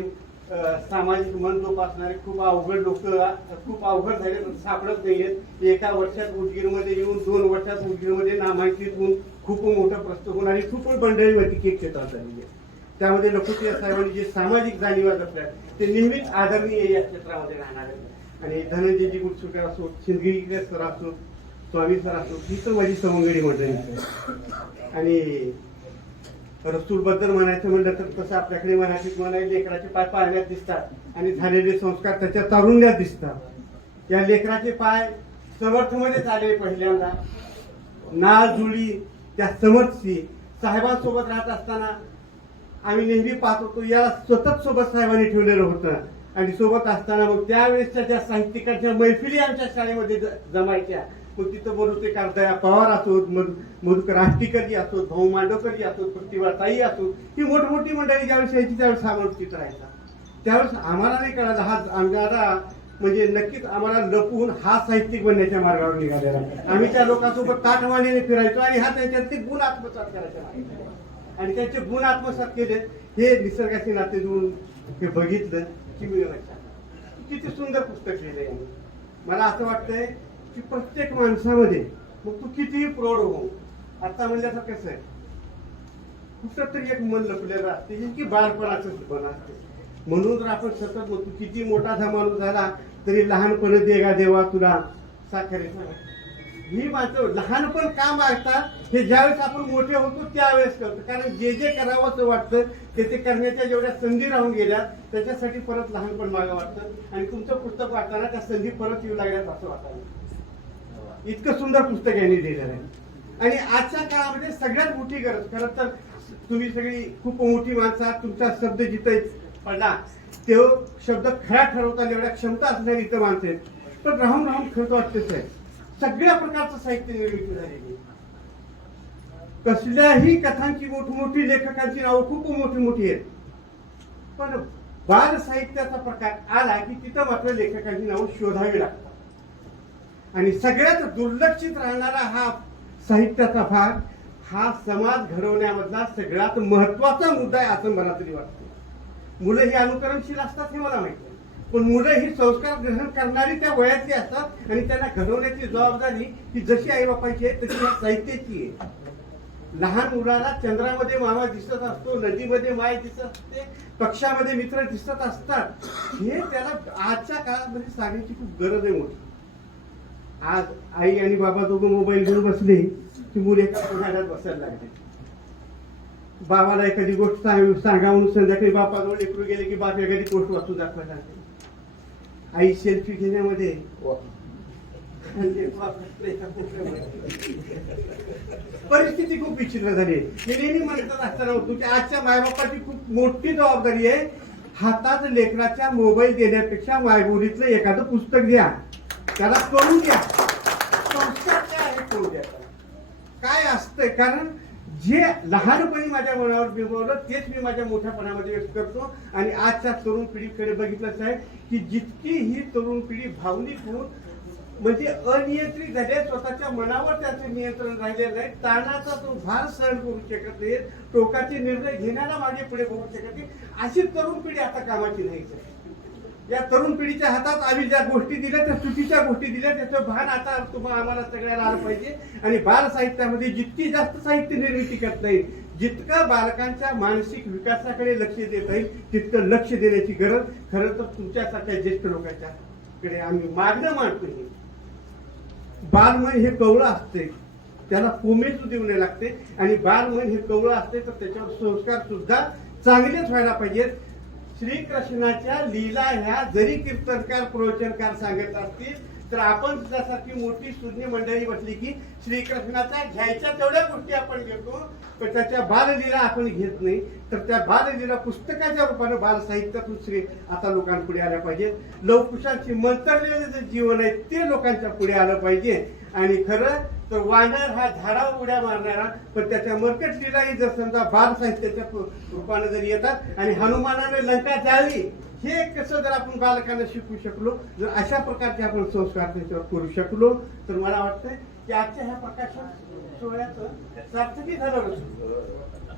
सामाजिक मन जोपासणारे खूप अवघड लोक खूप अवघड झाले सापडत नाहीयेत. एका वर्षात उदगीरमध्ये येऊन 2 वर्षात उदगीरमध्ये नामांकित होऊन खूप मोठं प्रस्त होऊन आणि खूप मंडळी वैद्यकीय क्षेत्रात झालेली आहे. त्यामध्ये नकुटिया साहेबांनी जे सामाजिक जाणीवा जपल्या ते नेहमीच आदरणीय या क्षेत्रामध्ये राहणार आहेत. आणि धनंजयजी गुडसुकर असो, शिंदगी सर असो, स्वामी सर असो, ही तर माझी सवंगडी मंडळी. आणि रसूल बद्दल म्हणायचं म्हणलं तर तसं आपल्याकडे मराठीत म्हणायला लेकराचे पाय पाळण्यात दिसतात आणि झालेले संस्कार त्याच्या तारुण्यात दिसतात. या लेकराचे पाय समर्थमध्ये आले पहिल्यांदा नाळ जुळी त्या समर्थशी साहेबांसोबत राहत असताना आम्ही नेहमी पाहत होतो या सतत सोबत साहेबांनी ठेवलेलं होतं. आणि सोबत असताना मग त्यावेळेसच्या ज्या साहित्यिकांच्या मैफिली आमच्या शाळेमध्ये जमायच्या मग तिथं बोलते कारदया पवार असोत, मधुकर आष्टीकरजी असोत, भाऊ मांडवकरजी असोत, प्रतिभाताई असोत, ही मोठमोठी मंडळी ज्यावेळेस यायची त्यावेळेस हा माणूस तिथं राहायचा. त्यावेळेस आम्हाला नाही कळालं हा आमच्याला म्हणजे नक्कीच आम्हाला लपवून हा साहित्यिक बनण्याच्या मार्गावर निघालेला. आम्ही त्या लोकांसोबत ताठमानेने फिरायचो आणि हा त्यांच्यातले गुण आत्मसात करायचा आणि त्यांचे गुण आत्मसात केले. हे निसर्गाचे नाते जुळून हे बघितलं की मी किती सुंदर पुस्तक लिहिलंय. मला असं वाटतंय की प्रत्येक माणसामध्ये मग तू कितीही प्रौढ हो आता म्हणल्याचं कसं आहे कुठं तरी एक मन लपलेलं असते की बाळपणाचं मन असते. म्हणून जर आपण सतत म्हणतो किती मोठा माणूस झाला तरी लहानपणी देगा देवा तुला साखरेचा. ही माणसं लहानपण का मागतात हे ज्यावेळेस आपण मोठे होतो त्यावेळेस करतो. कारण जे जे करावं असं वाटतं ते करण्याच्या जेवढ्या संधी राहून गेल्या त्याच्यासाठी परत लहानपण मागं वाटतं आणि तुमचं पुस्तक वाचताना त्या संधी परत येऊ लागल्यात असं वाटायला. इतकं सुंदर पुस्तक यांनी लिहिलेलं आहे. आणि आजच्या काळामध्ये सगळ्यात मोठी गरज, खरं तर तुम्ही सगळी खूप मोठी माणसं आहात, तुमचा शब्द जिथे पडला तो शब्द खरा ठरवता एवढ्या क्षमता असणारी इथं माणसं आहेत. पण राहून राहून खरं तर वाटतेच आहे, सगळ्या प्रकारचं साहित्य निर्मिती झालेली. कसल्याही कथांची मोठी लेखकांची नावं खूप मोठी आहेत, पण बाल साहित्याचा प्रकार आला की तिथं मात्र लेखकांची नावं शोधावी लागतात. आणि सगळ्यात दुर्लक्षित राहणारा हा साहित्याचा भाग हा समाज घडवण्यामधला सगळ्यात महत्वाचा मुद्दा आहे असं मला तरी वाटतं. मुलं ही अनुकरणशील असतात हे मला माहिती आहे, पण मुलं ही संस्कार ग्रहण करणारी त्या वयाची असतात आणि त्यांना घडवण्याची जबाबदारी ही जशी आई बापाची आहे तशी या साहित्याची आहे. लहान मुलाला चंद्रामध्ये मामा दिसत असतो, नदीमध्ये माय दिसत असते, पक्षामध्ये मित्र दिसत असतात, हे त्याला आजच्या काळामध्ये सांगण्याची खूप गरज आहे मोठी. आज आई आणि बाबा दोघं मोबाईल घेऊन बसले की मुलं एका कोणाड्यात बसायला लागले. बाबाला एखादी गोष्ट सांगा म्हणून संध्याकाळी बापाजवळ लेकरू गेले की बाप एखादी गोष्ट वाचून दाखवायला लागते. आई सेल्फी घेण्यामध्ये परिस्थिती खूप विचित्र झाली. मी नेहमी म्हणत असताना होतो की आजच्या मायबापाची खूप मोठी जबाबदारी आहे. हातात लेकराच्या मोबाईल देण्यापेक्षा मायबोलीतलं एखादं पुस्तक द्या, त्याला कळून द्या संस्कार काय आहे, कळून द्या काय असतंय. कारण जे लहानपणी माझ्या मनावर बिंबवलं तेच मी माझ्या मोठ्यापणामध्ये व्यक्त करतो. आणि आजच्या तरुण पिढीकडे बघितलंच आहे की जितकी ही तरुण पिढी भावनिक होऊन म्हणजे अनियंत्रित झाले, स्वतःच्या मनावर त्याचे नियंत्रण राहिलेलं नाही, ताणाचा तो भार सहन करू शकत नाही, टोकाचे निर्णय घेण्याला मागे पुढे बघू शकत नाही, अशी तरुण पिढी आता कामाची नाही. या तरुण पिढीच्या हातात आम्ही ज्या गोष्टी दिल्या त्या चुकीच्या गोष्टी दिल्या, त्याचं भान आता तुम्हाला आम्हाला सगळ्याला आलं पाहिजे. आणि बाल साहित्यामध्ये जितकी जास्त साहित्य निर्मिती करता येईल, जितकं बालकांच्या मानसिक विकासाकडे लक्ष देता येईल तितकं लक्ष देण्याची गरज खरं तर तुमच्यासारख्या ज्येष्ठ लोकांच्याकडे आम्ही मागणं मांडतोय. बालमन हे कवळं असते, त्याला कोमेजू देऊ नये लागते. आणि बालमन हे कवळं असते तर त्याच्यावर संस्कार सुद्धा चांगलेच व्हायला पाहिजेत. श्रीकृष्णाच्या लीला ह्या जरी कीर्तनकार प्रवचनकार सांगत असतील तर आपण त्यासारखी मोठी शून्य मंडळी बसली की श्रीकृष्णाच्या घ्यायच्या तेवढ्या गोष्टी आपण घेतो, पण त्याच्या बाललीला आपण घेत नाही. तर त्या बाललीला पुस्तकाच्या रूपाने बाल साहित्यातून श्री आता लोकांपुढे आल्या पाहिजे. लवकुशांची मंतरलेलं जे जीवन आहे ते लोकांच्या पुढे आलं पाहिजे. आणि खरं तर वानर हा झाडावर उड्या मारणारा, पण त्याच्या मर्कट लीलाही जर समजा बाल साहित्याच्या रूपाने जर येतात आणि हनुमानाने लंका जाळली हे कसं जर आपण बालकांना शिकवू शकलो, जर अशा प्रकारचे आपण संस्कार त्याच्यावर करू शकलो तर मला वाटतं की आजच्या ह्या प्रकाशन सोहळ्याचं सार्थकी झालं नसतं.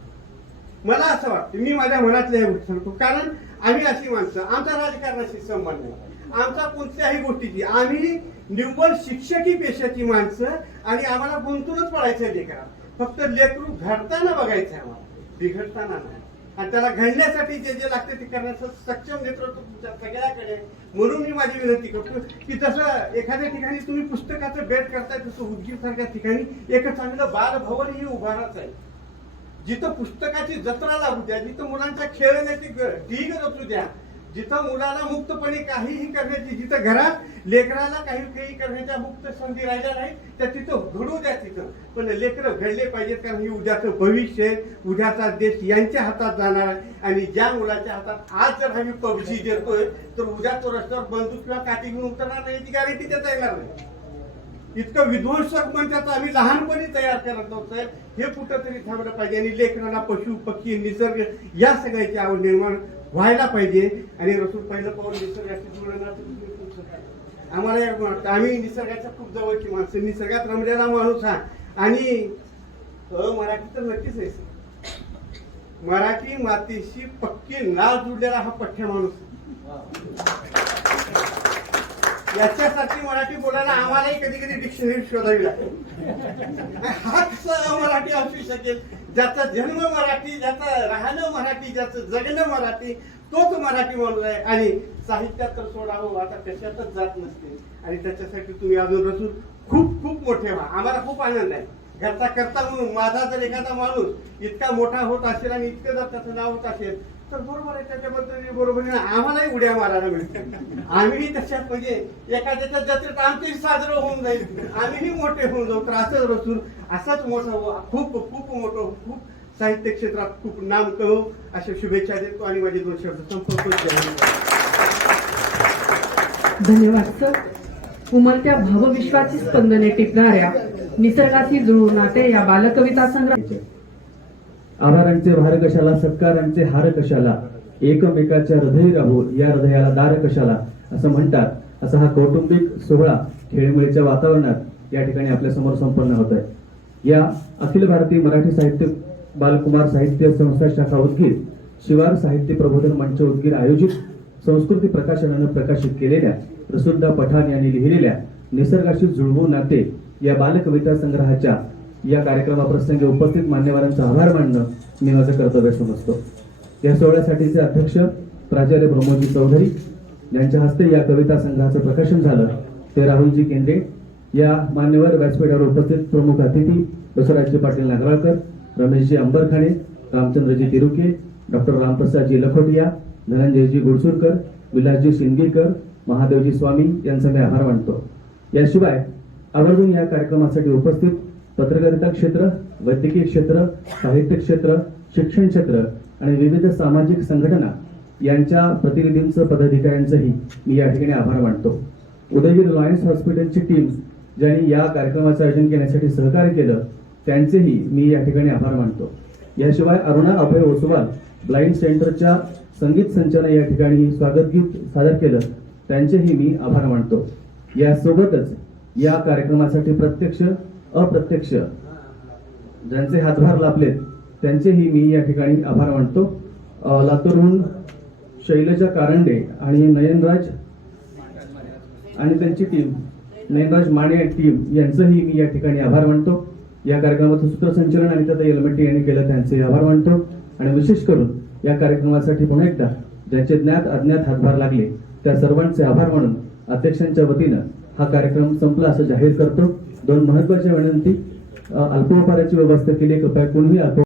मला असं वाटतं, मी माझ्या मनातल्या हे गोष्टी सांगतो, कारण आम्ही अशी माणसं, आमचा राजकारणाशी संबंध नाही, आमचा कोणत्याही गोष्टीची, आम्ही निव्वळ शिक्षकी पेशाची माणसं आणि आम्हाला गुंतूनच पडायचं लेकरा. फक्त लेकरू घडताना बघायचं आम्हाला, बिघडताना नाही. आणि त्याला घडण्यासाठी जे जे लागते ते करण्याचं सक्षम नेतृत्व तुमच्या सगळ्याकडे. म्हणून मी माझी विनंती करतो की जसं एखाद्या ठिकाणी तुम्ही पुस्तकाचं बेट करताय तसं उदगीर सारख्या ठिकाणी एक चांगलं बालभवन ही उभाराच आहे, जिथं पुस्तकाची जत्रा लागू द्या, जिथं मुलांच्या खेळण्याची ढीग रचू द्या, जिथं मुलाला मुक्तपणे काहीही करण्याची, जिथं घरात लेकराला काही करण्याच्या मुक्त संधी राहिल्या नाही त्या तिथं घडू द्या तिथं. पण लेकरं घडले पाहिजेत, कारण ही उद्याचं भविष्य आहे, उद्याचा देश यांच्या हातात जाणार आहे. आणि ज्या मुलाच्या हातात आज जर आम्ही पबजी देतोय तर उद्या तो रस्त्यावर बंदूक किंवा काठी घेऊन उतरणार नाही याची गॅरंटी देता येणार नाही. इतकं विध्वंसक मंचाचं आम्ही लहानपणी तयार करत आहोत साहेब, हे कुठंतरी थांबलं पाहिजे. आणि लेकरांना पशु पक्षी निसर्ग या सगळ्याची आवड निर्माण व्हायला पाहिजे. आणि रसूल पहिलं पाऊल निसर्गाची जुळण्याचं आम्हाला, आम्ही निसर्गाच्या खूप जवळची माणसं, निसर्गात रमलेला माणूस हा. आणि मराठी तर नक्कीच आहे, मराठी मातीशी पक्की नाळ जुडलेला हा पठ्ठ्या माणूस. याच्यासाठी मराठी बोलायला आम्हालाही कधी कधी डिक्शनरी शोधावी लागते. हा कसा मराठी असू शकेल ज्याचा जन्म मराठी, ज्याचं राहणं मराठी, ज्याचं जगणं मराठी, तोच मराठी माणूस आहे. आणि साहित्यात तर सोडावं आता कशातच जात नसते. आणि त्याच्यासाठी तुम्ही अजून रसूल खूप खूप मोठे व्हा. आम्हाला खूप आनंद आहे घरचा करता म्हणून. माझा जर एखादा माणूस इतका मोठा होत असेल आणि इतकं जर त्याचं नाव होत असेल डॉक्टर बरोबर आहे, त्याच्याबद्दल बरोबर आहे. आम्हालाही उड्या मारायला मिळते. आम्हीही तशात म्हणजे एखाद्याच्या जत्रेत आमचंही साजरं होऊन जाईल, आम्हीही मोठे होऊन जाऊ. तर असं रसूल असाच मोठं खूप खूप मोठं खूप साहित्य क्षेत्रात खूप नाम करू अशा शुभेच्छा देतो आणि माझे 2 शब्द संपवतो. धन्यवाद सर. उमलत्या भावविश्वाची स्पंदने टिपणाऱ्या निसर्गाशी जुळून नाते या बालकविता संग्रह. आभारांचे भार कशाला, सत्कारांचे हार कशाला, एकमेकाच्या हृदयी राहू या हृदयाला दार कशाला, असं म्हणतात. असा हा कौटुंबिक सोहळा खेळीमेळीच्या वातावरणात या ठिकाणी आपल्या समोर संपन्न होत आहे. या अखिल भारतीय मराठी साहित्य बालकुमार साहित्य संस्था शाखा उदगीर, शिवार साहित्य प्रबोधन मंच उदगीर आयोजित संस्कृती प्रकाशनानं प्रकाशित केलेल्या रसुल्ला पठाण यांनी लिहिलेल्या निसर्गाशी जुळवून नाते या बालकविता संग्रहाच्या या कार्यक्रमाप्रसंगी उपस्थित मान्यवरांचा आभार मानणं मी माझं कर्तव्य समजतो. या सोहळ्यासाठीचे अध्यक्ष प्राचार्य प्रमोदजी चौधरी यांच्या हस्ते या कविता संग्रहाचं प्रकाशन झालं. ते राहुलजी केंद्रे, या मान्यवर व्यासपीठावर उपस्थित प्रमुख अतिथी बसवराजजी पाटील नागराळकर, रमेशजी अंबरखाणे, रामचंद्रजी तिरुके, डॉक्टर रामप्रसादजी लखोटिया, धनंजयजी गुडसुरकर, विलासजी शिंदगेकर, महादेवजी स्वामी यांचा मी आभार मानतो. याशिवाय आवर्जून या कार्यक्रमासाठी उपस्थित पत्रकारिता क्षेत्र, वैद्यकीय क्षेत्र, साहित्य क्षेत्र, शिक्षण क्षेत्र आणि विविध सामाजिक संघटना यांच्या प्रतिनिधींचं, पदाधिकाऱ्यांचंही मी या ठिकाणी आभार मानतो. उदयगिरी लॉयन्स हॉस्पिटलची टीम ज्यांनी या कार्यक्रमाचं आयोजन करण्यासाठी सहकार्य केलं त्यांचेही मी या ठिकाणी आभार मानतो. याशिवाय अरुणा अभय ओसवाल ब्लाइंड सेंटरच्या संगीत संचालन या ठिकाणी स्वागत गीत सादर केलं, त्यांचेही मी आभार मानतो. यासोबतच या कार्यक्रमासाठी प्रत्यक्ष अप्रत्यक्ष ज्यांचे हातभार लाभलेत त्यांचेही मी या ठिकाणी आभार मानतो. लातूरहून शैलजा कारंडे आणि नयनराज आणि त्यांची टीम, नयनराज माने टीम यांचंही मी या ठिकाणी आभार मानतो. या कार्यक्रमाचं सूत्रसंचालन आणि त्यात येलमट्टी यांनी केलं, त्यांचे आभार मानतो. आणि विशेष करून या कार्यक्रमासाठी पुन्हा एकदा ज्यांचे ज्ञात अज्ञात हातभार लागले त्या सर्वांचे आभार मानून अध्यक्षांच्या वतीनं हा कार्यक्रम संपला असं जाहीर करतो. 2 महत्वाच्या विनंती. अल्पोपहाराची व्यवस्था केली, कृपया कोणीही